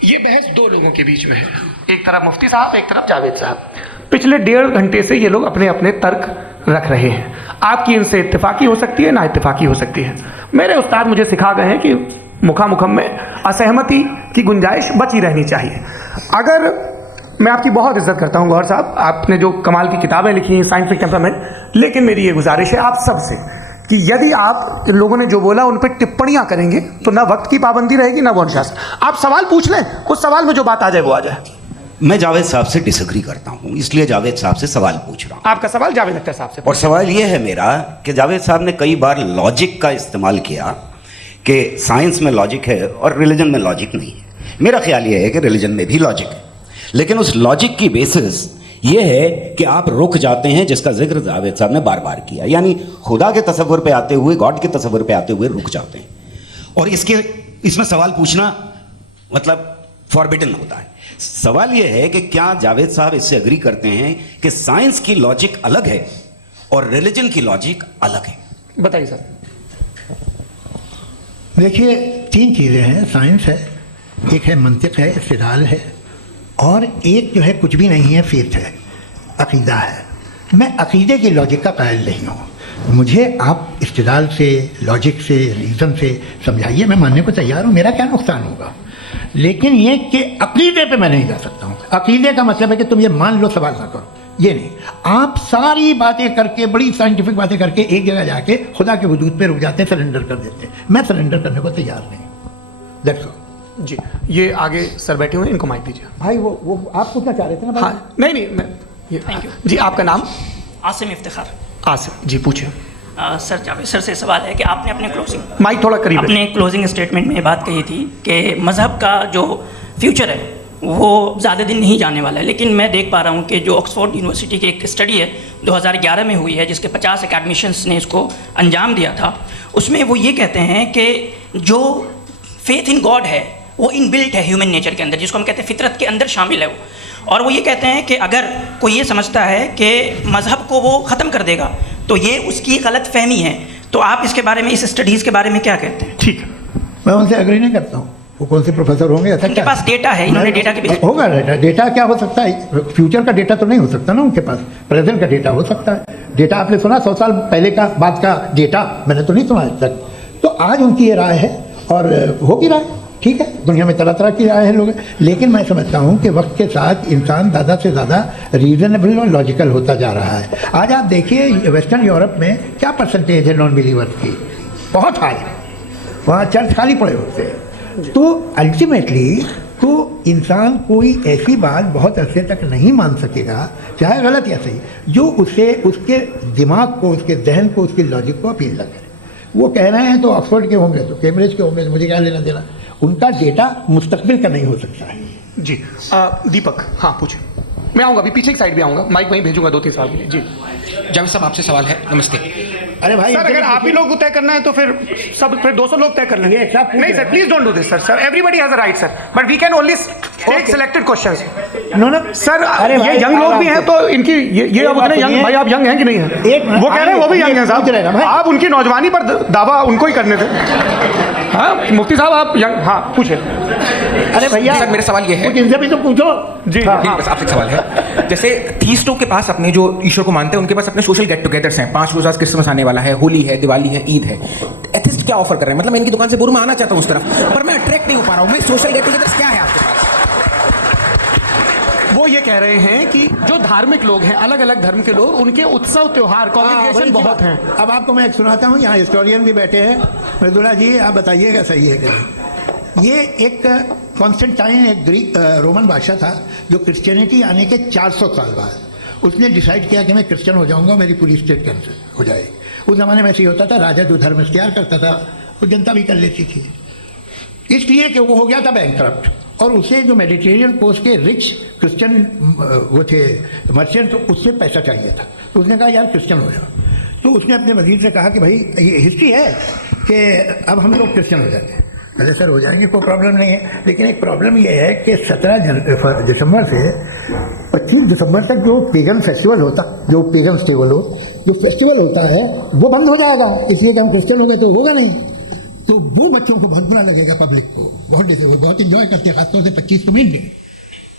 ये बहस दो लोगों के बीच में है, एक तरफ मुफ्ती साहब, एक तरफ जावेद साहब। पिछले 1.5 घंटे से ये लोग अपने अपने तर्क रख रहे हैं। आपकी इनसे इत्तेफाकी हो सकती है, ना इत्तेफाकी हो सकती है। मेरे उस्ताद मुझे सिखा गए हैं कि मुखामुखम में असहमति की गुंजाइश बची रहनी चाहिए। अगर मैं आपकी बहुत इज्जत करता हूँ गौहर साहब, आपने जो कमाल की किताबें लिखी हैं साइंटिफिक टेम्परामेंट, लेकिन मेरी ये गुजारिश है आप सबसे कि यदि आप लोगों ने जो बोला उन पर टिप्पणियां करेंगे तो ना वक्त की पाबंदी रहेगी ना वो अनुशासन। आप सवाल पूछ लें, उस सवाल में जो बात आ जाए वो आ जाए। मैं जावेद साहब से डिसएग्री करता हूं, इसलिए जावेद साहब से सवाल पूछ रहा हूं। आपका सवाल जावेद अख्तर साहब से। और सवाल ये है मेरा कि जावेद साहब ने कई बार लॉजिक का इस्तेमाल किया कि साइंस में लॉजिक है और रिलीजन में लॉजिक नहीं है। मेरा ख्याल ये है कि रिलीजन में भी लॉजिक है, लेकिन उस लॉजिक की बेसिस ये है कि आप रुक जाते हैं, जिसका जिक्र जावेद साहब ने बार बार किया, यानी खुदा के तसव्वुर पे आते हुए, गॉड के तसव्वुर पे आते हुए रुक जाते हैं। और इसमें सवाल पूछना मतलब फॉरबिडन होता है। सवाल यह है कि क्या जावेद साहब इससे एग्री करते हैं कि साइंस की लॉजिक अलग है और रिलीजन की लॉजिक अलग है? बताइए सर। देखिए 3 चीज़ें हैं, साइंस है, एक है मंतिक है, इस्तिदलाल है, और एक जो है कुछ भी नहीं है, फेथ है, अकीदा है। मैं अकीदे की लॉजिक का कायल नहीं हूँ। मुझे आप इस्तिदलाल से, लॉजिक से, रीज़न से समझाइए, मैं मानने को तैयार हूँ, मेरा क्या नुकसान होगा। लेकिन ये कि अकीदे पे मैं नहीं जा सकता हूँ। अकीदे का मतलब है कि तुम ये मान लो, सवाल ना करो, ये नहीं। आप सारी बातें करके, बड़ी साइंटिफिक बातें करके एक जगह जाके खुदा के वजूद पे रुक जाते हैं, सरेंडर कर देते हैं। मैं सरेंडर करने को तैयार नहीं। That's all. जी ये आगे सर बैठे हुए हैं, इनको माइक दीजिए। भाई वो आप पूछना चाह रहे थे ना भाई? हाँ नहीं मैं ये थैंक यू जी। आपका नाम? आसिम इफ्तिखार। आसिफ जी पूछिए। सर जावेद सर से सवाल है कि आपने अपने माइक थोड़ा करीब अपने क्लोजिंग स्टेटमेंट में ये बात कही थी कि मज़हब का जो फ्यूचर है वो ज़्यादा दिन नहीं जाने वाला है, लेकिन मैं देख पा रहा हूँ कि जो ऑक्सफोर्ड यूनिवर्सिटी की एक स्टडी है 2011 में हुई है जिसके 50 एकेडमिशियंस ने इसको अंजाम दिया था, उसमें वो ये कहते हैं कि जो फेथ इन गॉड है वो इनबिल्ट है ह्यूमन नेचर के अंदर, जिसको हम कहते हैं फितरत के अंदर शामिल है वो। और वो ये कहते हैं कि अगर कोई ये समझता है कि मज़हब को वो ख़त्म कर देगा तो ये उसकी गलत फहमी है। तो आप इसके बारे में, इस स्टडीज़ के बारे में क्या कहते हैं? ठीक है, मैं उनसे एग्री नहीं करता हूँ। वो कौन से प्रोफेसर होंगे ऐसा? उनके पास डेटा है, इन्होंने डेटा के बेस होगा। डेटा क्या हो सकता है? फ्यूचर का डेटा तो नहीं हो सकता ना उनके पास, प्रेजेंट का डेटा हो सकता है। डेटा आपने सुना 100 साल पहले का बाद का डेटा? मैंने तो नहीं सुना आज तक। तो आज उनकी ये राय है और होगी राय, ठीक है। दुनिया में तरह तरह की राय है लोग, लेकिन मैं समझता हूँ कि वक्त के साथ इंसान ज़्यादा से ज़्यादा रीजनेबल और लॉजिकल होता जा रहा है। आज आप देखिए वेस्टर्न यूरोप में क्या परसेंटेज है नॉन बिलीवर्स की, बहुत हाई। वहाँ चर्च खाली पड़े होते हैं। तो अल्टीमेटली तो इंसान कोई ऐसी बात बहुत अरसे तक नहीं मान सकेगा, चाहे गलत या सही, जो उसे उसके दिमाग को, उसके जहन को, उसके लॉजिक को अपील लगे। वो कह रहे हैं तो ऑक्सफोर्ड के होंगे तो कैम्ब्रिज के होंगे, मुझे क्या लेना देना। उनका डेटा मुस्तकबिल का नहीं हो सकता है। जी दीपक, हाँ पूछिए। मैं आऊँगा, अभी पीछे की साइड भी आऊँगा, माइक वहीं भेजूंगा 2-3 साल के लिए। जी जावेद साहब आपसे सवाल है। नमस्ते। अरे भाई सर, अगर आप ही लोग को तय करना है तो फिर 200 लोग तय कर लेंगे। नहीं sir, please don't do this sir. Sir everybody has a right sir, but we can only take selected questions. No no sir, अरे ये यंग लोग भी हैं तो इनकी ये अब उतने यंग, भाई आप यंग हैं कि नहीं हैं? वो कह रहे हैं वो भी यंग हैं साहब, आप उनकी नौजवानी पर दावा उनको ही करने थे। हाँ मुफ्ती साहब आप यंग, हाँ पूछे। अरे भैया सर मेरा सवाल ये है, कुछ इनसे भी तो पूछो। जी बस आपसे एक सवाल है। जैसे थीस्टों के पास अपने जो ईश्वर को मानते हैं उनके पास अपने सोशल गेट टुगेदर्स हैं, 5 रोज़ा क्रिसमस आने वाला है, होली है, दिवाली है, ईद है। एथिस्ट क्या ऑफर कर रहे हैं? मतलब मैं इनकी दुकान से बुर में आना चाहता हूँ उस तरफ, पर मैं अट्रैक्ट नहीं हो पा रहा हूँ। मैं सोशल गेट टुगेदर्स क्या है आपके पास? वो ये कह रहे हैं कि जो धार्मिक लोग हैं, अलग अलग धर्म के लोग, उनके उत्सव त्योहार कॉन्ग्रेगेशन बहुत हैं। अब आपको मैं एक सुनाता हूँ, यहाँ हिस्टोरियन भी बैठे हैं। मृदुला जी आप बताइएगा सही है कि नहीं। ये एक कॉन्स्टेंटाइन, एक ग्रीक रोमन बादशाह था जो क्रिश्चियनिटी आने के 400 साल बाद उसने डिसाइड किया कि मैं क्रिश्चियन हो जाऊंगा, मेरी पूरी स्टेट कैंसिल हो जाएगी। उस ज़माने में ऐसे ही होता था, राजा जो धर्म इख्तियार करता था वो जनता भी कर लेती थी, इसलिए कि वो हो गया था बैंकरप्ट। और उसे जो मेडिटेरियन कोस्ट के रिच क्रिश्चियन वो थे मर्चेंट, तो उससे पैसा चाहिए था। तो उसने कहा यार क्रिश्चियन हो जाओ। तो उसने अपने वजीर से कहा कि भाई ये हिस्ट्री है कि अब हम लोग क्रिश्चियन हो जाते हैं। अरे सर हो जाएंगे, कोई प्रॉब्लम नहीं है, लेकिन एक प्रॉब्लम ये है कि 17 दिसंबर से 25 दिसंबर तक जो पेगन फेस्टिवल होता, जो पेगन फेस्टिवल होता है वो बंद हो जाएगा, इसलिए कि हम क्रिश्चियन हो गए तो होगा नहीं। तो वो बच्चों को बहुत बुरा लगेगा, पब्लिक को बहुत इंजॉय करते हैं, खासतौर से 25 मिनट डे।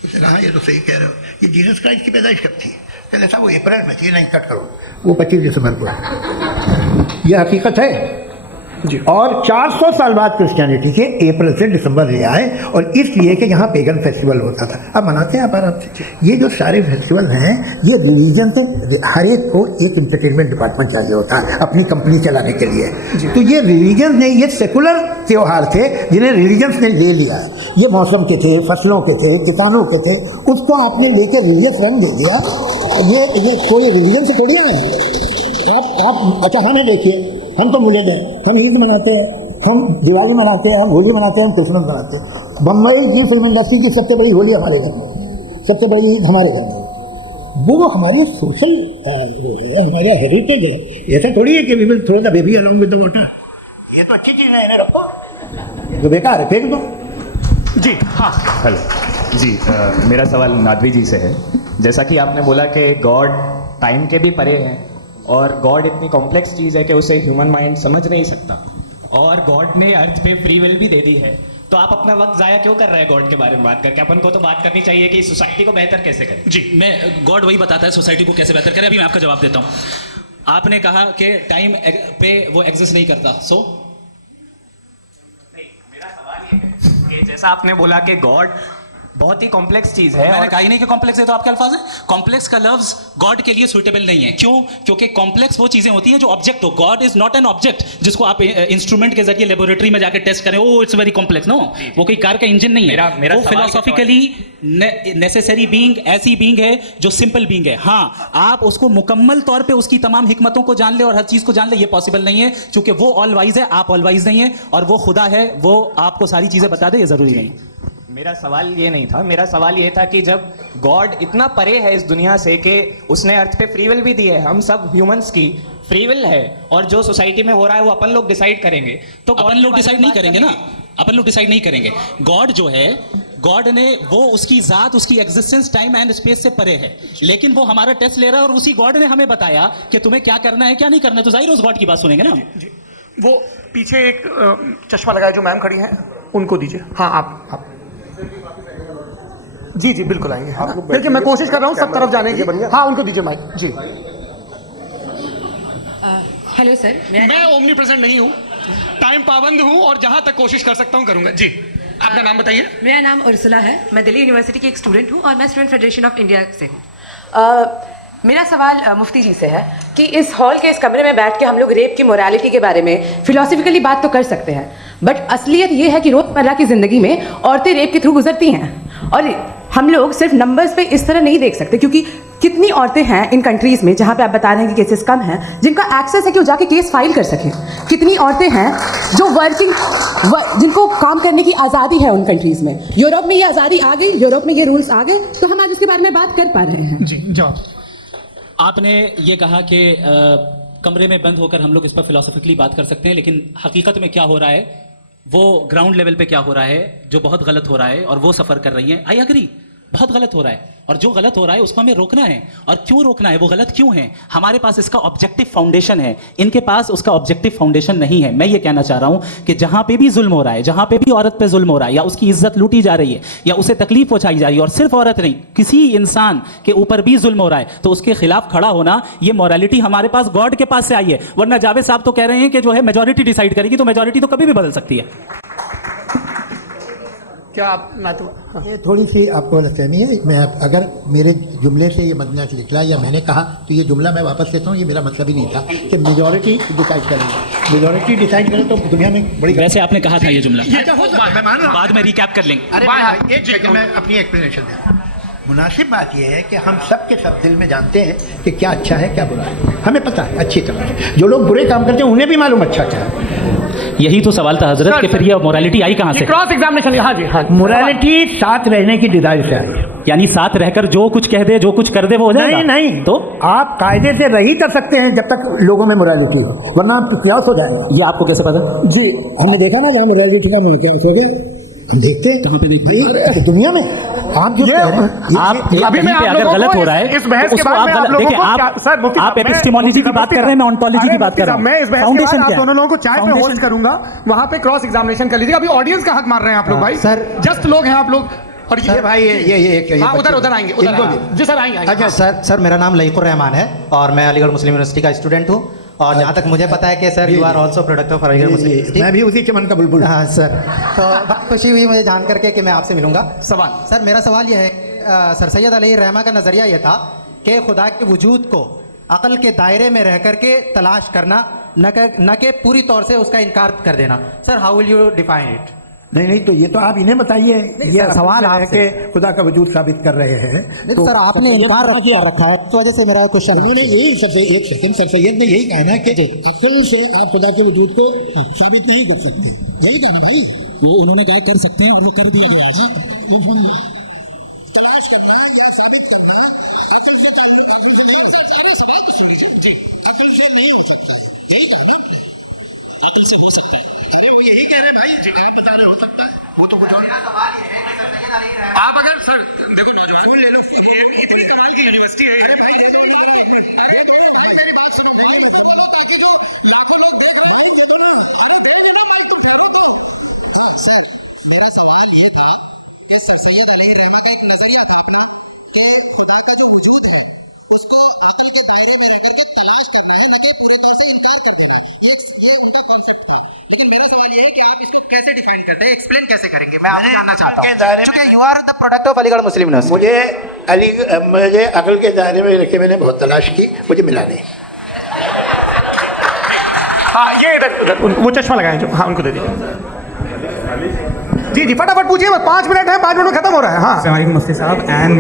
उसने कहा ये तो सही कह रहे हो, ये जीसस क्राइस्ट की पैदाइश कब थी? पहले था वो अप्रैल में थी, नहीं कट करो, वो 25 दिसंबर को। ये हकीकत है जी। और 400 साल बाद क्रिश्चियनिटी के अप्रैल से दिसंबर ले आए, और इसलिए कि यहाँ पेगन फेस्टिवल होता था। अब मनाते हैं आप आराम से। ये जो सारे फेस्टिवल हैं ये रिलीजन से, हर एक को एक इंटरटेनमेंट डिपार्टमेंट चाहिए होता है अपनी कंपनी चलाने के लिए। तो ये रिलीजन ने, ये सेकुलर त्योहार थे जिन्हें रिलीजन्स ने ले लिया। ये मौसम के थे, फसलों के थे, किसानों के थे, उसको आपने लेके रिलीजियस रंग दे दिया। ये कोई रिलीजन से थोड़ी आए आप। अच्छा हमें देखिए, हम तो मुझे दें, हम ईद मनाते हैं, हम दिवाली मनाते हैं, हम होली मनाते हैं, हम क्रिसमस मनाते हैं। बम्बई की फिल्म इंडस्ट्री की सबसे बड़ी होली हमारे घर में, सबसे बड़ी ईद हमारे घर में। वो हमारी सोशल वो है, हमारा हेरिटेज है। ऐसा थोड़ी है कि we will throw the baby along with the water. ये तो अच्छी चीज़ है, इन्हें रखो, जो बेकार है फेंक दो। जी हाँ। हेलो जी, मेरा सवाल नादवी जी से है। जैसा कि आपने बोला कि गॉड टाइम के भी परे है, और गॉड इतनी कॉम्प्लेक्स चीज़ है कि उसे ह्यूमन माइंड समझ नहीं सकता, और गॉड ने अर्थ पे फ्री विल भी दे दी है। तो आप अपना वक्त ज़ाया क्यों कर रहे हैं गॉड के बारे में बात करके? अपन को तो बात करनी चाहिए कि सोसाइटी को बेहतर कैसे करें। जी, मैं गॉड वही बताता है सोसाइटी को कैसे बेहतर करें। अभी मैं आपका जवाब देता हूँ। आपने कहा कि टाइम पे वो एग्जिस्ट नहीं करता, सो मेरा सवाल ये है कि जैसा आपने बोला कि गॉड बहुत ही कॉम्प्लेक्स चीज है। मैंने और कहा ही नहीं कि कॉम्प्लेक्स है, तो आपके अल्फाज है। कॉम्प्लेक्स का लफ्ज गॉड के लिए सुइटेबल नहीं है। क्यों? क्योंकि कॉम्प्लेक्स वो चीजें होती हैं जो ऑब्जेक्ट हो। God is not an object जिसको आप इंस्ट्रूमेंट के जरिए लेबोरेटरी में जाकर टेस्ट करें, oh it's very complex. No, वो कोई कार का इंजन नहीं है। मेरा वो सवाल फिलोसॉफिकली नेसेसरी बीइंग ऐसी बीइंग है जो सिंपल बीइंग है। हाँ, आप उसको मुकम्मल तौर पे उसकी तमाम हिकमतों को जान ले और हर चीज को जान ले, ये पॉसिबल नहीं है, क्योंकि वो ऑल वाइज है, आप ऑल वाइज नहीं है, और वो खुदा है, वो आपको सारी चीजें बता दे, ये जरूरी नहीं। मेरा सवाल ये नहीं था, मेरा सवाल ये था कि जब गॉड इतना परे है इस दुनिया से कि उसने अर्थ पे फ्री विल भी दी है, हम सब ह्यूमंस की फ्री विल है, और जो सोसाइटी में हो रहा है वो अपन लोग डिसाइड करेंगे, तो अपन लोग डिसाइड नहीं करेंगे ना, अपन लोग डिसाइड नहीं करेंगे। गॉड जो है, गॉड ने वो उसकी जात, उसकी एग्जिस्टेंस टाइम एंड स्पेस से परे है, लेकिन वो हमारा टेस्ट ले रहा है और उसी गॉड ने हमें बताया कि तुम्हें क्या करना है क्या नहीं करना है, तो जाहिर उस गॉड की बात सुनेंगे ना। वो पीछे एक चश्मा लगाया जो मैम खड़ी हैं, उनको दीजिए। हाँ, आप जी जी बिल्कुल आएंगे। देखिए मैं कोशिश कर रहा हूँ सब तरफ जाने की। हाँ, उनको दीजिए माइक जी। हेलो सर, मैं ओमनी प्रेजेंट नहीं हूँ, टाइम पाबंद हूँ और जहाँ तक कोशिश कर सकता हूँ करूँगा जी। आपका नाम बताइए। मेरा नाम उर्सुला है, मैं दिल्ली यूनिवर्सिटी की एक स्टूडेंट हूँ और मैं स्टूडेंट फेडरेशन ऑफ इंडिया से हूँ। मेरा सवाल मुफ्ती जी से है कि इस हॉल के इस कमरे में बैठ के हम लोग रेप की मोरालिटी के बारे में फिलोसफिकली बात तो कर सकते हैं, बट असलियत ये है कि रोज़मर्रा की ज़िंदगी में औरतें रेप के थ्रू गुजरती हैं, और हम लोग सिर्फ नंबर्स पे इस तरह नहीं देख सकते, क्योंकि कितनी औरतें हैं इन कंट्रीज़ में जहाँ पे आप बता रहे हैं कि केसेस कम हैं, जिनका एक्सेस है कि वो जाके केस फाइल कर सकें। कितनी औरतें हैं जो जिनको काम करने की आज़ादी है उन कंट्रीज़ में। यूरोप में ये आज़ादी आ गई, यूरोप में ये रूल्स आ गए, तो हम आज उसके बारे में बात कर पा रहे हैं। जी जवाब। आपने ये कहा कि कमरे में बंद होकर हम लोग इस पर फिलोसफिकली बात कर सकते हैं, लेकिन हकीकत में क्या हो रहा है, वो ग्राउंड लेवल पे क्या हो रहा है जो बहुत गलत हो रहा है, और वो सफ़र कर रही हैं। आई एग्री, बहुत गलत हो रहा है, और जो गलत हो रहा है उसको हमें रोकना है। और क्यों रोकना है, वो गलत क्यों है, हमारे पास इसका ऑब्जेक्टिव फाउंडेशन है, इनके पास उसका ऑब्जेक्टिव फाउंडेशन नहीं है। मैं ये कहना चाह रहा हूं कि जहां पे भी जुल्म हो रहा है, जहां पे भी औरत पे जुल्म हो रहा है, या उसकी इज्जत लूटी जा रही है, या उसे तकलीफ पहुंचाई जा रही है, और सिर्फ औरत नहीं, किसी इंसान के ऊपर भी जुल्म हो रहा है, तो उसके खिलाफ खड़ा होना, ये मॉरलिटी हमारे पास गॉड के पास से आई है। वरना जावेद साहब तो कह रहे हैं कि जो है मेजोरिटी डिसाइड करेगी, तो मेजोरिटी तो कभी भी बदल सकती है। क्या आप ना तो ये थोड़ी सी आपको गलतफहमी है। मैं अगर मेरे जुमले से ये मदना निकला या मैंने कहा तो ये जुमला मैं वापस लेता हूँ, ये मेरा मतलब ही नहीं था कि मेजॉरिटी डिसाइड करेंगे। मेजॉरिटी डिसाइड करे तो दुनिया में बड़ी वैसे आपने कहा था ये जुमला, मैं मान रहा हूँ। बाद में रिकैप कर लेंगे। अरे एक सेकंड मैं अपनी एक्सप्लेनेशन दूँ। मुनासिब बात यह है कि हम सब के सब दिल में जानते हैं कि क्या अच्छा है क्या बुरा है, हमें पता है अच्छी तरह से। जो लोग बुरे काम करते हैं उन्हें भी मालूम अच्छा क्या है। यही तो सवाल था हजरत कि फिर ये मोरालिटी आई कहाँ से? Cross examination. हाँ जी, हाँ। मोरालिटी साथ रहने की डिजाइन से आई है। यानी साथ रहकर जो कुछ कह दे, जो कुछ कर दे, वो हो जाएगा? नहीं तो आप कायदे से रही कर सकते हैं जब तक लोगों में मोरालिटी हो, वरना आप क्यास हो जाएगा। ये आपको कैसे पता? जी हमने देखा ना, जहाँ मोरालिटी का क्यास हो गए, हम देखते हैं दुनिया में। आप जो कह रहे हैं, आप अभी मैं कहीं पे आप अगर लोगों गलत को हो रहा है इस बहस तो के उसको बाद आप मैं आप गलत लोगों देखिए। को आप सर, मुफ्ती साहब, मैं- एपिस्टेमोलॉजी की बात कर रहे हैं, मैं ऑन्टोलॉजी की बात कर रहा हूं। मैं इस बहस के फाउंडेशन बाद क्या आप दोनों लोगों को चाय पे फाउंडेशन होस्ट करूंगा, वहां पे क्रॉस एग्जामिनेशन कर लीजिएगा। अभी ऑडियंस का हक मार रहे हैं आप लोग भाई, सर। जस्ट लोग हैं आप लोग। और ये भाई ये हाँ, उधर आएंगे, उधर आएंगे। जी सर, आएंगे। अच्छा सर मेरा नाम लईकुर रहमान है और मैं अलीगढ़ मुस्लिम यूनिवर्सिटी का स्टूडेंट हूँ, और जहाँ तक मुझे पता है कि sir you are also product of Aligarh Muslim University. मैं भी उसी चमन का बुलबुल। हाँ सर, तो बहुत खुशी हुई मुझे जान करके कि मैं आपसे मिलूंगा। सवाल सर मेरा सवाल यह है, सर सैयद अलैहिर्रहमा का नज़रिया यह था कि खुदा के वजूद को अक़ल के दायरे में रह करके तलाश करना, न कि पूरी तौर से उसका इनकार कर देना। Sir how will you define it? नहीं तो ये तो आप इन्हें बताइए। ये सवाल है कि खुदा का वजूद साबित कर रहे हैं तो सर आपने इनकार रखा है, तो वजह से मेरा क्वेश्चन। यही सबसे एक सेकंड, सर सैयद ने यही कहना कि अकल से आप खुदा के वजूद को साबित नहीं कर सकते। यही कहना भाई, ये उन्होंने क्या कर सकते हैं, वो कर दिया। आप अगर सर देखो इतनी कमाल की यूनिवर्सिटी एक्सप्लेन कैसे करेंगे, मैं आपसे जानना चाहता हूं क्योंकि you are the product of Aligarh Muslim University. मुझे अकल के दायरे में रखे मैंने बहुत तलाश की, मुझे मिला नहीं। हाँ ये इधर वो चश्मा लगाएं जो, हाँ उनको दे दीजिए। जी जी फटाफट पूछिए, बस 5 मिनट है, 5 मिनट में खत्म हो रहा है। हाँ अस्सलाम मुफ्ती साहब, एंड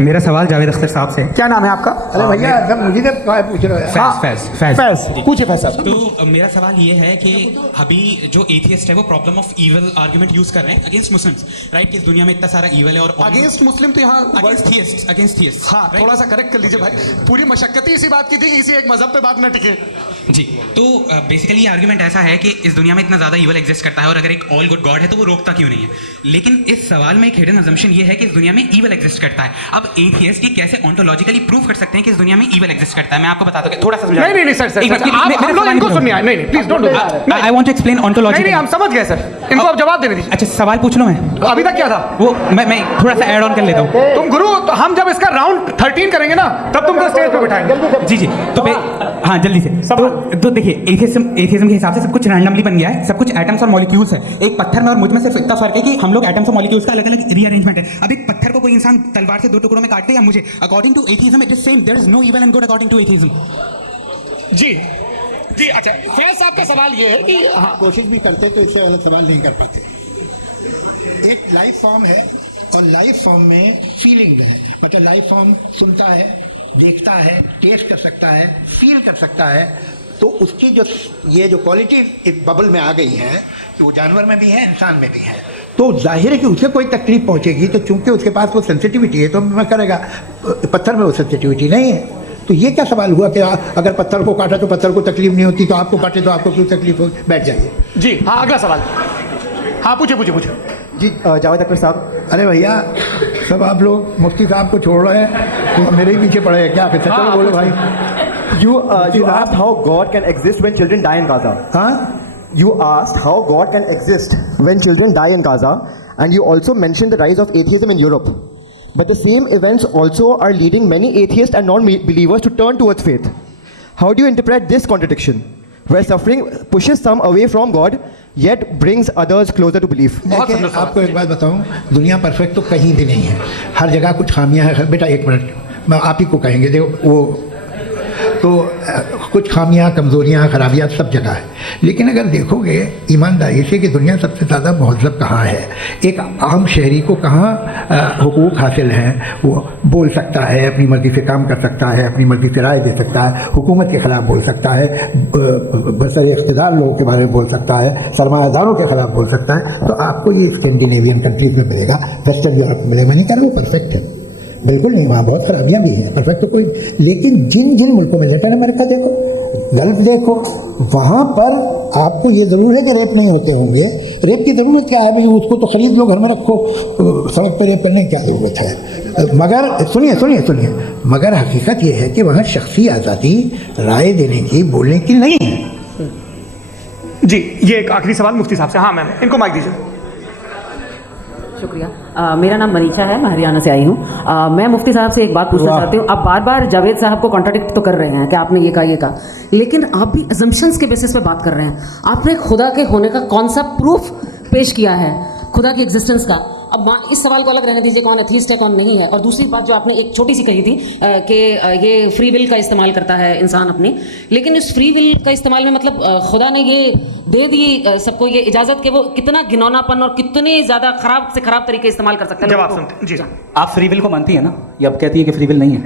मेरा सवाल जावेद अख्तर साहब से। क्या नाम है आपका? अरे भैया सब मुझे तो पूछ रहे हो। फैज पूछिए फैज साहब। तो मेरा सवाल ये है कि अभी जो एथियस्ट है वो problem of evil argument use कर रहे हैं अगेंस्ट मुस्लिम्स, राइट? कि इस दुनिया में इतना सारा ईवल है और अगेंस्ट मुस्लिम तो यहाँ अगेंस्ट थियस्ट। हाँ थोड़ा सा करेक्ट कर लीजिए भाई, पूरी मशक्कत ही इसी बात की थी कि किसी एक मजहब पे बात ना टिके। जी, तो बेसिकली आर्गुमेंट ऐसा है कि इस दुनिया में इतना ज्यादा ईवल एग्जिस्ट करता है और अगर एक ऑल गुड गॉड है तो वो रोकता क्यों नहीं है? लेकिन इस सवाल में एक हिडन अजम्पशन ये है कि इस दुनिया में ईवल एग्जिस्ट करता है। अब एथियस्ट ये कैसे ऑन्टोलॉजिकली प्रूव कर सकते हैं कि इस दुनिया में ईवल एग्जिस्ट करता है? मैं आपको बताता हूँ, थोड़ा सा समझा। नहीं सर हम लोग इनको सुनिए। नहीं please don't do that. I want to explain ontology. नहीं हम समझ गए सर, इनको अब जवाब देने दीजिए। अच्छा सवाल पूछ लो। मैं अभी तक क्या था वो मैं थोड़ा सा ऐड ऑन कर लेता हूँ। तुम गुरु, तो हम जब इसका राउंड 13 करेंगे ना तब तुमको स्टेज पे बिठाएंगे। जी तो हाँ जल्दी से। तो देखिए एथियज्म के हिसाब से सब कुछ रैंडमली बन गया है, सब कुछ एटम्स और मॉलिक्यूल्स है। एक पत्थर में और मुझ में सिर्फ इतना फर्क है कि हम लोग एटम्स और मॉलिक्यूल्स का अलग अलग रीअरेंजमेंट है। अब एक पत्थर को कोई इंसान तलवार से 2 टुकड़ों में काटते या मुझे, according to atheism it is same, there is no evil and good according to atheism. जी अच्छा फैज साहब का सवाल ये है कि कोशिश भी करते तो इससे गलत सवाल नहीं कर पाते। एक लाइफ फॉर्म है और लाइफ फॉर्म में फीलिंग है, मतलब लाइफ फॉर्म सुनता है, देखता है, टेस्ट कर सकता है, फील कर सकता है, तो उसकी जो क्वालिटी इस बबल में आ गई है कि वो जानवर में भी है, इंसान में भी है, तो जाहिर है कि उसे कोई तकलीफ पहुंचेगी। तो चूंकि उसके पास वो सेंसिटिविटी है तो मैं करेगा, पत्थर में वो सेंसिटिविटी नहीं है। तो ये क्या सवाल हुआ कि अगर पत्थर को काटा तो पत्थर को तकलीफ नहीं होती, तो आपको काटे तो आपको क्यों तकलीफ हो? बैठ जाइए। जी हाँ अगला सवाल। हाँ पूछिए। जी जावेद अख्तर साहब। अरे भैया सब आप लोग मुफ्ती साहब को छोड़ रहे हैं तो मेरे ही पीछे पड़े हैं क्या? फिर चलो बोलो भाई। You asked how God can exist when children die in Gaza. हाँ You asked how God can exist when children die in Gaza, and you also mentioned the rise of atheism in Europe. But the same events also are leading many atheists and non-believers to turn towards faith. How do you interpret this contradiction, where suffering pushes some away from God, yet brings others closer to belief? देखिए आपको एक बात बताऊं, दुनिया perfect तो कहीं भी नहीं है, हर जगह कुछ खामियां हैं। बेटा एक मिनट, मैं आप ही को कहेंगे, देखो वो तो कुछ खामियां, कमज़ोरियां, खराबियां सब जगह है। लेकिन अगर देखोगे ईमानदारी से कि दुनिया सबसे ज़्यादा महज़ब कहाँ है, एक आम शहरी को कहाँ हुकूक हासिल हैं, वो बोल सकता है, अपनी मर्ज़ी से काम कर सकता है, अपनी मर्ज़ी से राय दे सकता है, हुकूमत के ख़िलाफ़ बोल सकता है, बसर इक़्तिदार लोगों के बारे में बोल सकता है, सरमायादारों के ख़िलाफ़ बोल सकता है। तो आपको ये स्कैंडिनेवियन कंट्रीज़ में मिलेगा, वेस्टर्न यूरोप में मिलेगा। मैं नहीं कह रहा वो परफेक्ट है, बिल्कुल नहीं, वहाँ बहुत खराबियाँ भी हैं, परफेक्ट तो कोई। लेकिन जिन मुल्कों में, लैटिन अमेरिका देखो, गल्फ देखो, वहाँ पर आपको ये ज़रूर है कि रेप नहीं होते होंगे। रेप की ज़रूरत क्या है भाई? उसको तो ख़रीद लो, घर में रखो, सड़क पर रेप करने की क्या ज़रूरत है? मगर सुनिए, मगर हकीकत ये है कि वहाँ शख्सी आज़ादी राय देने की, बोलने की नहीं है। जी ये एक आखिरी सवाल मुफ्ती साहब से। हाँ मैम इनको माइक दीजिए। शुक्रिया। मेरा नाम मनीषा है, मैं हरियाणा से आई हूँ। मैं मुफ्ती साहब से एक बात पूछना चाहती हूँ। आप बार बार जावेद साहब को कॉन्ट्राडिक्ट तो कर रहे हैं कि आपने ये कहा, लेकिन आप भी अजम्पशंस के बेसिस पे बात कर रहे हैं। आपने खुदा के होने का कौन सा प्रूफ पेश किया है, खुदा की एग्जिस्टेंस का? अब इस सवाल को अलग रहने दीजिए, कौन एथीस्ट है कौन नहीं है। और दूसरी बात जो आपने एक छोटी सी कही थी कि ये फ्री विल का इस्तेमाल करता है इंसान अपनी, लेकिन इस फ्री विल का इस्तेमाल में मतलब खुदा ने ये दे दी सबको ये इजाज़त कि वो कितना घिनौनापन और कितनी ज़्यादा खराब से खराब तरीके इस्तेमाल कर सकते हैं। जवाब सुनते जी। आप फ्री विल को मानती है ना? ये अब कहती है कि फ्री विल नहीं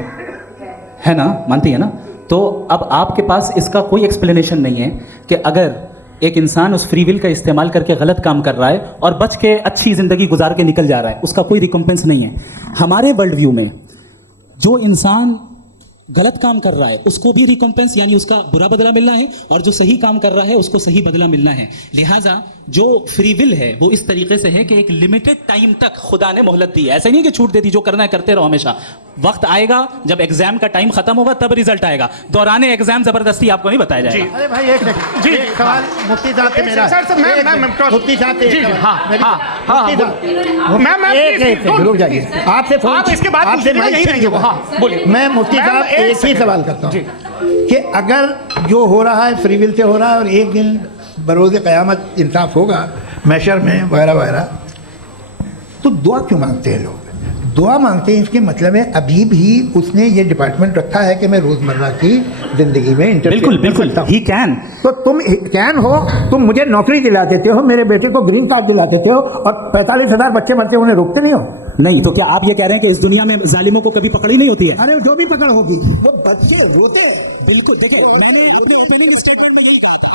है ना? मानती है ना? तो अब आपके पास इसका कोई एक्सप्लेनेशन नहीं है कि अगर एक इंसान उस फ्री विल का इस्तेमाल करके गलत काम कर रहा है और बच के अच्छी ज़िंदगी गुजार के निकल जा रहा है, उसका कोई रिकम्पेंस नहीं है। हमारे वर्ल्ड व्यू में जो इंसान गलत काम कर रहा है उसको भी रिकम्पेंस यानी उसका बुरा बदला मिलना है, और जो सही काम कर रहा है उसको सही बदला मिलना है। लिहाजा जो फ्री विल है वो इस तरीके से है कि एक लिमिटेड टाइम तक खुदा ने मोहलत दी है। ऐसा नहीं कि छूट दे दी, जो करना है करते रहो हमेशा। वक्त आएगा जब एग्जाम का टाइम खत्म होगा तब रिजल्ट आएगा, दौराने एग्जाम जबरदस्ती आपको नहीं बताया जाएगा। अरे भाई एक सेकंड जी, सवाल मुफ्ती साहब से मेरा, मुफ्ती साहब से रुक जाइए, आपसे फोन इसके बाद मैं मुफ्ती साहब एक ही सवाल करता हूँ कि अगर जो हो रहा है फ्री विल से हो रहा है और एक दिन बरोज़ क़यामत इंसाफ होगा, मैशर में वगैरह वगैरह, तो दुआ क्यों मांगते हैं लोग? दुआ मांगते हैं इसके मतलब है अभी भी उसने ये डिपार्टमेंट रखा है कि मैं रोज़मर्रा की ज़िंदगी में बिल्कुल बिल्कुल ही कैन। तो तुम कैन हो, तुम मुझे नौकरी दिला देते हो, मेरे बेटे को ग्रीन कार्ड दिला देते हो, और 45,000 बच्चे मरते उन्हें रोकते नहीं हो। नहीं तो क्या आप ये कह रहे हैं कि इस दुनिया में जालिमों को कभी पकड़ ही नहीं होती है? अरे जो भी पकड़ होगी वो बच्चे होते हैं। बिल्कुल देखिए, मैंने अपने ओपनिंग स्टेटमेंट में यही कहा था,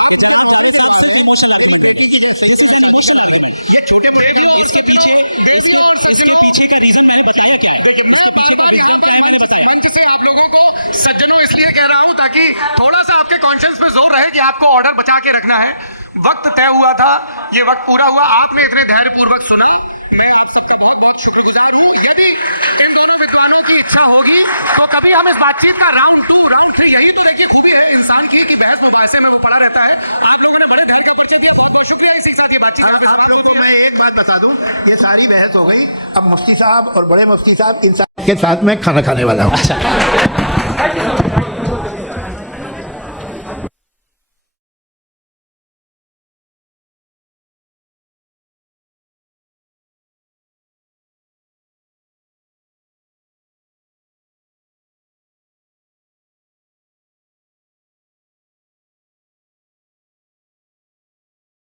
ये छोटे प्लेट है, इसके पीछे का रीजन मैंने बताया क्या है। मंच से आप लोगों को सज्जनों इसलिए कह रहा हूं ताकि थोड़ा सा आपके कॉन्शियस पे जोर रहे कि आपको ऑर्डर बचा के रखना है। वक्त तय हुआ था, ये वक्त पूरा हुआ, आपने इतने धैर्यपूर्वक सुना, मैं आप सबका बहुत बहुत शुक्रगुजार हूँ। यदि इन दोनों विद्वानों की इच्छा होगी तो कभी हम इस बातचीत का राउंड 2, राउंड 3, यही तो देखिए खूबी है इंसान की कि बहस मुबाहसे में वो पड़ा रहता है। आप लोगों ने बड़े धैर्य का परिचय दिया, बहुत बहुत शुक्रिया। इसी के साथ ये बातचीत आप लोगों को मैं एक बात बता दूं, ये सारी बहस हो गई, अब मुफ्ती साहब और बड़े मुफ्ती साहब इन सब के साथ मैं खाना खाने वाला हूँ।